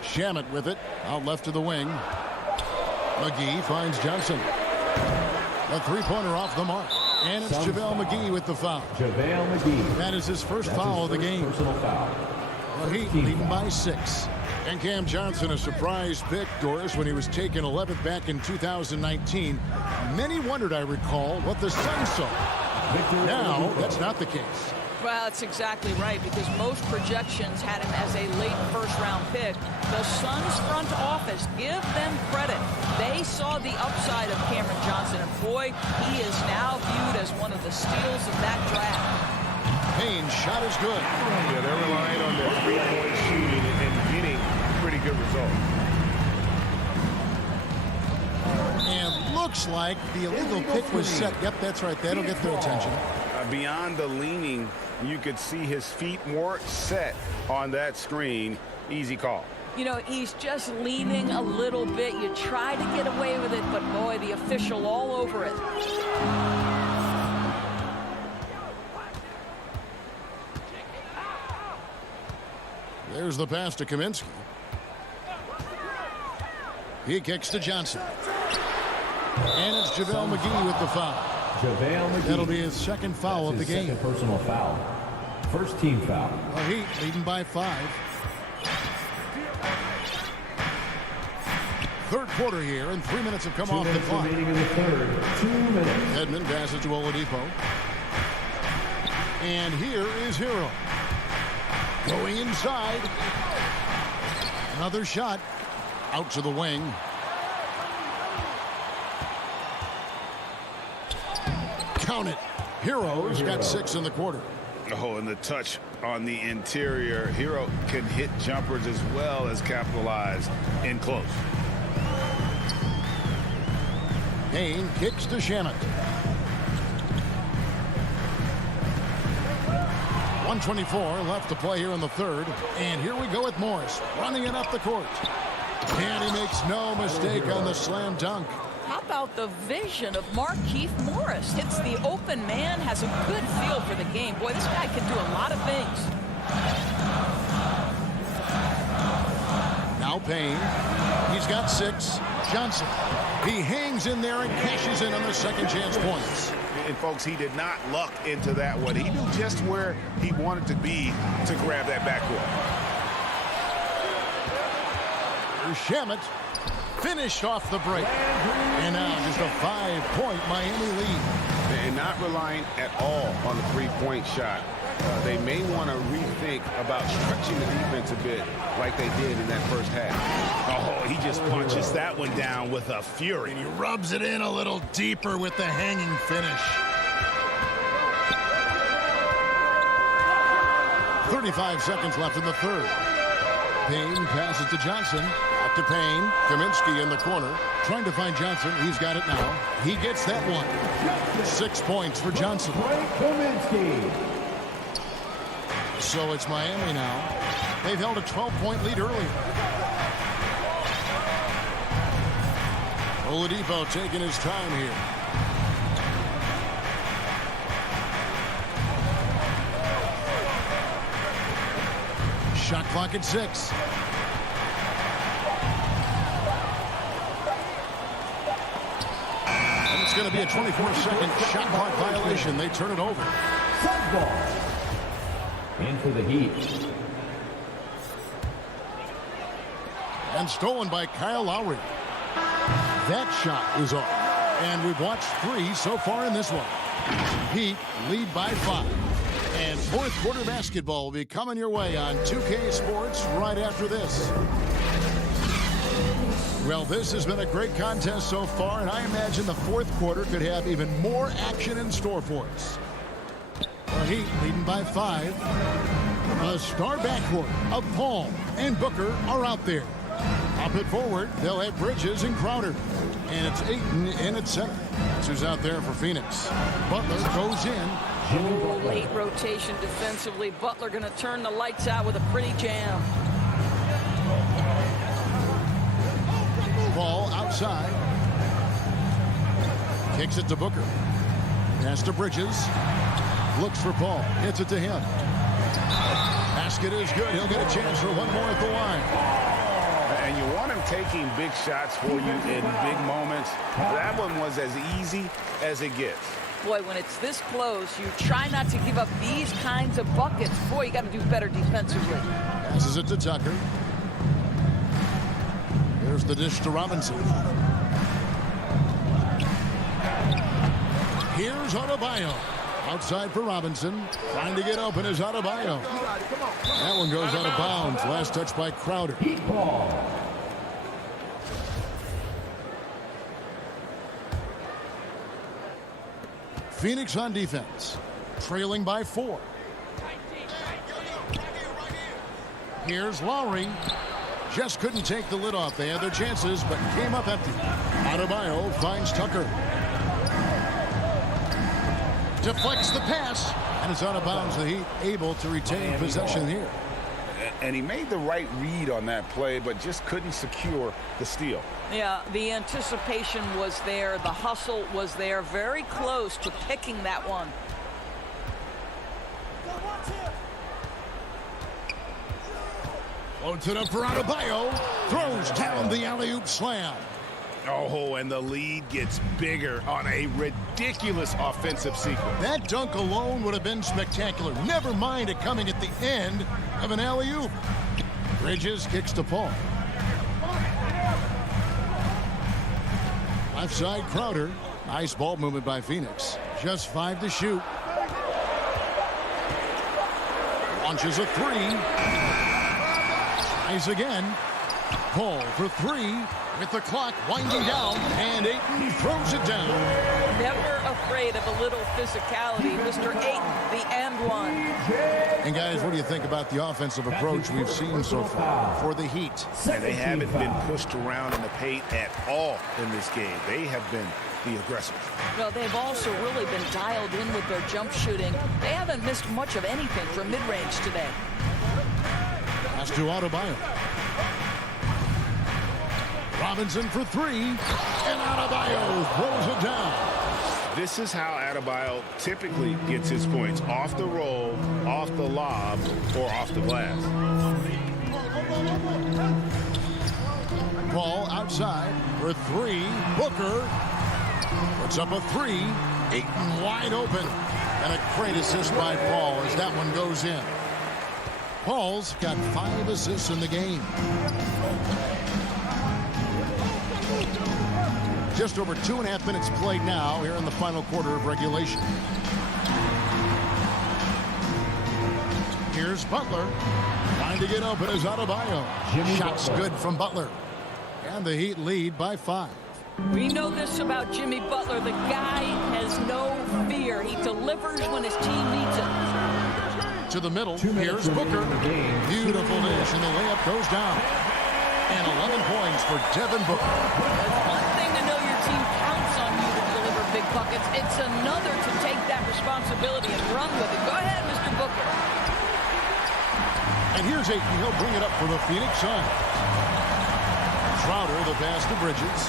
Shamet with it, out left to the wing. McGee finds Johnson. A 3-pointer off the mark. And it's JaVale McGee with the foul. JaVale McGee. That is his first foul of the game. Personal foul. The Heat leading by 6. And Cam Johnson, a surprise pick, Doris, when he was taken 11th back in 2019. Many wondered, I recall, what the Suns saw. Now, that's not the case. Well, that's exactly right, because most projections had him as a late first-round pick. The Suns front office, give them credit. They saw the upside of Cameron Johnson, and boy, he is now viewed as one of the steals of that draft. Payne's shot is good. Yeah, they're relying on their three-point shooting and getting pretty good results. And looks like the illegal pick was set. Yep, that's right. That'll get their attention. Beyond the leaning, you could see his feet more set on that screen. Easy call. You know, he's just leaning a little bit. You try to get away with it, but boy, the official all over it. There's the pass to Kaminsky. He kicks to Johnson. And it's JaVale McGee with the foul. JaVale McGee. That'll be his second foul of the game. Second personal foul. First team foul. The Heat leading by 5. Third quarter here, and 3 minutes have come off the clock. Remaining in the third. 2 minutes. Edmond passes to Oladipo. And here is Hero. Going inside. Another shot. Out to the wing. Count it. Hero's got 6 in the quarter. Oh, and the touch on the interior. Hero can hit jumpers as well as capitalize in close. Payne kicks to Shamet. 1:24 left to play here in the third. And here we go with Morris running it up the court. And he makes no mistake on the slam dunk. How about the vision of Markieff Morris? Hits the open man, has a good feel for the game. Boy, this guy can do a lot of things. Now Payne. He's got 6. Johnson. He hangs in there and cashes in on the second chance points. And folks, he did not luck into that one. He knew just where he wanted to be to grab that backcourt. Shamet finished off the break. And now just a 5-point Miami lead. And not relying at all on the three-point shot. They may want to rethink about stretching the defense a bit like they did in that first half. Oh, he just punches that one down with a fury. And he rubs it in a little deeper with the hanging finish. 35 seconds left in the third. Payne passes to Johnson. Out to Payne. Kaminsky in the corner. Trying to find Johnson. He's got it now. He gets that one. 6 points for Johnson. Kaminsky. So it's Miami now. They've held a 12-point lead earlier. Oladipo taking his time here. Shot clock at 6. And it's going to be a 24-second shot clock violation. They turn it over. Suns ball. In for the Heat. And stolen by Kyle Lowry. That shot is off. And we've watched 3 so far in this one. Heat lead by 5. And fourth quarter basketball will be coming your way on 2K Sports right after this. Well, this has been a great contest so far, and I imagine the fourth quarter could have even more action in store for us. The Heat leading by 5. A star backcourt of Paul and Booker are out there. Up it forward, they'll have Bridges and Crowder. And it's Ayton in at center. That's who's out there for Phoenix. Butler goes in. Late rotation defensively. Butler going to turn the lights out with a pretty jam. Ball outside. Kicks it to Booker. Pass to Bridges. Looks for Paul. Hits it to him. Basket is good. He'll get a chance for one more at the line. And you want him taking big shots for you in big moments. That one was as easy as it gets. Boy, when it's this close, you try not to give up these kinds of buckets. Boy, you got to do better defensively. Passes it to Tucker. Here's the dish to Robinson. Here's Adebayo. Outside for Robinson. Trying to get open is Adebayo. That one goes out of bounds. Last touch by Crowder. Phoenix on defense. Trailing by 4. Here's Lowry. Just couldn't take the lid off. They had their chances, but came up empty. Adebayo finds Tucker. Deflects the pass, and it's out of bounds. The Heat able to retain possession here. And he made the right read on that play, but just couldn't secure the steal. Yeah, the anticipation was there. The hustle was there. Very close to picking that one. Loads it up for Adebayo. Throws down the alley-oop slam. Oh, and the lead gets bigger on a ridiculous offensive sequence. That dunk alone would have been spectacular. Never mind it coming at the end of an alley-oop. Bridges kicks to Paul. Left side, Crowder. Nice ball movement by Phoenix. Just 5 to shoot. Launches a 3. Tries again. Paul for 3. With the clock winding down, and Ayton throws it down. Never afraid of a little physicality. Mr. Ayton, the and one. And guys, what do you think about the offensive approach we've seen so far for the Heat? And they haven't been pushed around in the paint at all in this game. They have been the aggressors. Well, they've also really been dialed in with their jump shooting. They haven't missed much of anything from mid-range today. Pass to Adebayo. Robinson for 3, and Adebayo throws it down. This is how Adebayo typically gets his points. Off the roll, off the lob, or off the glass. Paul outside for 3. Booker puts up a 3. Ayton wide open. And a great assist by Paul as that one goes in. Paul's got 5 assists in the game. Just over 2.5 minutes played now here in the final quarter of regulation. Here's Butler. Trying to get open is Adebayo. Shots good from Butler. And the Heat lead by 5. We know this about Jimmy Butler. The guy has no fear. He delivers when his team needs it. To the middle. Here's Booker. Beautiful dish, and the layup goes down. And 11 points for Devin Booker. It's one thing to know your team counts on you to deliver big buckets. It's another to take that responsibility and run with it. Go ahead, Mr. Booker. And here's Ayton. He'll bring it up for the Phoenix Suns. Crowder, the pass to Bridges.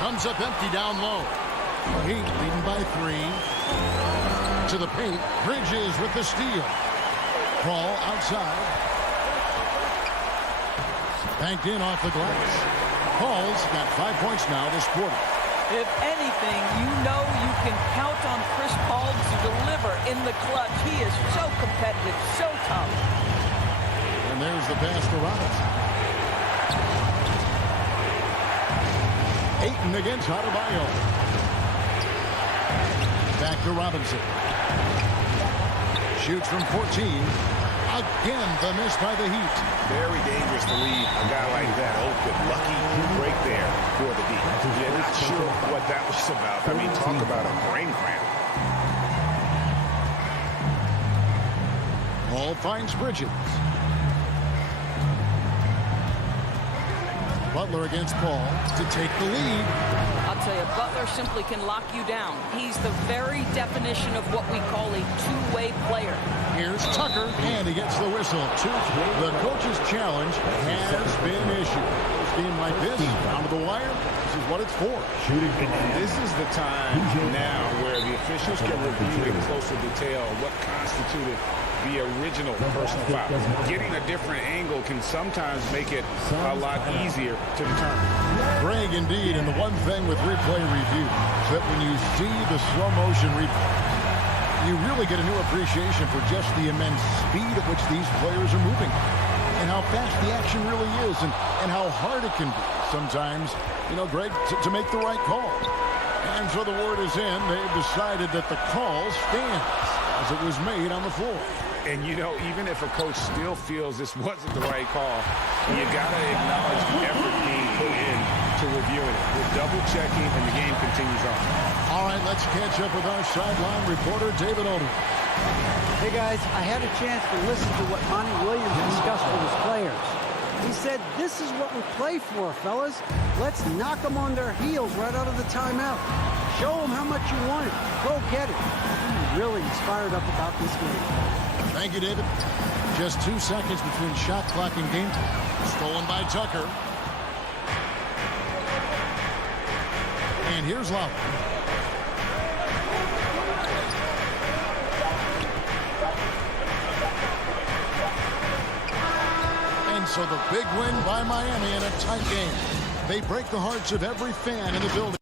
Comes up empty down low. Heat leading by 3. To the paint. Bridges with the steal. Paul outside. Banked in off the glass. Paul's got 5 points now this quarter. If anything, you know you can count on Chris Paul to deliver in the clutch. He is so competitive, so tough. And there's the pass to Robinson. Ayton against Adebayo. Back to Robinson. Shoots from 14. Again, the miss by the Heat. Very dangerous to leave a guy like that open. Lucky break there for the D. Yeah, not sure what that was about. I mean, talk about a brain cramp. Paul finds Bridges. Butler against Paul to take the lead. I'll tell you, Butler simply can lock you down. He's the very definition of what we call a two-way player. Here's Tucker, and he gets the whistle. The coach's challenge has been issued. A game like this, down to the wire, this is what it's for. And this is the time now where the officials can review in closer detail what constituted the original personal foul. Getting a different angle can sometimes make it a lot easier to determine. Greg, indeed, and the one thing with replay review is that when you see the slow motion replay, you really get a new appreciation for just the immense speed at which these players are moving and how fast the action really is and how hard it can be sometimes, you know, Greg, to make the right call. And so the word is in. They've decided that the call stands as it was made on the floor. And, you know, even if a coach still feels this wasn't the right call, you got to acknowledge the effort being put in to reviewing it. We're double-checking, and the game continues on. All right, let's catch up with our sideline reporter, David Odom. Hey, guys, I had a chance to listen to what Monty Williams discussed with his players. He said, this is what we play for, fellas. Let's knock them on their heels right out of the timeout. Show them how much you want it. Go get it. He's really inspired up about this game. Thank you, David. Just 2 seconds between shot clock and game time. Stolen by Tucker. And here's Love. And so the big win by Miami in a tight game. They break the hearts of every fan in the building.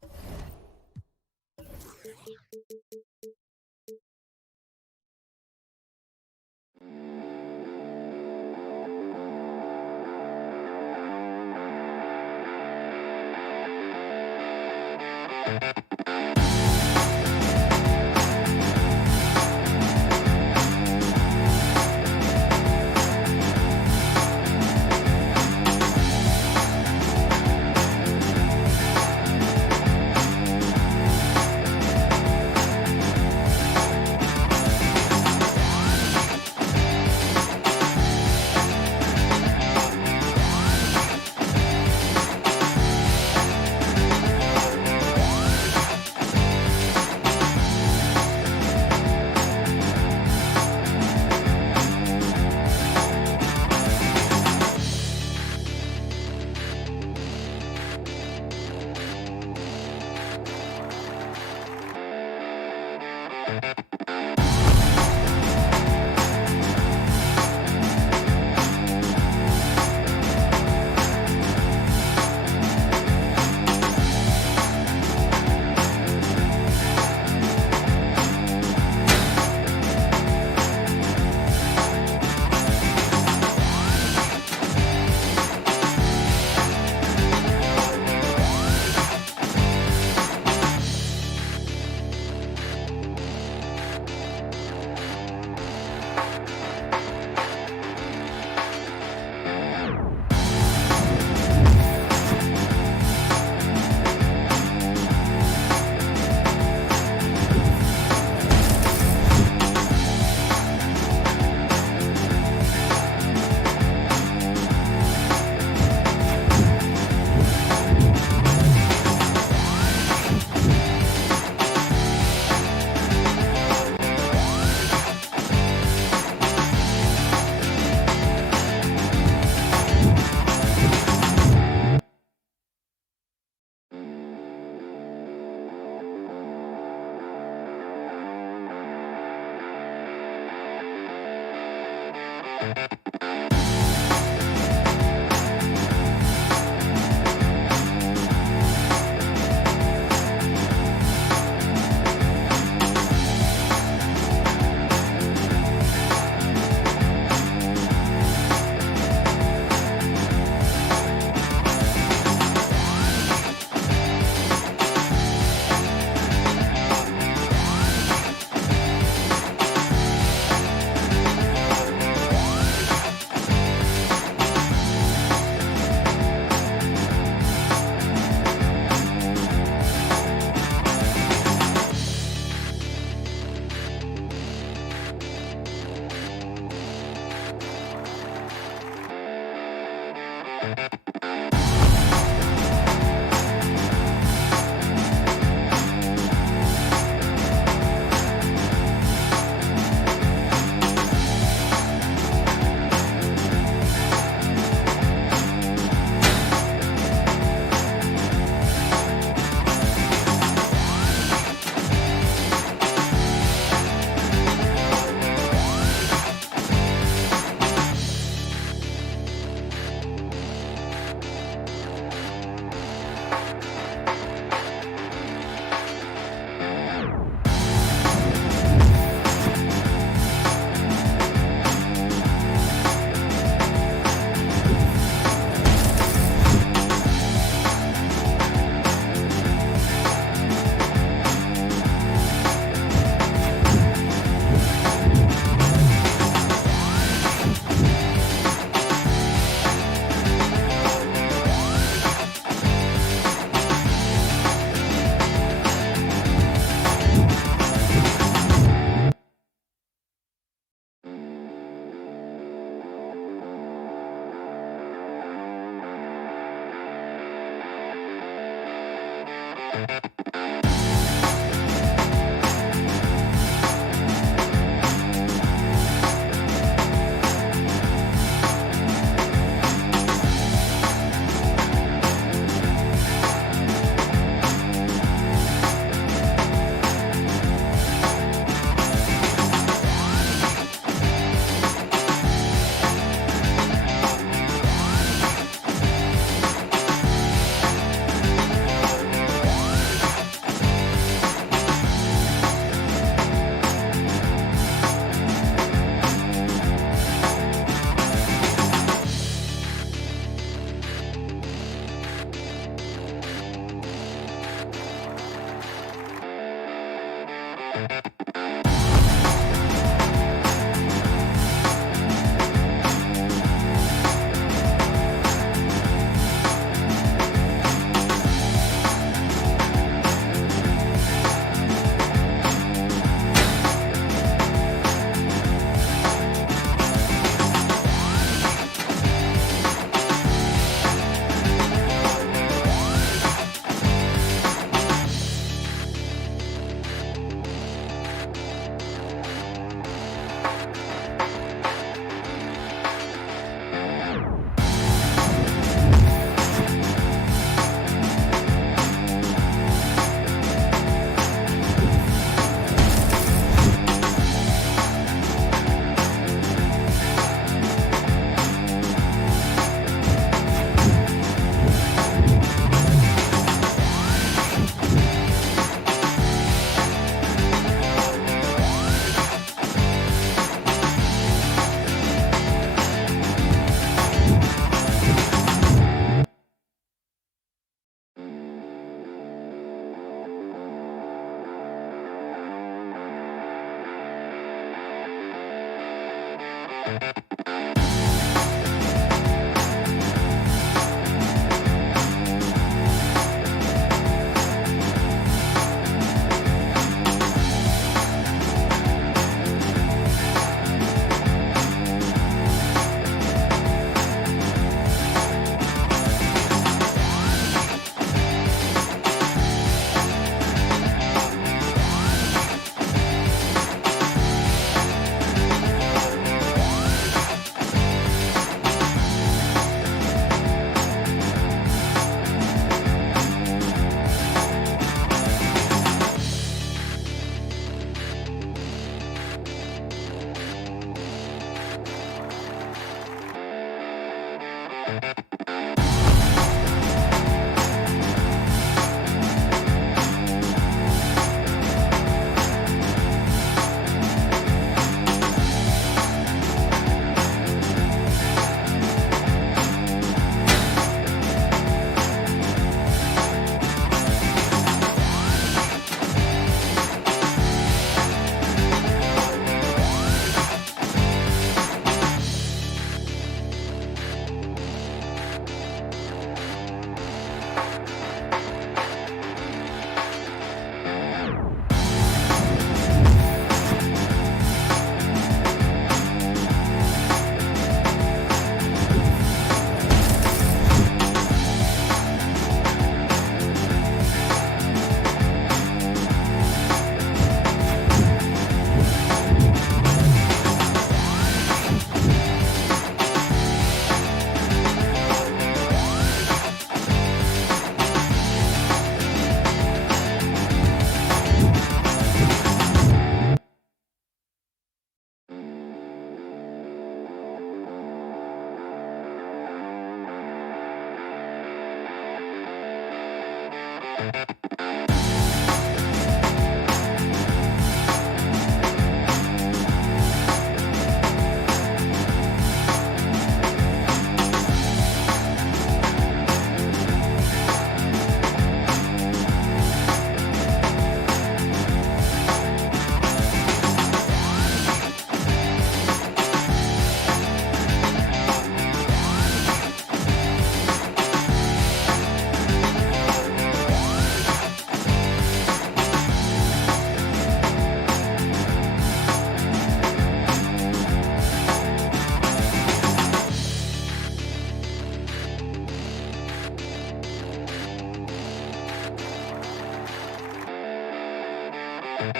Coming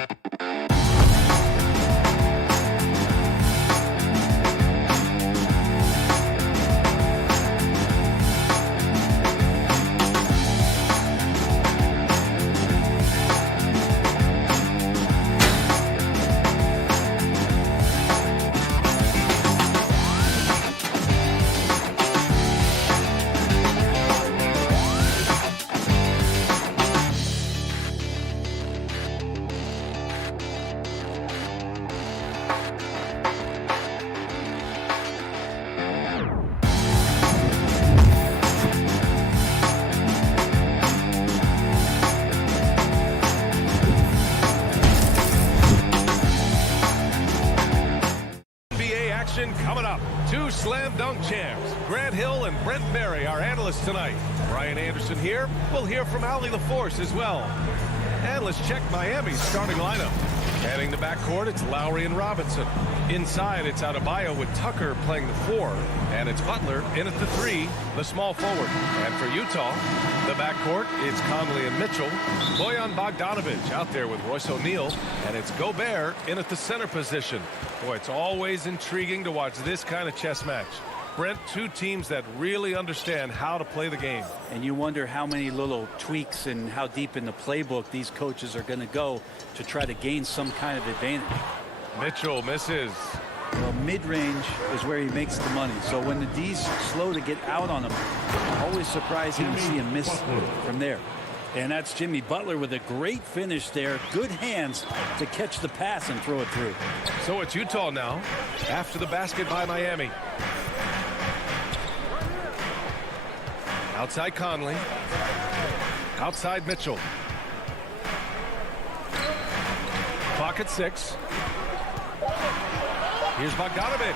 up, two slam dunk champs, Grant Hill and Brent Barry, our analysts tonight. Brian Anderson here. We'll hear from Allie LaForce as well. And let's check Miami's starting lineup. Heading to backcourt, it's Lowry and Robinson. Inside, it's Adebayo with Tucker playing the 4. And it's Butler in at the 3, the small forward. And for Utah, the backcourt, it's Conley and Mitchell. Bojan Bogdanovic out there with Royce O'Neal. And it's Gobert in at the center position. Boy, it's always intriguing to watch this kind of chess match. Brent, two teams that really understand how to play the game. And you wonder how many little tweaks and how deep in the playbook these coaches are going to go to try to gain some kind of advantage. Mitchell misses. Well, mid-range is where he makes the money. So when the D's slow to get out on him, always surprising to see him miss from there. And that's Jimmy Butler with a great finish there. Good hands to catch the pass and throw it through. So it's Utah now after the basket by Miami. Outside Conley. Outside Mitchell. Clock at 6. Here's Bogdanovic.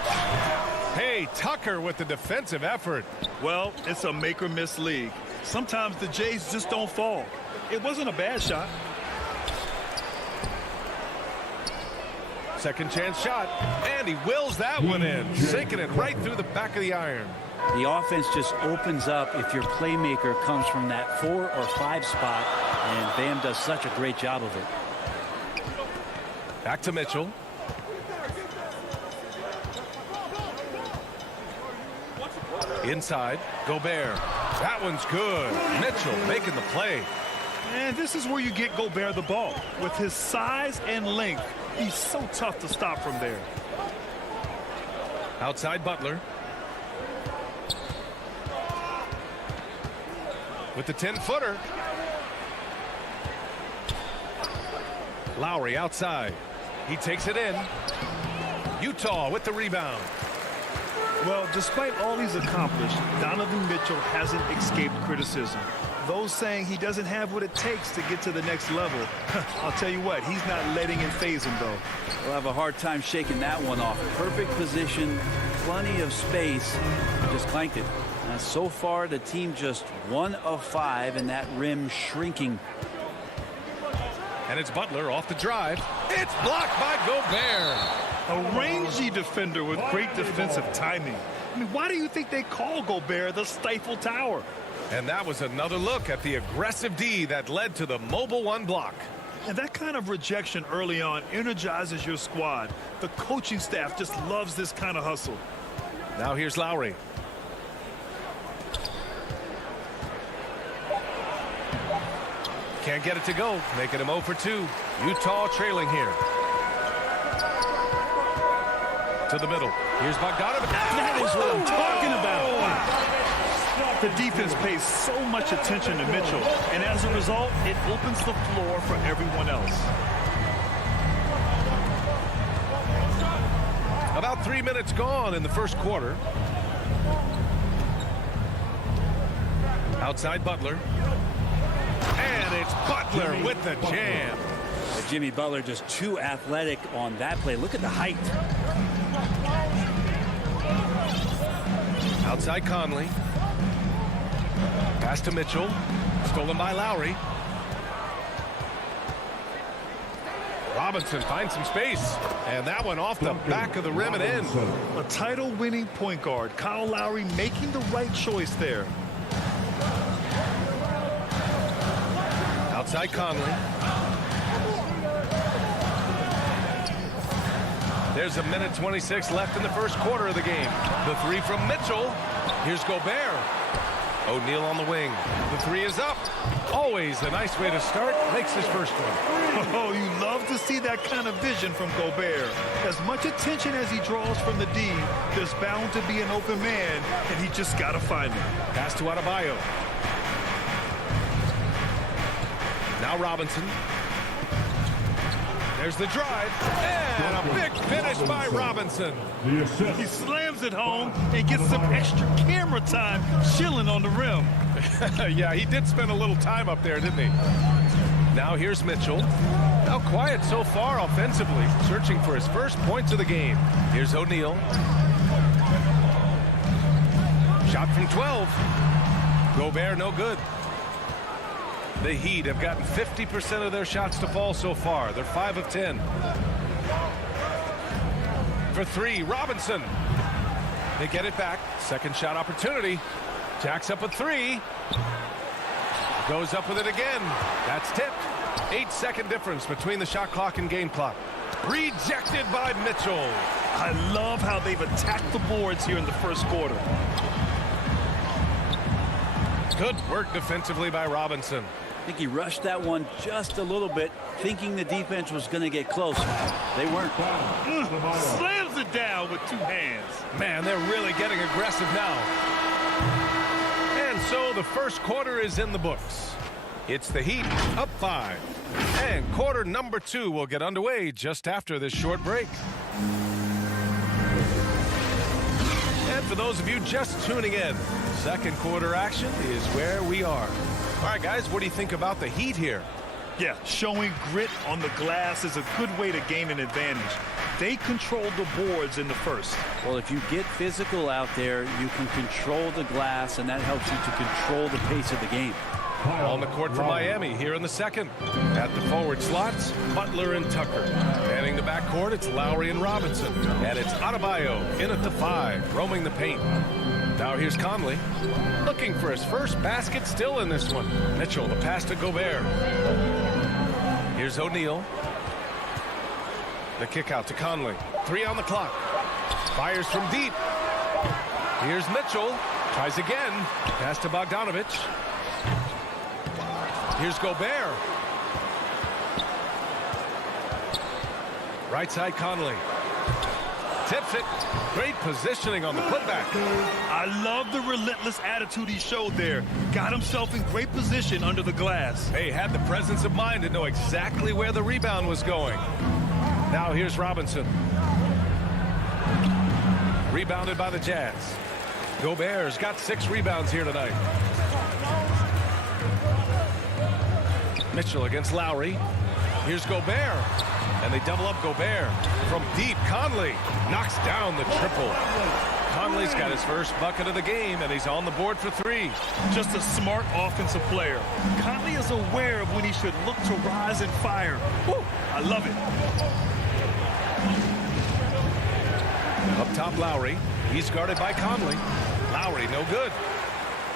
Hey, Tucker with the defensive effort. Well, it's a make or miss league. Sometimes the Jays just don't fall. It wasn't a bad shot. Second chance shot. And he wills that one in. Sinking it right through the back of the iron. The offense just opens up if your playmaker comes from that 4 or 5 spot. And Bam does such a great job of it. Back to Mitchell. Inside, Gobert. That one's good. Mitchell making the play. And this is where you get Gobert the ball. With his size and length, he's so tough to stop from there. Outside Butler. With the 10-footer. Lowry outside. He takes it in. Utah with the rebound. Well, despite all he's accomplished, Donovan Mitchell hasn't escaped criticism. Those saying he doesn't have what it takes to get to the next level, I'll tell you what, he's not letting it faze him, though. We'll have a hard time shaking that one off. Perfect position, plenty of space, just clanked it. So far, the team just 1 of 5, and that rim shrinking. And it's Butler off the drive. It's blocked by Gobert. A rangy defender with great defensive timing. I mean, why do you think they call Gobert the Stifle Tower? And that was another look at the aggressive D that led to the mobile 1 block. And that kind of rejection early on energizes your squad. The coaching staff just loves this kind of hustle. Now here's Lowry. Can't get it to go, making him 0 for 2. Utah trailing here. To the middle. Here's Bogdanovic. That is what I'm talking about. The defense pays so much attention to Mitchell, and as a result, it opens the floor for everyone else. About 3 minutes gone in the first quarter. Outside Butler. And it's Butler with the jam. Jimmy Butler just too athletic on that play. Look at the height. Outside Conley. Pass to Mitchell. Stolen by Lowry. Robinson finds some space. And that one off the back of the rim and in. A title-winning point guard, Kyle Lowry, making the right choice there. Outside Conley. There's a minute 26 left in the first quarter of the game. The three from Mitchell. Here's Gobert. O'Neal on the wing. The three is up. Always a nice way to start. Makes his first one. Oh, you love to see that kind of vision from Gobert. As much attention as he draws from the D, there's bound to be an open man, and he just got to find him. Pass to Adebayo. Now Robinson. There's the drive, and a big finish by Robinson. He slams it home and gets some extra camera time chilling on the rim. Yeah, he did spend a little time up there, didn't he? Now here's Mitchell. Now quiet so far offensively, searching for his first points of the game. Here's O'Neal. Shot from 12. Gobert, no good. The Heat have gotten 50% of their shots to fall so far. They're 5 of 10. For three, Robinson. They get it back. Second shot opportunity. Jacks up a three. Goes up with it again. That's tipped. 8-second difference between the shot clock and game clock. Rejected by Mitchell. I love how they've attacked the boards here in the first quarter. Good work defensively by Robinson. I think he rushed that one just a little bit, thinking the defense was going to get close. They weren't. Slams it down with two hands. Man, they're really getting aggressive now. And so the first quarter is in the books. It's the Heat up 5. And quarter number 2 will get underway just after this short break. And for those of you just tuning in, second quarter action is where we are. All right, guys, what do you think about the Heat here? Yeah, showing grit on the glass is a good way to gain an advantage. They control the boards in the first. Well, if you get physical out there, you can control the glass, and that helps you to control the pace of the game. On the court for Miami here in the second. At the forward slots, Butler and Tucker. Manning the backcourt, it's Lowry and Robinson. And it's Adebayo in at the 5, roaming the paint. Now here's Conley. Looking for his first basket still in this one. Mitchell, the pass to Gobert. Here's O'Neal. The kick out to Conley. 3 on the clock. Fires from deep. Here's Mitchell. Tries again. Pass to Bogdanovich. Here's Gobert. Right side Conley. Tips it. Great positioning on the putback. I love the relentless attitude he showed there. Got himself in great position under the glass. Hey, had the presence of mind to know exactly where the rebound was going. Now here's Robinson. Rebounded by the Jazz. Gobert's got 6 rebounds here tonight. Mitchell against Lowry. Here's Gobert. And they double up Gobert. From deep, Conley knocks down the triple. Conley's got his first bucket of the game, and he's on the board for 3. Just a smart offensive player. Conley is aware of when he should look to rise and fire. Woo, I love it. Up top, Lowry. He's guarded by Conley. Lowry, no good.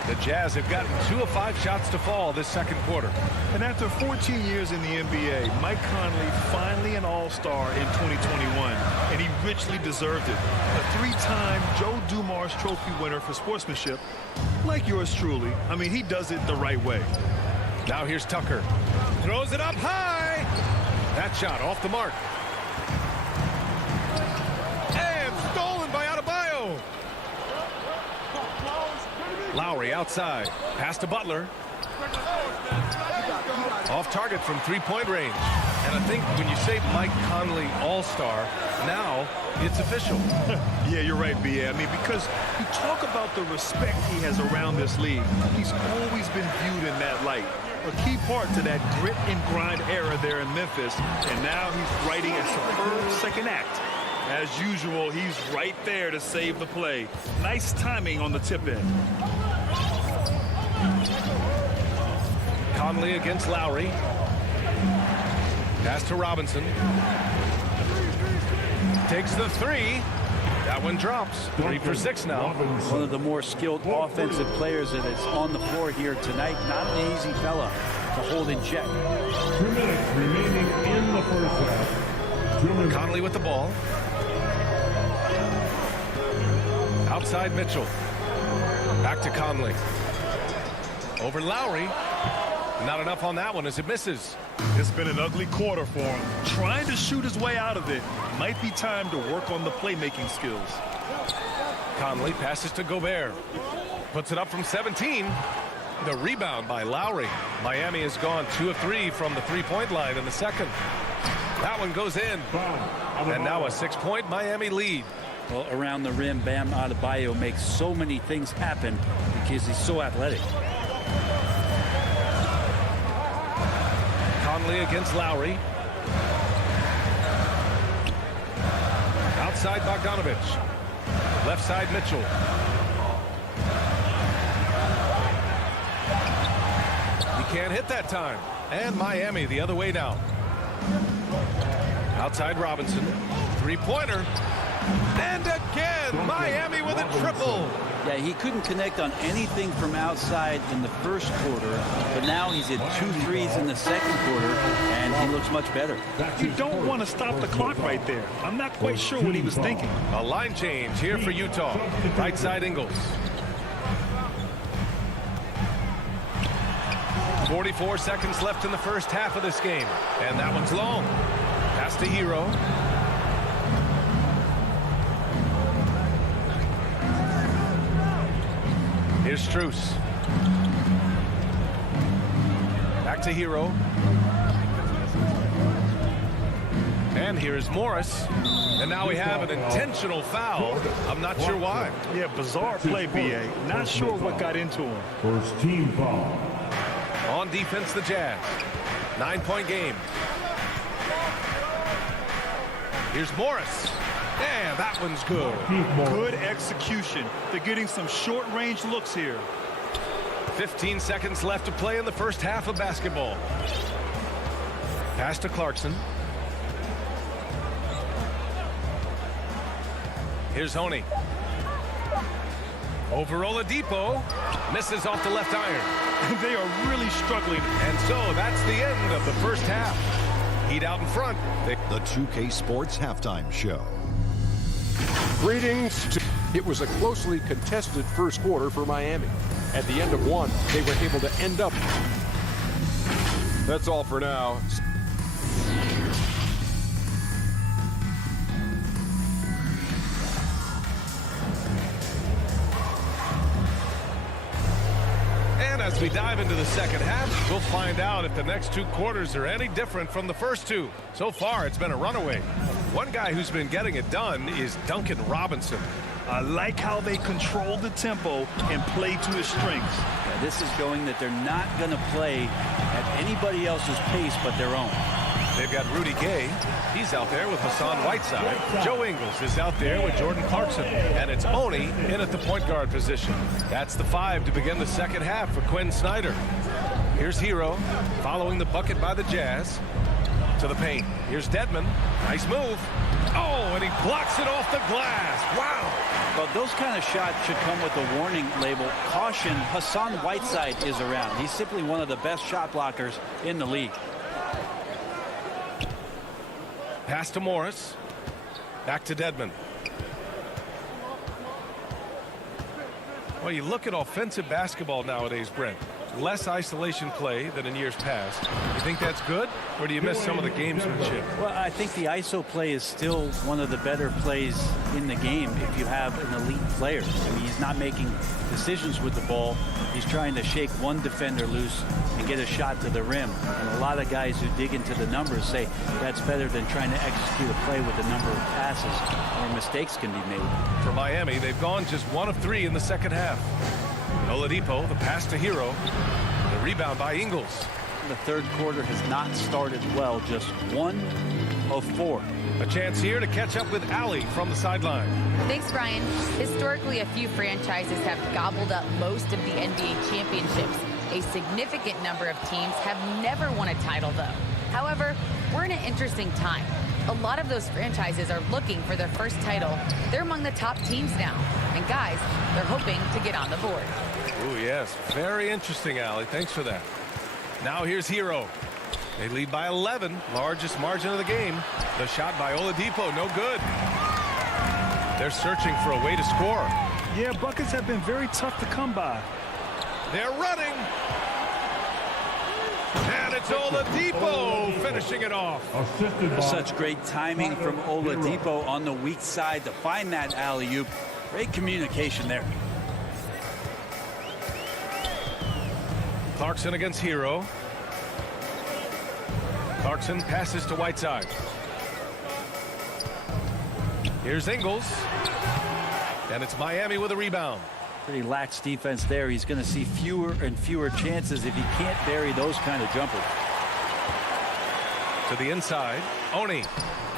The Jazz have gotten 2 of 5 shots to fall this second quarter. And after 14 years in the NBA, Mike Conley finally an All-Star in 2021, and he richly deserved it. A 3-time Joe Dumars Trophy winner for sportsmanship, like yours truly. I mean, he does it the right way. Now here's Tucker. Throws it up high. That shot off the mark. And stolen by Adebayo. Lowry outside. Pass to Butler. Off target from 3-point range. And I think when you say Mike Conley All-Star, now it's official. Yeah, you're right, B.A. I mean, because you talk about the respect he has around this league. He's always been viewed in that light. A key part to that grit and grind era there in Memphis. And now he's writing a superb second act. As usual, he's right there to save the play. Nice timing on the tip end. Conley against Lowry. Pass to Robinson. Takes the 3. That one drops. 3 for 6 now. One of the more skilled offensive players that is on the floor here tonight. Not an easy fella to hold in check. 2 minutes remaining in the first half. 2 minutes. Conley with the ball. Outside Mitchell. Back to Conley. Over Lowry. Not enough on that one as it misses. It's been an ugly quarter for him. Trying to shoot his way out of it. Might be time to work on the playmaking skills. Conley passes to Gobert. Puts it up from 17. The rebound by Lowry. Miami has gone 2 of 3 from the three-point line in the second. That one goes in. And now a 6-point Miami lead. Well, around the rim, Bam Adebayo makes so many things happen because he's so athletic. Conley against Lowry. Outside Bogdanovich. Left side Mitchell. He can't hit that time. And Miami the other way now. Outside Robinson. Three-pointer. And again, Miami with a triple. Yeah, he couldn't connect on anything from outside in the first quarter, but now he's hit 2 threes in the second quarter, and he looks much better. You don't want to stop the clock right there. I'm not quite sure what he was thinking. A line change here for Utah. Right side Ingles. 44 seconds left in the first half of this game. And that one's long. Pass to Hero. Here's Strus. Back to Hero. And here's Morris. And now we have an intentional foul. I'm not sure why. Yeah, bizarre play, B.A. Not sure what got into him. First team foul. On defense, the Jazz. 9-point game. Here's Morris. Yeah, that one's good. Good execution. They're getting some short-range looks here. 15 seconds left to play in the first half of basketball. Pass to Clarkson. Here's Honey. Over Oladipo. Misses off the left iron. They are really struggling. And so that's the end of the first half. Heat out in front. The 2K Sports Halftime Show. Greetings. It was a closely contested first quarter for Miami. At the end of one, they were able to end up. That's all for now. And as we dive into the second half, we'll find out if the next 2 quarters are any different from the first 2. So far, it's been a runaway. One guy who's been getting it done is Duncan Robinson. I like how they control the tempo and play to his strengths. Yeah, this is showing that they're not going to play at anybody else's pace but their own. They've got Rudy Gay. He's out there with Hassan Whiteside. Joe Ingles is out there with Jordan Clarkson. And it's Oni in at the point guard position. That's the 5 to begin the second half for Quinn Snyder. Here's Hero following the bucket by the Jazz. To the paint. Here's Dedmon. Nice move. Oh, and he blocks it off the glass. Wow. Well, those kind of shots should come with a warning label. Caution, Hassan Whiteside is around. He's simply one of the best shot blockers in the league. Pass to Morris. Back to Dedmon. Well, you look at offensive basketball nowadays, Brent. Less isolation play than in years past. You think that's good, or do you miss some of the gamesmanship? Well, I think the ISO play is still one of the better plays in the game if you have an elite player. I mean, he's not making decisions with the ball. He's trying to shake one defender loose and get a shot to the rim. And a lot of guys who dig into the numbers say that's better than trying to execute a play with a number of passes where mistakes can be made. For Miami, they've gone just 1 of 3 in the second half. Oladipo, the pass to Hero. The rebound by Ingles. The third quarter has not started well, just 1 of 4. A chance here to catch up with Allie from the sideline. Thanks, Brian. Historically, a few franchises have gobbled up most of the NBA championships. A significant number of teams have never won a title, though. However, we're in an interesting time. A lot of those franchises are looking for their first title. They're among the top teams now. And guys, they're hoping to get on the board. Oh, yes. Very interesting, Allie. Thanks for that. Now here's Hero. They lead by 11. Largest margin of the game. The shot by Oladipo, no good. They're searching for a way to score. Yeah, buckets have been very tough to come by. They're running. And it's Oladipo finishing it off. Such great timing from Oladipo on the weak side to find that alley-oop. Great communication there. Clarkson against Hero. Clarkson passes to Whiteside. Here's Ingles. And it's Miami with a rebound. Pretty lax defense there. He's going to see fewer and fewer chances if he can't bury those kind of jumpers. To the inside. Oni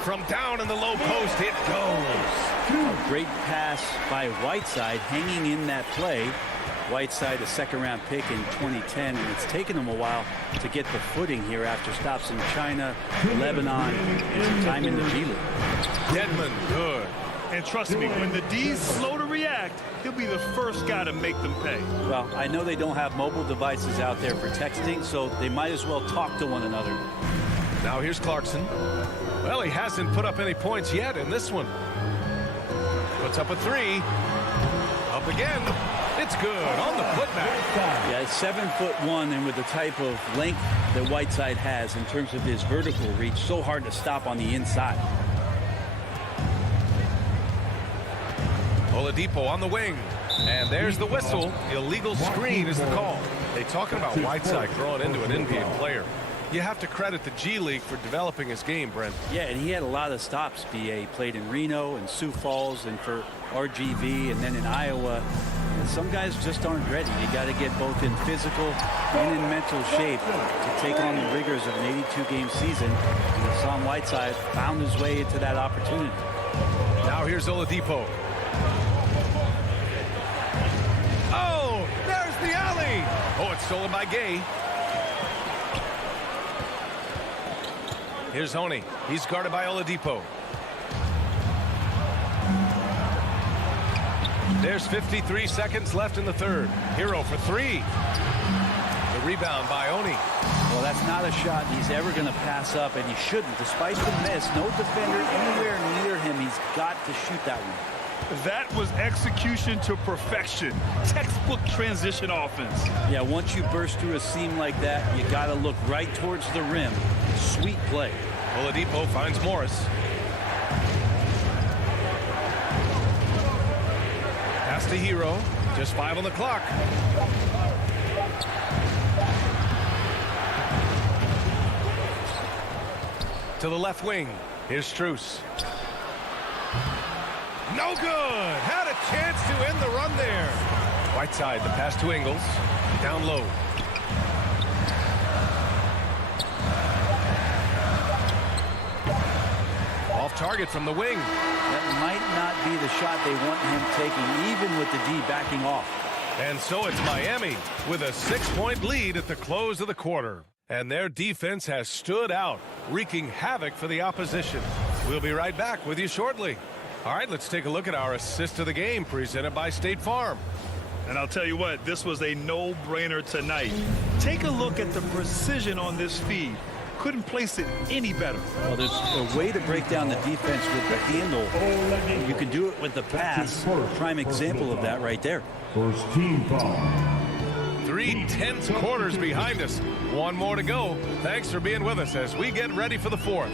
from down in the low post. It goes. A great pass by Whiteside hanging in that play. Whiteside, a second-round pick in 2010, and it's taken him a while to get the footing here after stops in China, Lebanon, and some time in the G League. Dedmon, good. And trust me, when the D's slow to react, he'll be the first guy to make them pay. Well, I know they don't have mobile devices out there for texting, so they might as well talk to one another. Now here's Clarkson. Well, he hasn't put up any points yet in this one. Puts up a three. Up again. It's good on the putback. Yeah, 7'1", and with the type of length that Whiteside has in terms of his vertical reach, so hard to stop on the inside. Oladipo on the wing. And there's the whistle. Illegal screen is the call. They talking about Whiteside growing into an NBA player. You have to credit the G League for developing his game, Brent. Yeah, and he had a lot of stops. BA played in Reno and Sioux Falls and for RGV and then in Iowa. And some guys just aren't ready. You got to get both in physical and in mental shape to take on the rigors of an 82-game season. And Hassan Whiteside found his way into that opportunity. Now here's Oladipo. Oh, there's the alley. Oh, it's stolen by Gay. Here's Oni. He's guarded by Oladipo. There's 53 seconds left in the third. Hero for three. The rebound by Oni. Well, that's not a shot he's ever going to pass up, and he shouldn't. Despite the miss, no defender anywhere near him. He's got to shoot that one. That was execution to perfection. Textbook transition offense. Yeah, once you burst through a seam like that, you got to look right towards the rim. Sweet play. Oladipo finds Morris. Pass to Hero. Just 5 on the clock. To the left wing. Here's Strus. No good. Had a chance to end the run there. Whiteside, the pass to Ingles. Down low. Off target from the wing. That might not be the shot they want him taking, even with the D backing off. And so it's Miami with a 6-point lead at the close of the quarter. And their defense has stood out, wreaking havoc for the opposition. We'll be right back with you shortly. All right, let's take a look at our assist of the game presented by State Farm. And I'll tell you what, this was a no-brainer tonight. Take a look at the precision on this feed. Couldn't place it any better. Well, there's a way to break down the defense with the handle. You can do it with the pass. Prime example of that right there. First team foul. 3 tense quarters behind us. One more to go. Thanks for being with us as we get ready for the fourth.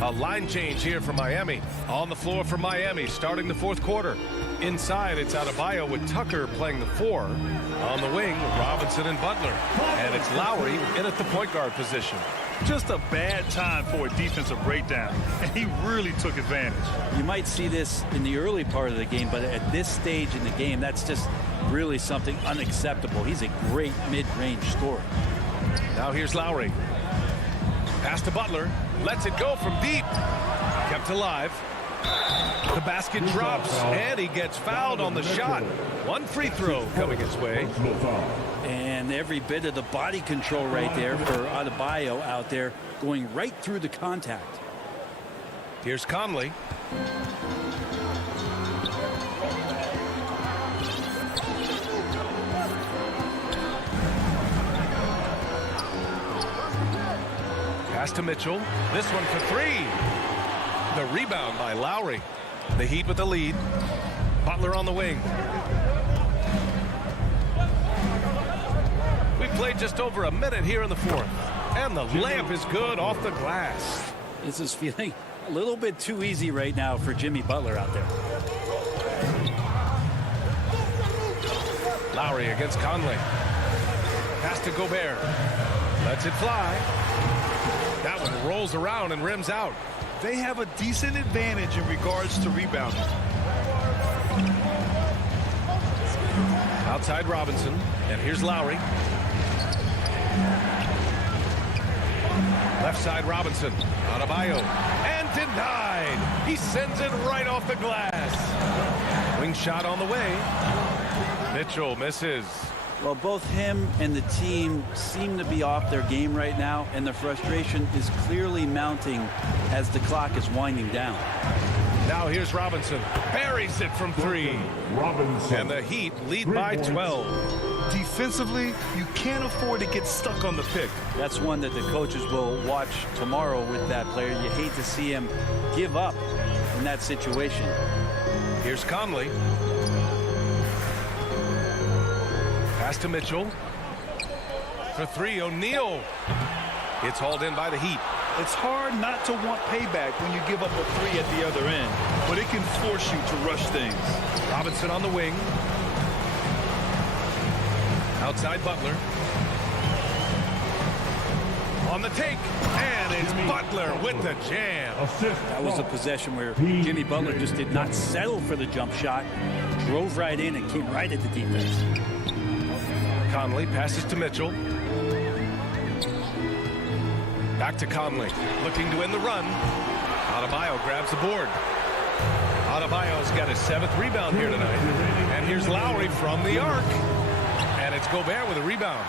A line change here for Miami. On the floor for Miami starting the fourth quarter. Inside, it's Adebayo with Tucker playing the 4. On the wing, Robinson and Butler. And it's Lowry in at the point guard position. Just a bad time for a defensive breakdown, and he really took advantage. You might see this in the early part of the game, but at this stage in the game, that's just really something unacceptable. He's a great mid-range scorer. Now here's Lowry. Pass to Butler. Lets it go from deep. Kept alive. The basket drops, and he gets fouled on the shot. One free throw coming his way. And every bit of the body control right there for Adebayo out there, going right through the contact. Here's Conley. Pass to Mitchell. This one for 3. The rebound by Lowry. The Heat with the lead. Butler on the wing. played just over a minute here in the fourth. And the layup is good off the glass. This is feeling a little bit too easy right now for Jimmy Butler out there. Lowry against Conley. Pass to Gobert. Lets it fly. That one rolls around and rims out. They have a decent advantage in regards to rebounding. Outside Robinson. And here's Lowry. Left side Robinson. Adebayo. And denied. He sends it right off the glass. Wing shot on the way. Mitchell misses. Well, both him and the team seem to be off their game right now, and the frustration is clearly mounting as the clock is winding down. Now here's Robinson. Buries it from three. Robinson. And the Heat lead by 12. Defensively, you can't afford to get stuck on the pick. That's one that the coaches will watch tomorrow with that player. You hate to see him give up in that situation. Here's Conley. Pass to Mitchell. For three, O'Neal. It's hauled in by the Heat. It's hard not to want payback when you give up a three at the other end, but it can force you to rush things. Robinson on the wing. Outside Butler. On the take. And it's Butler with the jam. That was a possession where Jimmy Butler just did not settle for the jump shot. Drove right in and came right at the defense. Conley passes to Mitchell. Back to Conley. Looking to win the run. Adebayo grabs the board. Adebayo's got his 7th rebound here tonight. And here's Lowry from the arc. And it's Gobert with a rebound.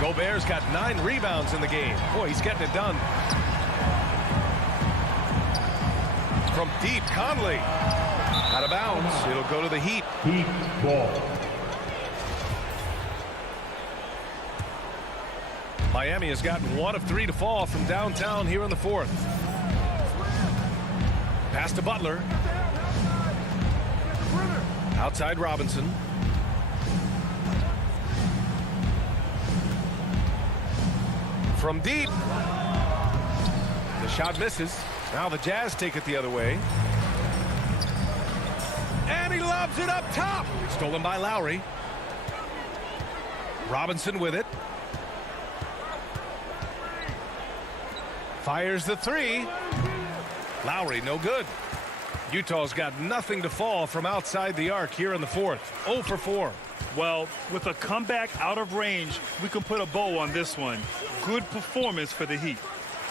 Gobert's got 9 rebounds in the game. Boy, he's getting it done. From deep, Conley. Out of bounds. It'll go to the Heat. Heat ball. Miami has gotten 1 of 3 to fall from downtown here in the fourth. Pass to Butler. Outside Robinson. From deep. The shot misses. Now the Jazz take it the other way. And he lobs it up top. Stolen by Lowry. Robinson with it. Fires the three. Lowry, no good. Utah's got nothing to fall from outside the arc here in the fourth. 0 for 4. Well, with a comeback out of range, we can put a bow on this one. Good performance for the Heat.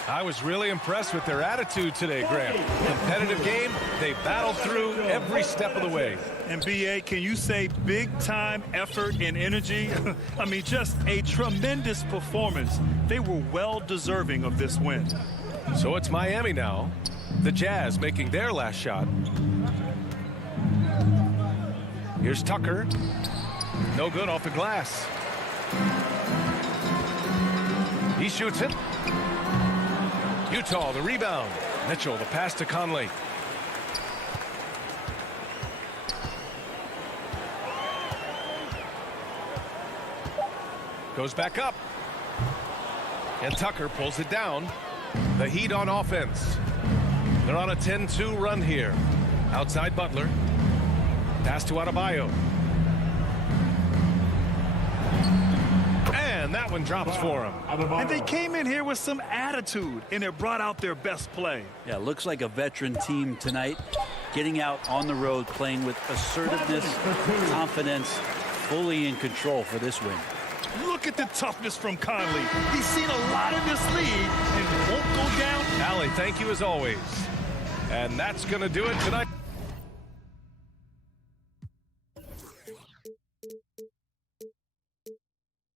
I was really impressed with their attitude today, Graham. Competitive game. They battled through every step of the way. And B.A., can you say big-time effort and energy? I mean, just a tremendous performance. They were well-deserving of this win. So it's Miami now. The Jazz making their last shot. Here's Tucker. No good off the glass. He shoots it. Utah, the rebound. Mitchell, the pass to Conley. Goes back up. And Tucker pulls it down. The Heat on offense. They're on a 10-2 run here. Outside Butler. Pass to Adebayo. And that one drops for him. And they came in here with some attitude, and it brought out their best play. Yeah, looks like a veteran team tonight, getting out on the road, playing with assertiveness, confidence, fully in control for this win. Look at the toughness from Conley. He's seen a lot in this league and won't go down. Allie, thank you as always. And that's going to do it tonight.